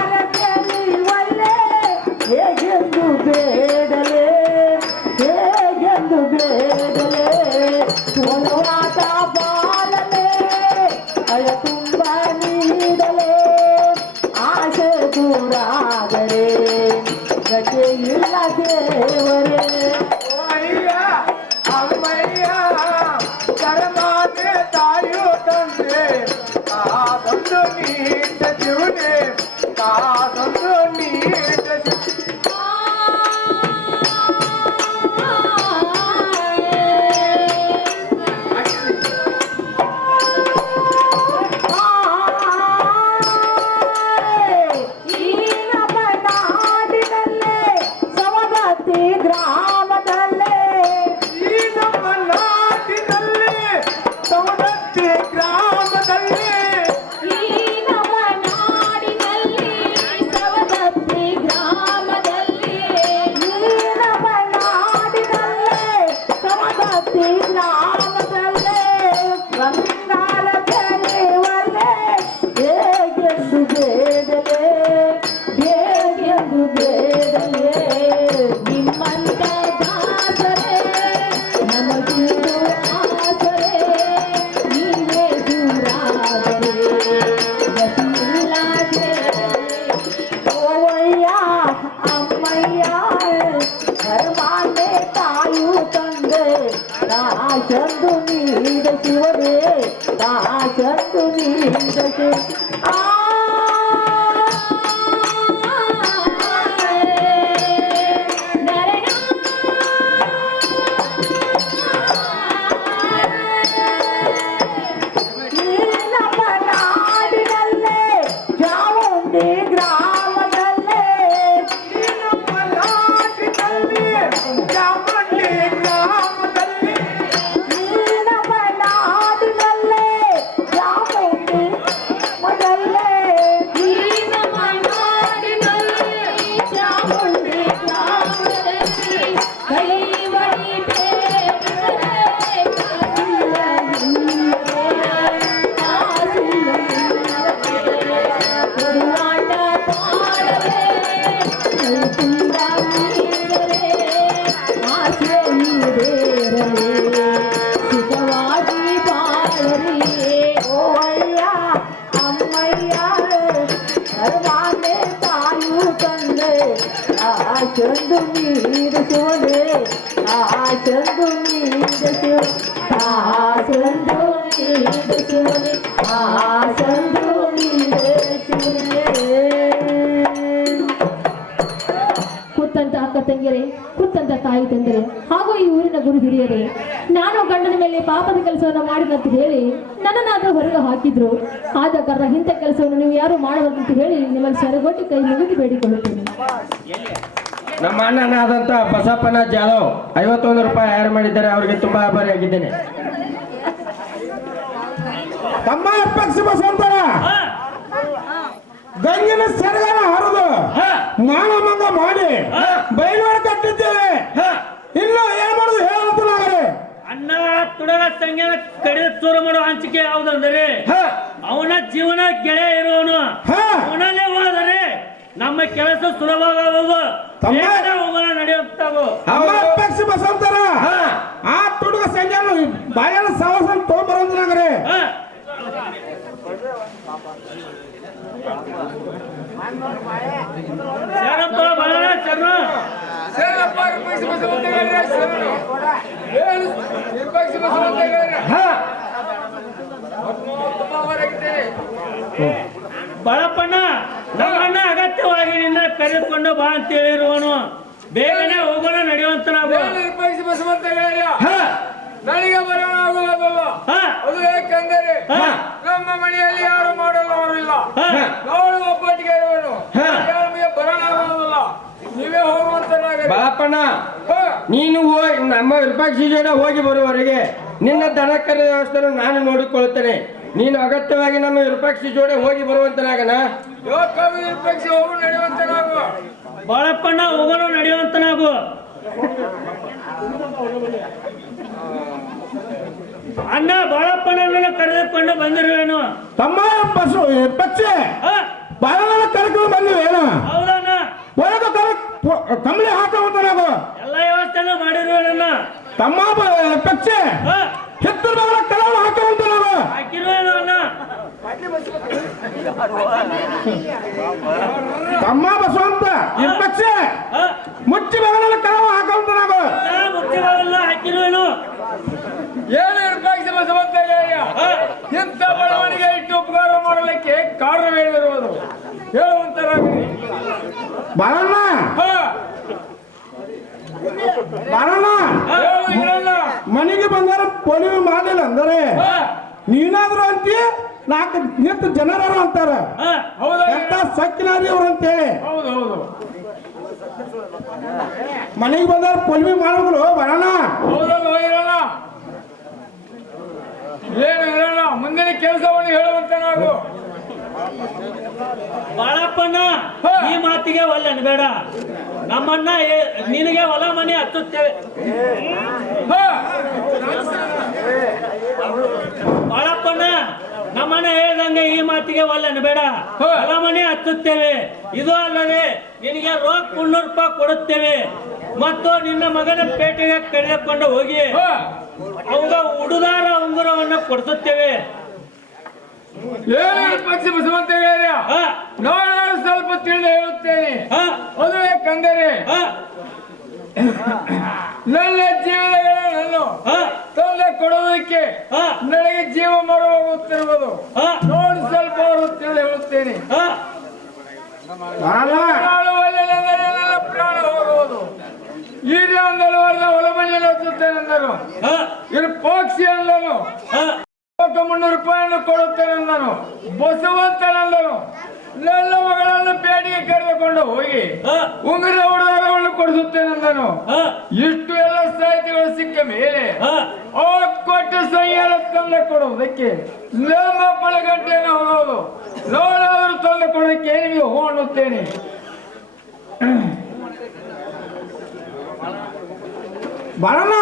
ಕಾಸೊಂದು ನೀಟ ಕುತ್ತಂತ ಅಕ್ಕ ತಂಗಿಯರೇ, ಕುತ್ತಂತ ತಾಯಿ ತಂದಿರೆ ಹಾಗೂ ಈ ಊರಿನ ಗುರು ಹಿರಿಯರೇ, ನಾನು ಗಂಡನ ಮೇಲೆ ಪಾಪದ ಕೆಲಸವನ್ನು ಮಾಡಿದಂತ ಹೇಳಿ ನನ್ನನ್ನಾದ್ರೂ ಹೊರಗೆ ಹಾಕಿದ್ರು. ಆದ ಕಾರಣ ಇಂಥ ಕೆಲಸವನ್ನು ನೀವು ಯಾರು ಮಾಡಬಾರ್ದು ಅಂತ ಹೇಳಿ ನಿಮಗೆ ಸರಗೊಟ್ಟಿ ಕೈ ಮುಗಿದು ಬೇಡಿಕೊಳ್ಳುತ್ತೇನೆ. ನಮ್ಮ ಅಣ್ಣನಾದಂತ ಬಸಪ್ಪನ ಜಾಧವ್ 51 ರೂಪಾಯಿ ಹೈರ್ ಮಾಡಿದ್ದಾರೆ. ಅವರಿಗೆ ತುಂಬಾ ಆಭಾರಿಯಾಗಿದ್ದೇನೆ. ತಮ್ಮ ಪಕ್ಷಿ ಬಸವಂತರ ಗಂಗಿನ ಸೆರಗನ ಹರಿದು ಮಾನ ಮಂಗ ಮಾಡಿ ಬೈಲೋಳ ಕಟ್ಟಿದ್ದೇವೆ. ಇನ್ನು ಏನ್ ಮಾಡುದು ಹೇಳುತ್ತಲಾಗರೆ. ಅಣ್ಣ ತುಡಗ ಸಂಖ್ಯೆ ಕಡಿದ ಚೂರು ಮಾಡೋ ಹಂಚಿಕೆ ಯಾವುದಂದರೆ ಅವನ ಜೀವನ ಗೆಳೆಯ ಇರುವವನು ಅವನಲ್ಲೇ ಹೋದರೆ ನಮ್ಮ ಕೆಲಸ ಸುಲಭವಾಗುವುದು. ನಡೆಯುತ್ತಾಗೋ ಪಕ್ಷಿ ಬಸವಂತರ ಆ ತುಡುಗ ಸಂಜೆ ಬಾಯನ ಸಾವಸ ತೊಗೊಂಬರಂದ್ರೆ ಶರಣಪ್ಪ ಬಹಳ ಶರಣ ಶರಣಪ್ಪ ಪಕ್ಷಿ ಬಸವಂತಗೌಡ್ರೆ ಶರಣು. ಏನು ಪಕ್ಷಿ ಬಸವಂತಗೌಡ್ರೆ ಬಳಪ್ಪಣ್ಣ ನಮ್ಮಣ್ಣ ಅಗತ್ಯವಾಗಿ ನಿನ್ನ ಕರೆದುಕೊಂಡು ಬಾ ಅಂತ ಹೇಳಿರುವನು. ಬೇಗನೆ ಹೋಗೋಣ ನಡೆಯುವಂತ ನಾವು. ಪಕ್ಷಿ ಬಸವಂತಗೌಡ್ರೆ ನನಗೆ ಬರೋಣಾಗುವುದಲ್ಲ. ಅದು ಏಕೆಂದರೆ ನಮ್ಮ ಮನೆಯಲ್ಲಿ ಯಾರು ಮಾಡಲು ಅವರಿಲ್ಲ. ನಾವು ಒಬ್ಬಟ್ಟಿಗೆ ಇರುವನು ಬರೋಣಾಗುವುದಿಲ್ಲ. ನೀವೇ ಹೋಗುವಂತನಾಗಲಿ. ಬಾಳಪ್ಪಣ್ಣ ನೀನು ನಮ್ಮ ವಿರೂಪಾಕ್ಷಿ ಜೋಡ ಹೋಗಿ ಬರುವವರೆಗೆ ನಿನ್ನ ದನ ಕರೆ ವ್ಯವಸ್ಥೆ ನಾನು ನೋಡಿಕೊಳ್ಳುತ್ತೇನೆ. ನೀನು ಅಗತ್ಯವಾಗಿ ನಮ್ಮ ವಿರೂಪಾಕ್ಷಿ ಜೋಡೆ ಹೋಗಿ ಬರುವಂತನಾಗನ. ವಿರೂಪಾಕ್ಷಿ ಹೋಗು ನಡೆಯುವಂತನಾಗು. ಬಾಳಪ್ಪಣ್ಣ ಹೋಗೋಣ ನಡೆಯುವಂತನಾಗು. ಅಣ್ಣ ಬಾಳಪ್ಪಣ್ಣನ ಕರೆದುಕೊಂಡು ಬಂದಿರುವೇನು. ತಮ್ಮ ಬಸು ಪಕ್ಷಿ ಬಾಳನ ಕರ್ಕೊಂಡು ಬಂದಿವೇನು. ಹೌದಣ್ಣ. ಒಳಗ ಕಂಬಳಿ ಹಾಕುವಂತನಾಗು. ಎಲ್ಲ ವ್ಯವಸ್ಥೆನೂ ಮಾಡಿರುವೇನಣ್ಣ. ತಮ್ಮ ಪಕ್ಷಿ ಹಿತ್ತಲ ಮಗಳ ಕಲವ ಹಾಕುವಂತನಾಗು. ಹಾಕಿರುವೇನು ಅಣ್ಣ. ತಮ್ಮ ಬಸವಂತ ಪಕ್ಷಿ ಮುಚ್ಚಿ ಮಗಳ ಕಲವ ಹಾಕುವಂತನಾಗು. ಮುಚ್ಚಿಗಳೆಲ್ಲ ಹಾಕಿರುವೇನು. ಏನು ವಿರೂಪಾಕ್ಷಿ ಬಸವಂತಗೌಡ್ರೆ ಇಂಥ ಬಡವನಿಗೆ ಇಟ್ಟು ಉಪಕಾರ ಮಾಡಲಿಕ್ಕೆ ಕಾರಣವೇನಿರುವುದು ಹೇಳುವಂತರಾಗಲಿ. ಬಾಳಣ್ಣ ಬಾಳಣ್ಣ ಮನೆಗೆ ಬಂದಾರ ಪೊಲೀಸ್ ಮಾಡಲಿಲ್ಲ ಅಂದರೆ ನೀನಾದ್ರು ಅಂತಿ 4 ನಿಂತು ಜನರು ಅಂತಾರ. ಎಂತ ಸಕ್ಕಿನಾರಿ ಅವ್ರು ಅಂತೇಳಿ. ಹೌದು ಹೌದು ಮನೆಗೆ ಬಂದಾರ ಪೊಲೀಸ್ ಮಾಡಿದ್ರು ಬಾಳಣ್ಣ. ಹೌದಲ್ಲ ಇರೋಣ. ಏನು ಇರೋಣ ಮುಂದಿನ ಕೆಲಸವನ್ನು ಹೇಳುವಂತ ನಾವು. ಬಾಳಪ್ಪಣ್ಣ ಈ ಮಾತಿಗೆ ಒಲ್ಲೆ ಅನ್ಬೇಡ. ನಮ್ಮನ್ನ ನಿನಗೆ ಹೊಲ ಮನೆ ಹಚ್ಚುತ್ತೇವೆ. ಬಾಳಪ್ಪಣ್ಣ ನಮ್ಮನ್ನ ಹೇಳ್ದಂಗೆ ಈ ಮಾತಿಗೆ ಒಲ್ಲೆ ಅನ್ಬೇಡ. ಹೊಲ ಮನೆ ಹಚ್ಚುತ್ತೇವೆ. ಇದು ಅಲ್ಲದೆ ನಿನಗೆ ರೋಗ 300 ರೂಪಾಯಿ ಕೊಡುತ್ತೇವೆ. ಮತ್ತು ನಿನ್ನ ಮಗನ ಪೇಟೆಗೆ ಕರೆದುಕೊಂಡು ಹೋಗಿ ಅವಾಗ ಉಡುದಾರ ಉಂಗುರವನ್ನು ಕೊಡಿಸುತ್ತೇವೆ. ಏನು ಪಕ್ಷಿ ಬಸವಂತಗೌಡ್ರೆ ನಾನು ಸ್ವಲ್ಪ ತಿಳಿದು ಹೇಳುತ್ತೇನೆ. ಅದು ಏಕೆಂದರೆ ನನ್ನ ಜೀವನಗಳನ್ನು ತೊಂದರೆ ಕೊಡುವುದಕ್ಕೆ ನನಗೆ ಜೀವ ಮರವಾಗುತ್ತಿರುವುದು ನೋಡಿ ಸ್ವಲ್ಪ ಅವರು ತಿಳಿದು ಹೇಳುತ್ತೇನೆ. ನನ್ನ ಪ್ರಾಣ ಹೋಗುವುದು. ಈಗ ಅಂದಲು ಹೊಲ ಮನೆಯಲ್ಲಿ ಹಚ್ಚುತ್ತೇನೆಂದರು. ಇದು ಪಕ್ಷಿ ಅಂದನು 300 ರೂಪಾಯಿಯನ್ನು ಕೊಡುತ್ತೇನೆಂದನು. ಬಸವಂತನಂದನು ನನ್ನ ಮಗಳನ್ನು ಪೇಟೆಗೆ ಕರೆದುಕೊಂಡು ಹೋಗಿ ಉಂಗುರ ಉಡುದಾರವನ್ನು ಕೊಡಿಸುತ್ತೇನೆಂದನು. ಇಷ್ಟು ಎಲ್ಲ ಸಾಹಿತ್ಯಗಳು ಸಿಕ್ಕ ಮೇಲೆ ಆ ಕೊಟ್ಟ ಸೈಯರ ತಂದೆ ಕೊಡುವುದಕ್ಕೆ ನಮ್ಮ ಪಳಗಂಟೆಯನ್ನು ಹೋಗೋದು ನೋಡಾದರೂ ತಂದೆ ಕೊಡೋದಕ್ಕೆ ನಿಮಗೆ ಹೋಗುತ್ತೇನೆ. ಬಾಳಣ್ಣ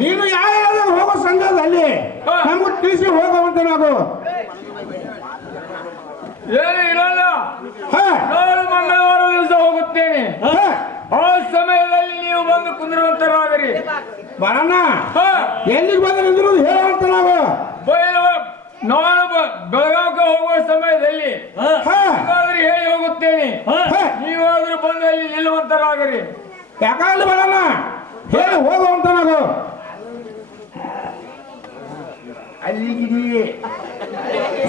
ನೀನು ಯಾವ ಹೋಗೋ ಸಂಘದಲ್ಲಿ ನಮಗೂ ತಿಳಿಸಿ ಹೋಗುವಂತ ನಾವು. ಏನು ಇರಲ್ಲ. ನಾನು ಮಂಗಳವಾರ ದಿವಸ ಹೋಗುತ್ತೇನೆ. ಆ ಸಮಯದಲ್ಲಿ ನೀವು ಬಂದು ಕುಂದಿರುವಂತರಾಗರಿ. ಬಾಳಣ್ಣ ಎಲ್ಲಿಗೆ ಬಂದು ನಿಂದಿರೋದು ಹೇಳುವಂತ ನಾವು. ನಾನು ಬೆಳಗಾವಕ್ಕೆ ಹೋಗುವ ಸಮಯದಲ್ಲಿ ಹೇಳಿ ಹೋಗುತ್ತೇನೆ. ನೀವಾದ್ರೂ ಬಂದು ಅಲ್ಲಿ ನಿಲ್ಲುವಂತರಾಗರಿ. ಯಾಕಾಗಲಿ ಬಾಳಣ್ಣ ಹೇಳಿ ಹೋಗುವಂತ ನಾವು.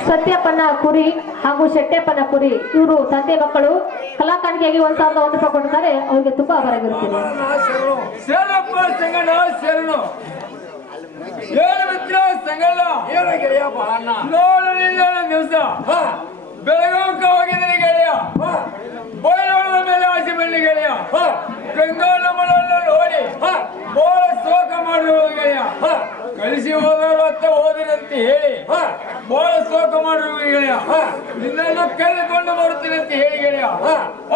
ಸತ್ಯಪ್ಪನ ಕುರಿ ಹಾಗೂ ಶೆಟ್ಟಪ್ಪನ ಕುರಿ ಇವರು ತಂದೆ ಮಕ್ಕಳು ಕಲಾಕಾಣಿಕೆಯಾಗಿ 1001 ರೂಪಾಯಿ ಕೊಟ್ಟಿದ್ದಾರೆ. ಅವರಿಗೆ ತುಂಬಾ ಆಭಾರವಾಗಿರುತ್ತೇನೆ. ಸೇರಪ್ಪ ಸಂಗಣ್ಣ ಸೇರನು. ಏನು ಮಿತ್ರ ಸಂಗಣ್ಣ ನೋಡು ನಿನ್ನ ದಿವಸ ಬೆಳಗಾವಕ್ಕೆ ಹೋಗಿದ್ದೀನಿ ಗೆಳೆಯ. ಬಯಲುಗಳ ಮೇಲೆ ಆಸೆ ಬನ್ನಿ ಗೆಳೆಯ ಗಂಗಾ ನಮ್ಮನನ್ನು ನೋಡಿ ಬೋಳ ಶೋಕ ಮಾಡಿರುವ ಗೆಳೆಯ ಕಳಿಸಿ ಹೋದವರು ಅತ್ತ ಹೋದಿರಂತೆ ಹೇಳಿ ಬೋಳ ಶೋಕ ಮಾಡಿರುವ ಗೆಳೆಯ ನಿನ್ನನ್ನು ಕರೆದುಕೊಂಡು ಬರುತ್ತೇನೆ ಅಂತ ಹೇಳಿ ಗೆಳೆಯ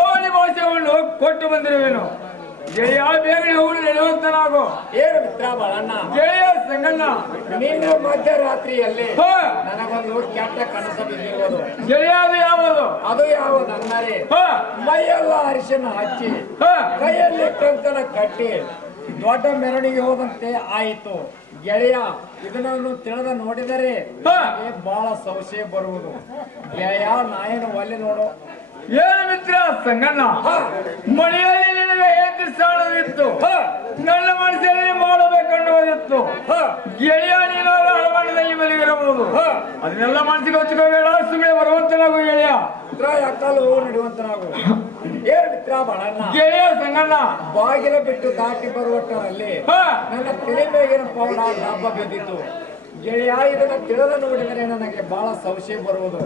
ಅವಳಿ ಭಾಷೆಯನ್ನು ಕೊಟ್ಟು ಬಂದಿರುವೇನು ಗೆಳೆಯ ಬೇಗನೆ ಹೋಗಿ ನಡೆಯುವಂತನಾಗು. ಏನು ಮಿತ್ರ ಬಾಳಣ್ಣ, ಗೆಳೆಯ ಸಂಗಣ್ಣ, ನೀನು ಮಧ್ಯರಾತ್ರಿಯಲ್ಲಿ ನನಗೊಂದು ಕೆಟ್ಟ ಕನಸು ಬಿದ್ದಿರುವುದು. ಗೆಳೆಯ ಅದು ಯಾವುದು? ಅದು ಯಾವುದು ಅಂದರೆ ಮೈಯೆಲ್ಲ ಅರಿಶಿನ ಹಚ್ಚಿ ಕೈಯಲ್ಲಿ ಕಂಕಣ ಕಟ್ಟಿ ದೊಡ್ಡ ಮೆರವಣಿಗೆ ಹೋದಂತೆ ಆಯಿತು ಗೆಳೆಯ. ಇದನ್ನು ತಿಳಿದ ನೋಡಿದರೆ ನನಗೆ ಬಹಳ ಸಂಶಯ ಬರುವುದು ಗೆಳೆಯ. ನಾಯೇನು ಒಲ್ಲೆ ನೋಡು. ಏನು ಮಿತ್ರ ಸಂಗಣ್ಣ, ಮನೆಯಲ್ಲಿ ನಿನಗೆ ಏಕೆ ಸಾಣದಿತ್ತು, ನನ್ನ ಮನಸ್ಸಲ್ಲಿ ಮಾಡಬೇಕನ್ನುವುದಿತ್ತು. ಗೆಳೆಯ ನೀನು ಹಳಮಣದಲ್ಲಿ ಮಲಗಿರಬಹುದು, ಅದನ್ನೆಲ್ಲ ಮನಸ್ಸಿಗೆ ಹಚ್ಕೋಬೇಡ, ಸುಮ್ಮನೆ ಬರುವಂತನಾಗು ಗೆಳೆಯ. ಯಾಕಾಲು ಹೋಗಿ ನಡೆಯುವಂತನಾಗು. ಏನ್ ಮಿತ್ರ ಬಾಳಣ್ಣ, ಗೆಳೆಯ ಸಂಗಣ್ಣ, ಬಾಗಿಲ ಬಿಟ್ಟು ದಾಟಿ ಬರುವಟ್ಟರಲ್ಲಿ ನನ್ನ ತಲೆ ಮೇಗಿನ ಪೌಡ ಲಾಭ ಬಿದ್ದಿತ್ತು ಗೆಳೆಯ. ಇದನ್ನ ತಿಳಿದ ನೋಡಿದರೆ ನನಗೆ ಬಹಳ ಸಂಶಯ ಬರುವುದು.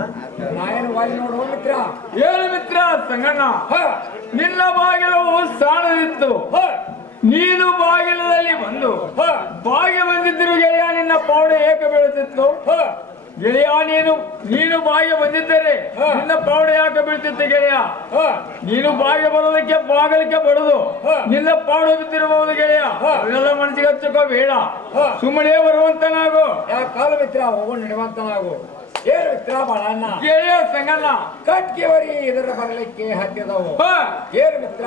ನಾಯೇನು ವಾಲಿ ನೋಡುವ ಮಿತ್ರ. ಏನು ಮಿತ್ರ ಸಂಗಣ್ಣ, ನಿನ್ನ ಬಾಗಿಲವು ಸಾಣದಿತ್ತು, ನೀನು ಬಾಗಿಲದಲ್ಲಿ ಬಂದು ಬಾಗಿ ಬಂದಿದ್ದರು ಗೆಳೆಯ, ನಿನ್ನ ಪೌಡೆ ಏಕೆ ಬೀಳುತ್ತಿತ್ತು ಗೆಳೆಯ. ನೀನು ಬಾಗಿ ಬಂದಿದ್ದರೆ ನಿನ್ನ ಪೌಡೆ ಯಾಕೆ ಬೀಳ್ತಿತ್ತು ಗೆಳೆಯ. ನೀನು ಬಾಗಿ ಬರೋದಕ್ಕೆ ಬಾಗಲಿಕ್ಕೆ ಬಡದು ನಿನ್ನ ಪಾಡು ಬಿದ್ದಿರಬಹುದು ಗೆಳೆಯ. ಅವೆಲ್ಲ ಮನಸ್ಸಿಗೆ ಹಚ್ಚಕೋ ಬೇಡ, ಸುಮ್ಮನೆ ಬರುವಂತನಾಗು. ಕಾಲ ಮಿತ್ರ ಹೋಗೋ ನಡೆಯುವಂತನಾಗು. ಏನು ಮಿತ್ರ ಬಾಳಣ್ಣ, ಗೆಳೆಯ ಸಂಗಣ್ಣ, ಕಟ್ಗೆವರಿ ಇದರ ಬರಲಿಕ್ಕೆ ಹತ್ತಿದವು. ಏನು ಮಿತ್ರ,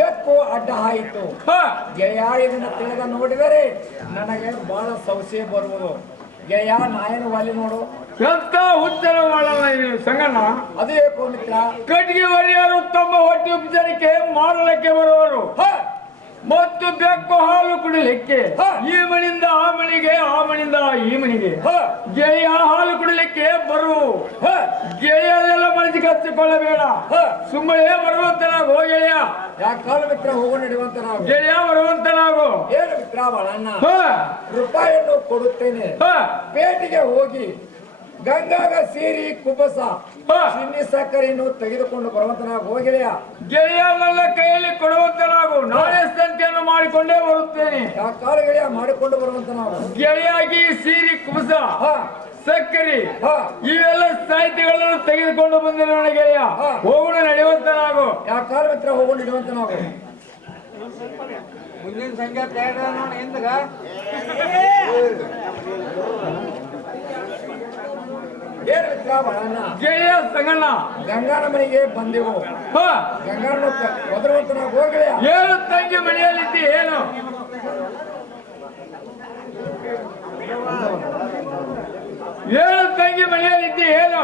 ಬೆಕ್ಕು ಅಡ್ಡ ಆಯಿತು ಗೆಳೆಯ. ಇದನ್ನ ತಿಳಿದ ನೋಡಿದರೆ ನನಗೆ ಬಹಳ ಸಂಶಯ ಬರುವುದು ಗೆಳೆಯ. ನಾಯೇನು ವಾಲಿ ನೋಡು. ಎಂತ ಹುಚ್ಚರ ಮಾಡಲ್ಲ ಸಂಗಣ್ಣ. ಅದು ಏಕೋ ಮಿತ್ರ, ಕಟ್ಟಿಗೆ ಹೊರೆಯರು ತಮ್ಮ ಹೊಟ್ಟೆ ಉಪಚಾರಕ್ಕೆ ಮಾಡಲಿಕ್ಕೆ ಬರುವರು ಮತ್ತು ಬೆಕ್ಕು ಹಾಲು ಕುಡಿಲಿಕ್ಕೆ ಈ ಮನಿಂದ ಆ ಮನೆಗೆ, ಆ ಮನಿಂದ ಈ ಮನೆಗೆ ಗೆಳೆಯ ಹಾಲು ಕುಡಿಲಿಕ್ಕೆ ಬರು ಗೆಳೆಯದೆಲ್ಲ ಮನಸ್ಸಿಗೆ ಹಚ್ಚಿಕೊಳ್ಳಬೇಡ, ಸುಮ್ಮನೆ ಬರುವಂತನಾಗು ಗೆಳೆಯ. ಯಾಕಾಲ ಮಿತ್ರ ಹೋಗೋ ನಡೆಯುವಂತನಾಗು ಗೆಳೆಯ, ಬರುವಂತನಾಗು. ಏನು ಮಿತ್ರ ಬಾಳಣ್ಣ, ರೂಪಾಯಿಯನ್ನು ಕೊಡುತ್ತೇನೆ, ಪೇಟೆಗೆ ಹೋಗಿ ಗಂಗಾಗ ಸೀರಿ ಕುಬಸ ಚಿನ್ನಿ ಸಕ್ಕರೆಯನ್ನು ತೆಗೆದುಕೊಂಡು ಬರುವಂತನಾಗು ಹೋಗಿದೆಯಾ ಗೆಳೆಯ. ನನ್ನ ಕೈಯಲ್ಲಿ ಕೊಡುವಂತನಾಗು, ನಾಳೆ ಸಂತೆಯನ್ನು ಮಾಡಿಕೊಂಡೇ ಬರುತ್ತೇನೆ. ಯಾಕಾಲ ಗೆಳೆಯ ಮಾಡಿಕೊಂಡು ಬರುವಂತನಾಗು ಗೆಳೆಯಾಗಿ ಸೀರಿ ಕುಬಸ ಸಕ್ಕರೆ ಇವೆಲ್ಲ ಸಾಹಿತ್ಯಗಳನ್ನು ತೆಗೆದುಕೊಂಡು ಬಂದಿರೋಣ ಗೆಳೆಯ. ಹೋಗೋಣ ನಡೆಯುವಂತನಾಗು. ಯಾಕಾಲ ಮಿತ್ರ ಹೋಗೊಂಡು ಇಡುವಂತನಾಗು. ಮುಂದಿನ ಸಂಖ್ಯೆ ಏನು ಮಿತ್ರ ಬಾಳಣ್ಣ, ಗೆಳೆಯ ಸಂಗಣ್ಣ, ಗಂಗಾನ ಮನೆಗೆ ಬಂದೆವು. ಗಂಗಾನ ಒದರುವಂತನಾಗು ಹೋಗಿದೆಯಾ. ಏನು ತಂಗಿ ಮನೆಯಲ್ಲಿದ್ದಿ ಏನು ಏನು ತಂಗಿ ಮನೆಯಲ್ಲಿದ್ದಿ ಏನು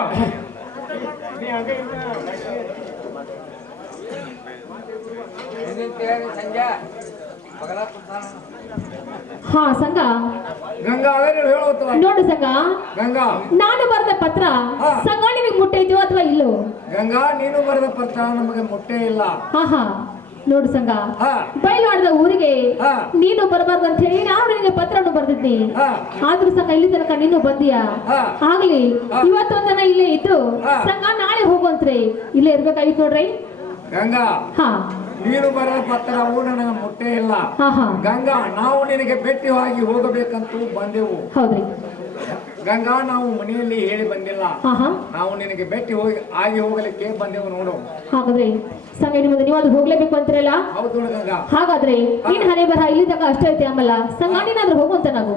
ಹಾ ಸಂಗ, ಗಂಗಾ ಅವೇನು ಹೇಳುತ್ತವ. ನೋಡು ಸಂಗ, ಗಂಗಾ ನಾನು ಬರೆದ ಪತ್ರ ಸಂಗ ನಿಮಗೆ ಮುಟ್ಟೈತಿಯೋ ಅಥವಾ ಇಲ್ಲೋ. ಗಂಗಾ ನೀನು ಬರೆದ ಪತ್ರ ನಮಗೆ ಮುಟ್ಟೇ ಇಲ್ಲ. ಹಾ ನೋಡು ಸಂಗ, ಬಯಲುವಾಡದ ಊರಿಗೆ ನೀನು ಬರಬಾರ್ದು ಅಂತ ಹೇಳಿ ನಾನು ನಿನಗೆ ಪತ್ರವನ್ನು ಬರೆದಿದ್ದೆ. ಆದ್ರೂ ಸಂಗ ಇಲ್ಲಿ ತನಕ ನೀನು ಬಂದಿಯಾ. ಆಗ್ಲಿ ಇವತ್ತೊಂದನ ಇಲ್ಲೇ ಇದ್ದು ಸಂಗ ನಾಳೆ ಹೋಗುವಂತ್ರಿ ಇಲ್ಲೇ ಇರ್ಬೇಕಾಗಿತ್ತು ನೋಡ್ರಿ. ಗಂಗಾ ಹಾ ನೀನು ಬರೆದ ಪತ್ರವು ನನಗೆ ಮುಟ್ಟೇ ಇಲ್ಲ. ಗಂಗಾ ನಾವು ನಿನಗೆ ಭೇಟಿಯಾಗಿ ಹೋಗಬೇಕಂತೂ ಬಂದೆವು. ಹೌದ್ರಿ ಗಂಗಾ, ನಾವು ಮನೆಯಲ್ಲಿ ಹೇಳಿ ಬಂದಿಲ್ಲ, ನಾವು ನಿನಗೆ ಭೇಟಿ ಆಗಿ ಹೋಗಲಿಕ್ಕೆ ಬಂದೆವು ನೋಡು. ಹಾಗಾದ್ರೆ ಸಂಗ ನಿಮ್ಮದು ನೀವು ಅದು ಹೋಗ್ಲೇಬೇಕು ಅಂತೀರಲ್ಲ. ಹೌದು ಗಂಗಾ. ಹಾಗಾದ್ರೆ ನೀನ್ ಹಣೆ ಬರಹ ಇಲ್ಲಿ ತನಕ ಅಷ್ಟೇ ಐತಿ. ಆಮಲ್ಲ ಸಂಗ ನೀನಾದ್ರೂ ಹೋಗುವಂತ ನಾವು.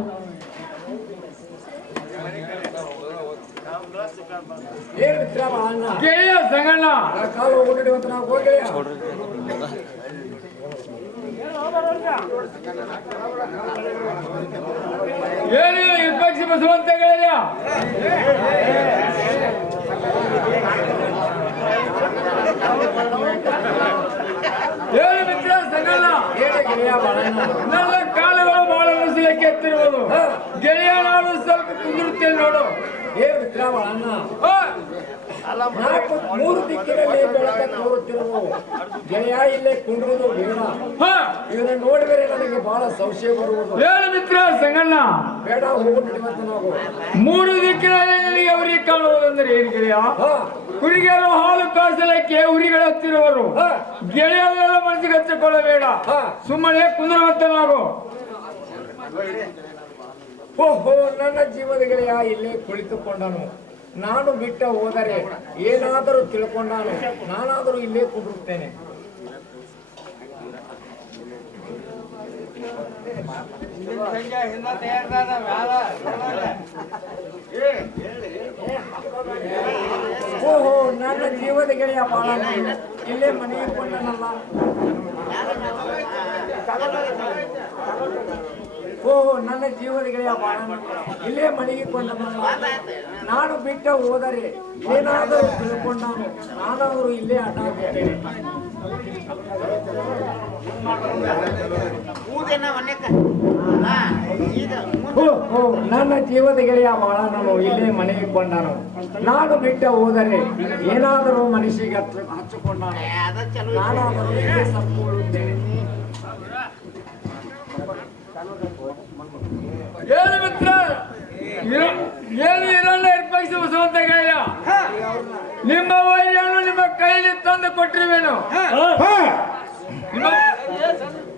ಏನು ಮಿತ್ರ ಬಾಳಣ್ಣ, ಗೆಳೆಯ ಸಂಗಣ್ಣ, ಕಾಲು ಹೋಗಿಡುವಂತ ನಾವು ಹೋಗಿ ಏನು ವಿಪಕ್ಷಿ ಬಸವಂತ ಗೆಳೆಯ. ಏನು ಮಿತ್ರ ಸಂಗಣ್ಣ, ಏನು ಗೆಳೆಯ ಬಾಳಣ್ಣ, ನನ್ನ ಕಾಲುಗಳು ಬಹಳ ನುಸಿಲಕ್ಕೆ ಎತ್ತಿರುವುದು ಗೆಳೆಯ. ನಾನು ಸ್ವಲ್ಪ ಕುಂದಿರುತ್ತೇನೆ ನೋಡು. ಏನು ಮಿತ್ರ ಬಾಳಣ್ಣ, ಮೂರು ದಿಕ್ಕಿನಲ್ಲಿ ಬೆಳಕ ತೋರುತ್ತಿರುವು ಗೆಳೆಯ. ಇಲ್ಲೇ ಕುಂಡ್ರುವುದು ಬೇಡ. ಇದನ್ನು ನೋಡಿದರೆ ನನಗೆ ಬಹಳ ಸಂಶಯ ಬರುವುದು. ಏನು ಮಿತ್ರ ಸಂಗಣ್ಣ, ಬೇಡ ಹೋಗು ನಡೆಯುವಂತ ನಾವು. ಮೂರು ದಿಕ್ಕಿನಲ್ಲಿ ಅವರಿಗೆ ಕಾಣುವುದಂದ್ರೆ ಏನು ಗೆಳೆಯ. ಕುರಿಗೆರು ಹಾಲು ಕಾಸಲಕ್ಕೆ ಉರಿಗಳು ಹತ್ತಿರುವರು ಗೆಳೆಯರೆಲ್ಲ ಮನಸ್ಸಿಗೆ ಹಚ್ಚಿಕೊಳ್ಳಬೇಡ ಸುಮ್ಮನೆ ಕುಂದರುವಂತನಾಗು. ಓಹೋ, ನನ್ನ ಜೀವದ ಗೆಳೆಯ ಇಲ್ಲೇ ಕುಳಿತುಕೊಂಡನು. ನಾನು ಬಿಟ್ಟ ಹೋದರೆ ಏನಾದರೂ ತಿಳ್ಕೊಂಡಾನು, ನಾನಾದರೂ ಇಲ್ಲೇ ಕುಂದಿರುತ್ತೇನೆ. ಓಹೋ, ನನ್ನ ಜೀವದ ಗೆಳೆಯ ಬಾಳ ಇಲ್ಲೇ ಮನೆಗೆ ಕೊಂಡನಲ್ಲ. ಓಹೋ, ನನ್ನ ಜೀವದ ಗೆಳೆಯ ಬಾಳ ಇಲ್ಲೇ ಮನೆಗೆ ಕೊಂಡನಲ್ಲ. ನಾನು ಬಿಟ್ಟ ಹೋದರೆ ಏನಾದರೂ ತಿಳ್ಕೊಂಡಾನು, ನಾನಾದರೂ ಇಲ್ಲೇ ಅಡ್ಡ ಹಾಕುತ್ತೇನೆ. ಓಹೋ, ನನ್ನ ಜೀವದ ಗೆಳೆಯ ಬಾಳನನು ಇಲ್ಲೇ ಮನೆಗೆ ಕೊಂಡನು. ನಾನು ಬಿಟ್ಟ ಹೋದರೆ ಏನಾದರೂ ಮನುಷ್ಯಗೆ ಹಚ್ಚಿಕೊಂಡಾನು, ನಾನಾದರೂ ಇಲ್ಲೇ ಸತ್ತುಕೊಳ್ಳುತ್ತೇನೆ. ಏನು ಮಿತ್ರ, ಏನು ಇರಲ್ಲ ಏರ್ಪಡಿಸಿ ಬಸವಂತ ಗೆಳೆಯ, ನಿಮ್ಮ ವೈರಿಯನ್ನು ನಿಮ್ಮ ಕೈಯಲ್ಲಿ ತಂದು ಕೊಟ್ಟಿರುವೆನು.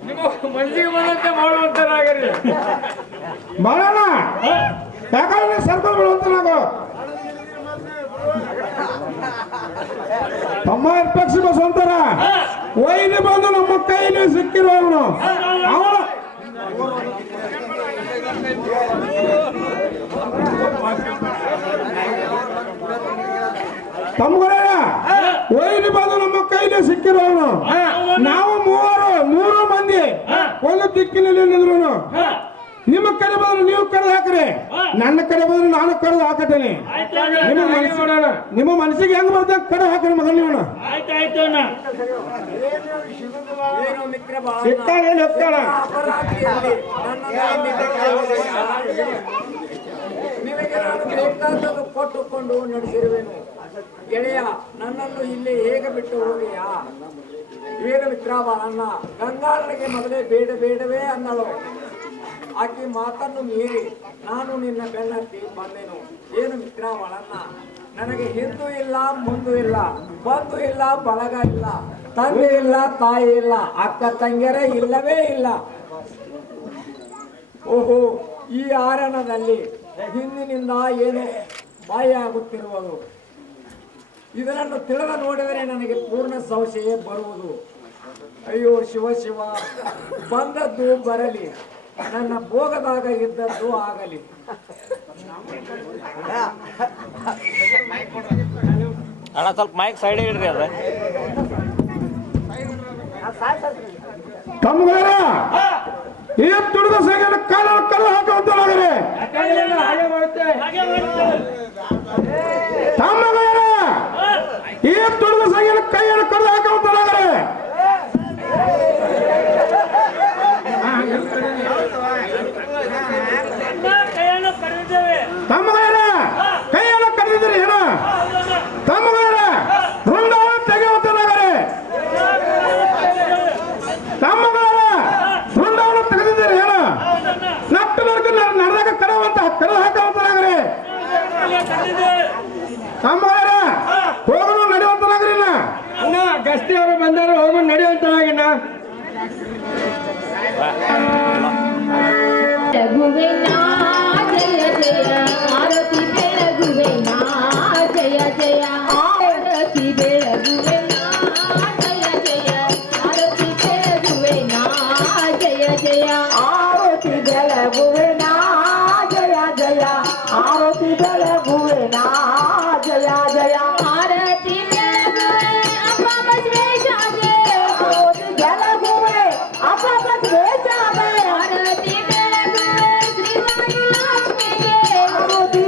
ನಿಮ್ಮ ಮನಸ್ಸಿಗೆ ಬಂದಂತೆ ಮಾಡುವಂತರಾಗಿರಿ. ಬಾಳಣ್ಣ ಯಾಕಂದ್ರೆ ಸರ್ಕಲ್ ಬಿಡುವಂತ ನಾವು ತಮ್ಮ ಪಕ್ಷಿ ಬಸವಂತರ ವೈದ್ಯ ಬಂದು ನಮ್ಮ ಕೈಯಲ್ಲಿ ಸಿಕ್ಕಿರೋನು ಅವನ ತಮ್ಮಗಳೇ ವೈದ್ಯ ಬಂದು ನಮ್ಮ ಕೈಯಲ್ಲಿ ಸಿಕ್ಕಿರೋನು. ನಾವು ಮೂರು ಮಂದಿ ಒಂದು ದಿಕ್ಕಿನಲ್ಲಿ ನಿಂದ್ರು. ನಿಮ್ಮ ಕಡೆ ಬಂದ್ರೆ ನೀವು ಕರೆದು ಹಾಕ್ರಿ, ನನ್ನ ಕಡೆ ಬಂದ್ರೆ ನಾನು ಕರೆದು ಹಾಕತೇನೆ. ನಿಮ್ಮ ಮನಸ್ಸಿಗೆ ಹೆಂಗ್ ಬರ್ತಂಗ ಕಡೆ ಹಾಕ್ರಿ ಮಗ ನೀವು. ಏನು ಮಿತ್ರ ಬಾಳ ಸಿಕ್ಕಾಗ ಎಲ್ಲಿ ಹೋಗ್ತಾಳ ಅಪರಾಧಿಯಲ್ಲಿ ನಿನಗೆ ನಾನು ಬೇಕಾದದ್ದು ಕೊಟ್ಟುಕೊಂಡು ನಡೆಸಿರುವೆನು. ಗೆಳೆಯ, ನನ್ನನ್ನು ಇಲ್ಲಿ ಹೇಗೆ ಬಿಟ್ಟು ಹೋದೆಯಾ? ಏನು ಮಿತ್ರ ಬಾಳಣ್ಣ, ಗಂಗಾಳನಿಗೆ ಮೊದಲೇ ಬೇಡವೇ ಅಂದಳು. ಆಕೆ ಮಾತನ್ನು ಮೀರಿ ನಾನು ನಿನ್ನ ಬೆನ್ನತ್ತಿ ಬಂದೆನು. ಏನು ಮಿತ್ರ ಬಾಳಣ್ಣ, ನನಗೆ ಹಿಂದೂ ಇಲ್ಲ, ಮುಂದು ಇಲ್ಲ, ಬಂಧು ಇಲ್ಲ, ಬಳಗ ಇಲ್ಲ, ತಂದೆ ಇಲ್ಲ, ತಾಯಿ ಇಲ್ಲ, ಅಕ್ಕ ತಂಗಿಯರೇ ಇಲ್ಲವೇ ಇಲ್ಲ. ಓಹೋ, ಈ ಆರಣದಲ್ಲಿ ಹಿಂದಿನಿಂದ ಏನು ಬಾಯಿ ಆಗುತ್ತಿರುವುದು, ಇದನ್ನು ತಿಳಿದು ನೋಡಿದರೆ ನನಗೆ ಪೂರ್ಣ ಸಂಶಯ ಬರುವುದು. ಅಯ್ಯೋ ಶಿವ ಶಿವ, ಬಂದದ್ದು ಬರಲಿ, ನನ್ನ ಭೋಗದಾಗ ಇದ್ದದ್ದು ಆಗಲಿ. ಅಣ್ಣ ಸ್ವಲ್ಪ ಮೈಕ್ ಸೈಡ್ ಇಡ್ರಿ ಅದ. ತಮ್ಮಗಳ ಈ ತುಳಿದ ಸಂಖ್ಯೆ ಕಲ್ಲು ಹಾಕುವಂತಲಾಗರೆ ತಮ್ಮಗಳ ಈ ತುಳಿದ ಸಂಖ್ಯೆ ಕೈಯನ್ನು ಕಲ್ಲು ಹಾಕುವಂತಲಾಗರೆ ತಮ್ಮಗಳ ಕೈಯನ್ನು ಕರೆದಿದ್ರಿ ಏನ ತಮ್ಮಗಳ ವೃಂದಾವನ ತೆಗೆಯುವಂತಲಾಗರೆ ತಮ್ಮಗಳ ವೃಂದಾವನ ತೆಗೆದಿದ್ದೀರಿ ಏನ ನಟ್ಟು ಬರ್ಕು ನಡೆದಾಗ ಕರೆದು ಹಾಕುವಂತಲಾಗ್ರಿ ತಮ್ಮಗಳ ಹೋಗಲು ನಡೆಯುವಂತಲಾಗ್ರಿಲ್ಲ ಅಣ್ಣ ಗಸ್ತಿ ಅವರು ಬಂದರು ಹೋಗಿ ನಡೆಯುವಂತಲಾಗಿನ ಬೆಳಗುವೆನಾ ಜಯ ಜಯ ಆರತಿ ಬೆಳಗುವೆನಾ ಜಯ ಜಯ ಆರತಿ ಬೆಳಗುವೆನಾ ಜಯ ಜಯ ಆರತಿ ಬೆಳಗುವೆನಾ ಜಯ ಜಯ ಆರತಿ ಬೆಳಗುವೆನಾ ಜಯ ಜಯ ಆರತಿ ಬೆಳಗುವೆನಾ ಜಯ ಜಯ ಆರತಿ ಬೆಳಗುವೆ ಅಪ್ಪ ಬಸವೇಶಾಗೆ ಆರತಿ ಬೆಳಗುವೆ ಅಪ್ಪ ಬಸವೇಶಾಗೆ ಆರತಿ ಬೆಳಗುವೆ ಶ್ರೀವಾಣಿ ಲಕ್ಷ್ಮಿಗೆ ಆರತಿ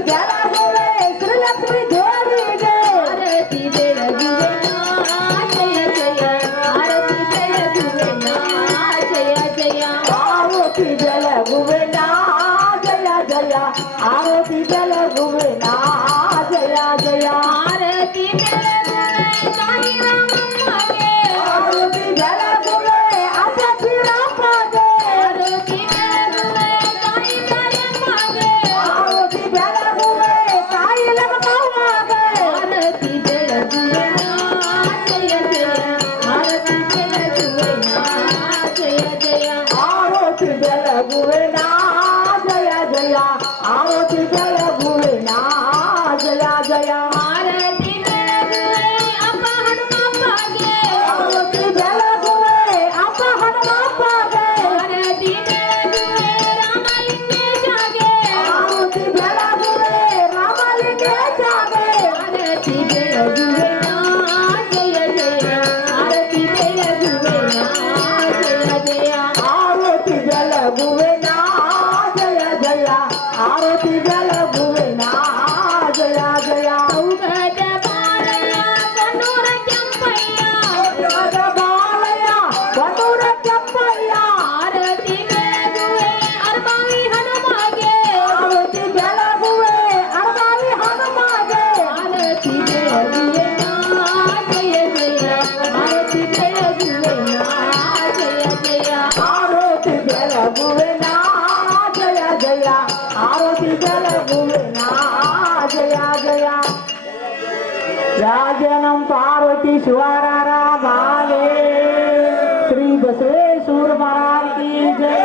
शिवारार महादेव। श्री बसवेश्वर महाराज की जय।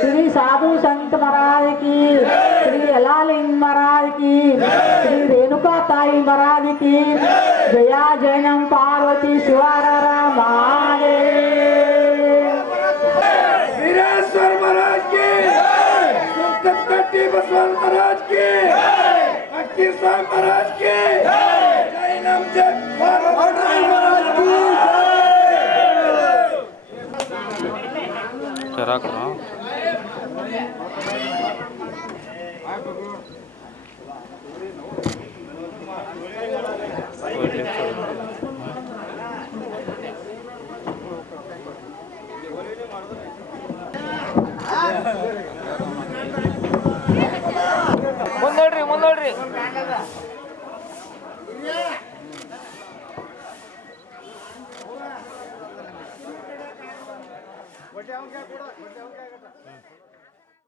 श्री साधु संत महाराज की। श्री अलालिंग महाराज की। श्री रेणुका ताई महाराज की जया। जैनम पार्वती शिवारार महादेव। वीरेश्वर महाराज की, सुंकटकट्टी बसवन महाराज की, फकीर साहब महाराज की, जैनम जय पार्वती महाराज की चरा करो ಮುಂದೋಡ್ರಿ ಮುಂದೋಡ್ರಿ ಕೊಟ್ಟೆ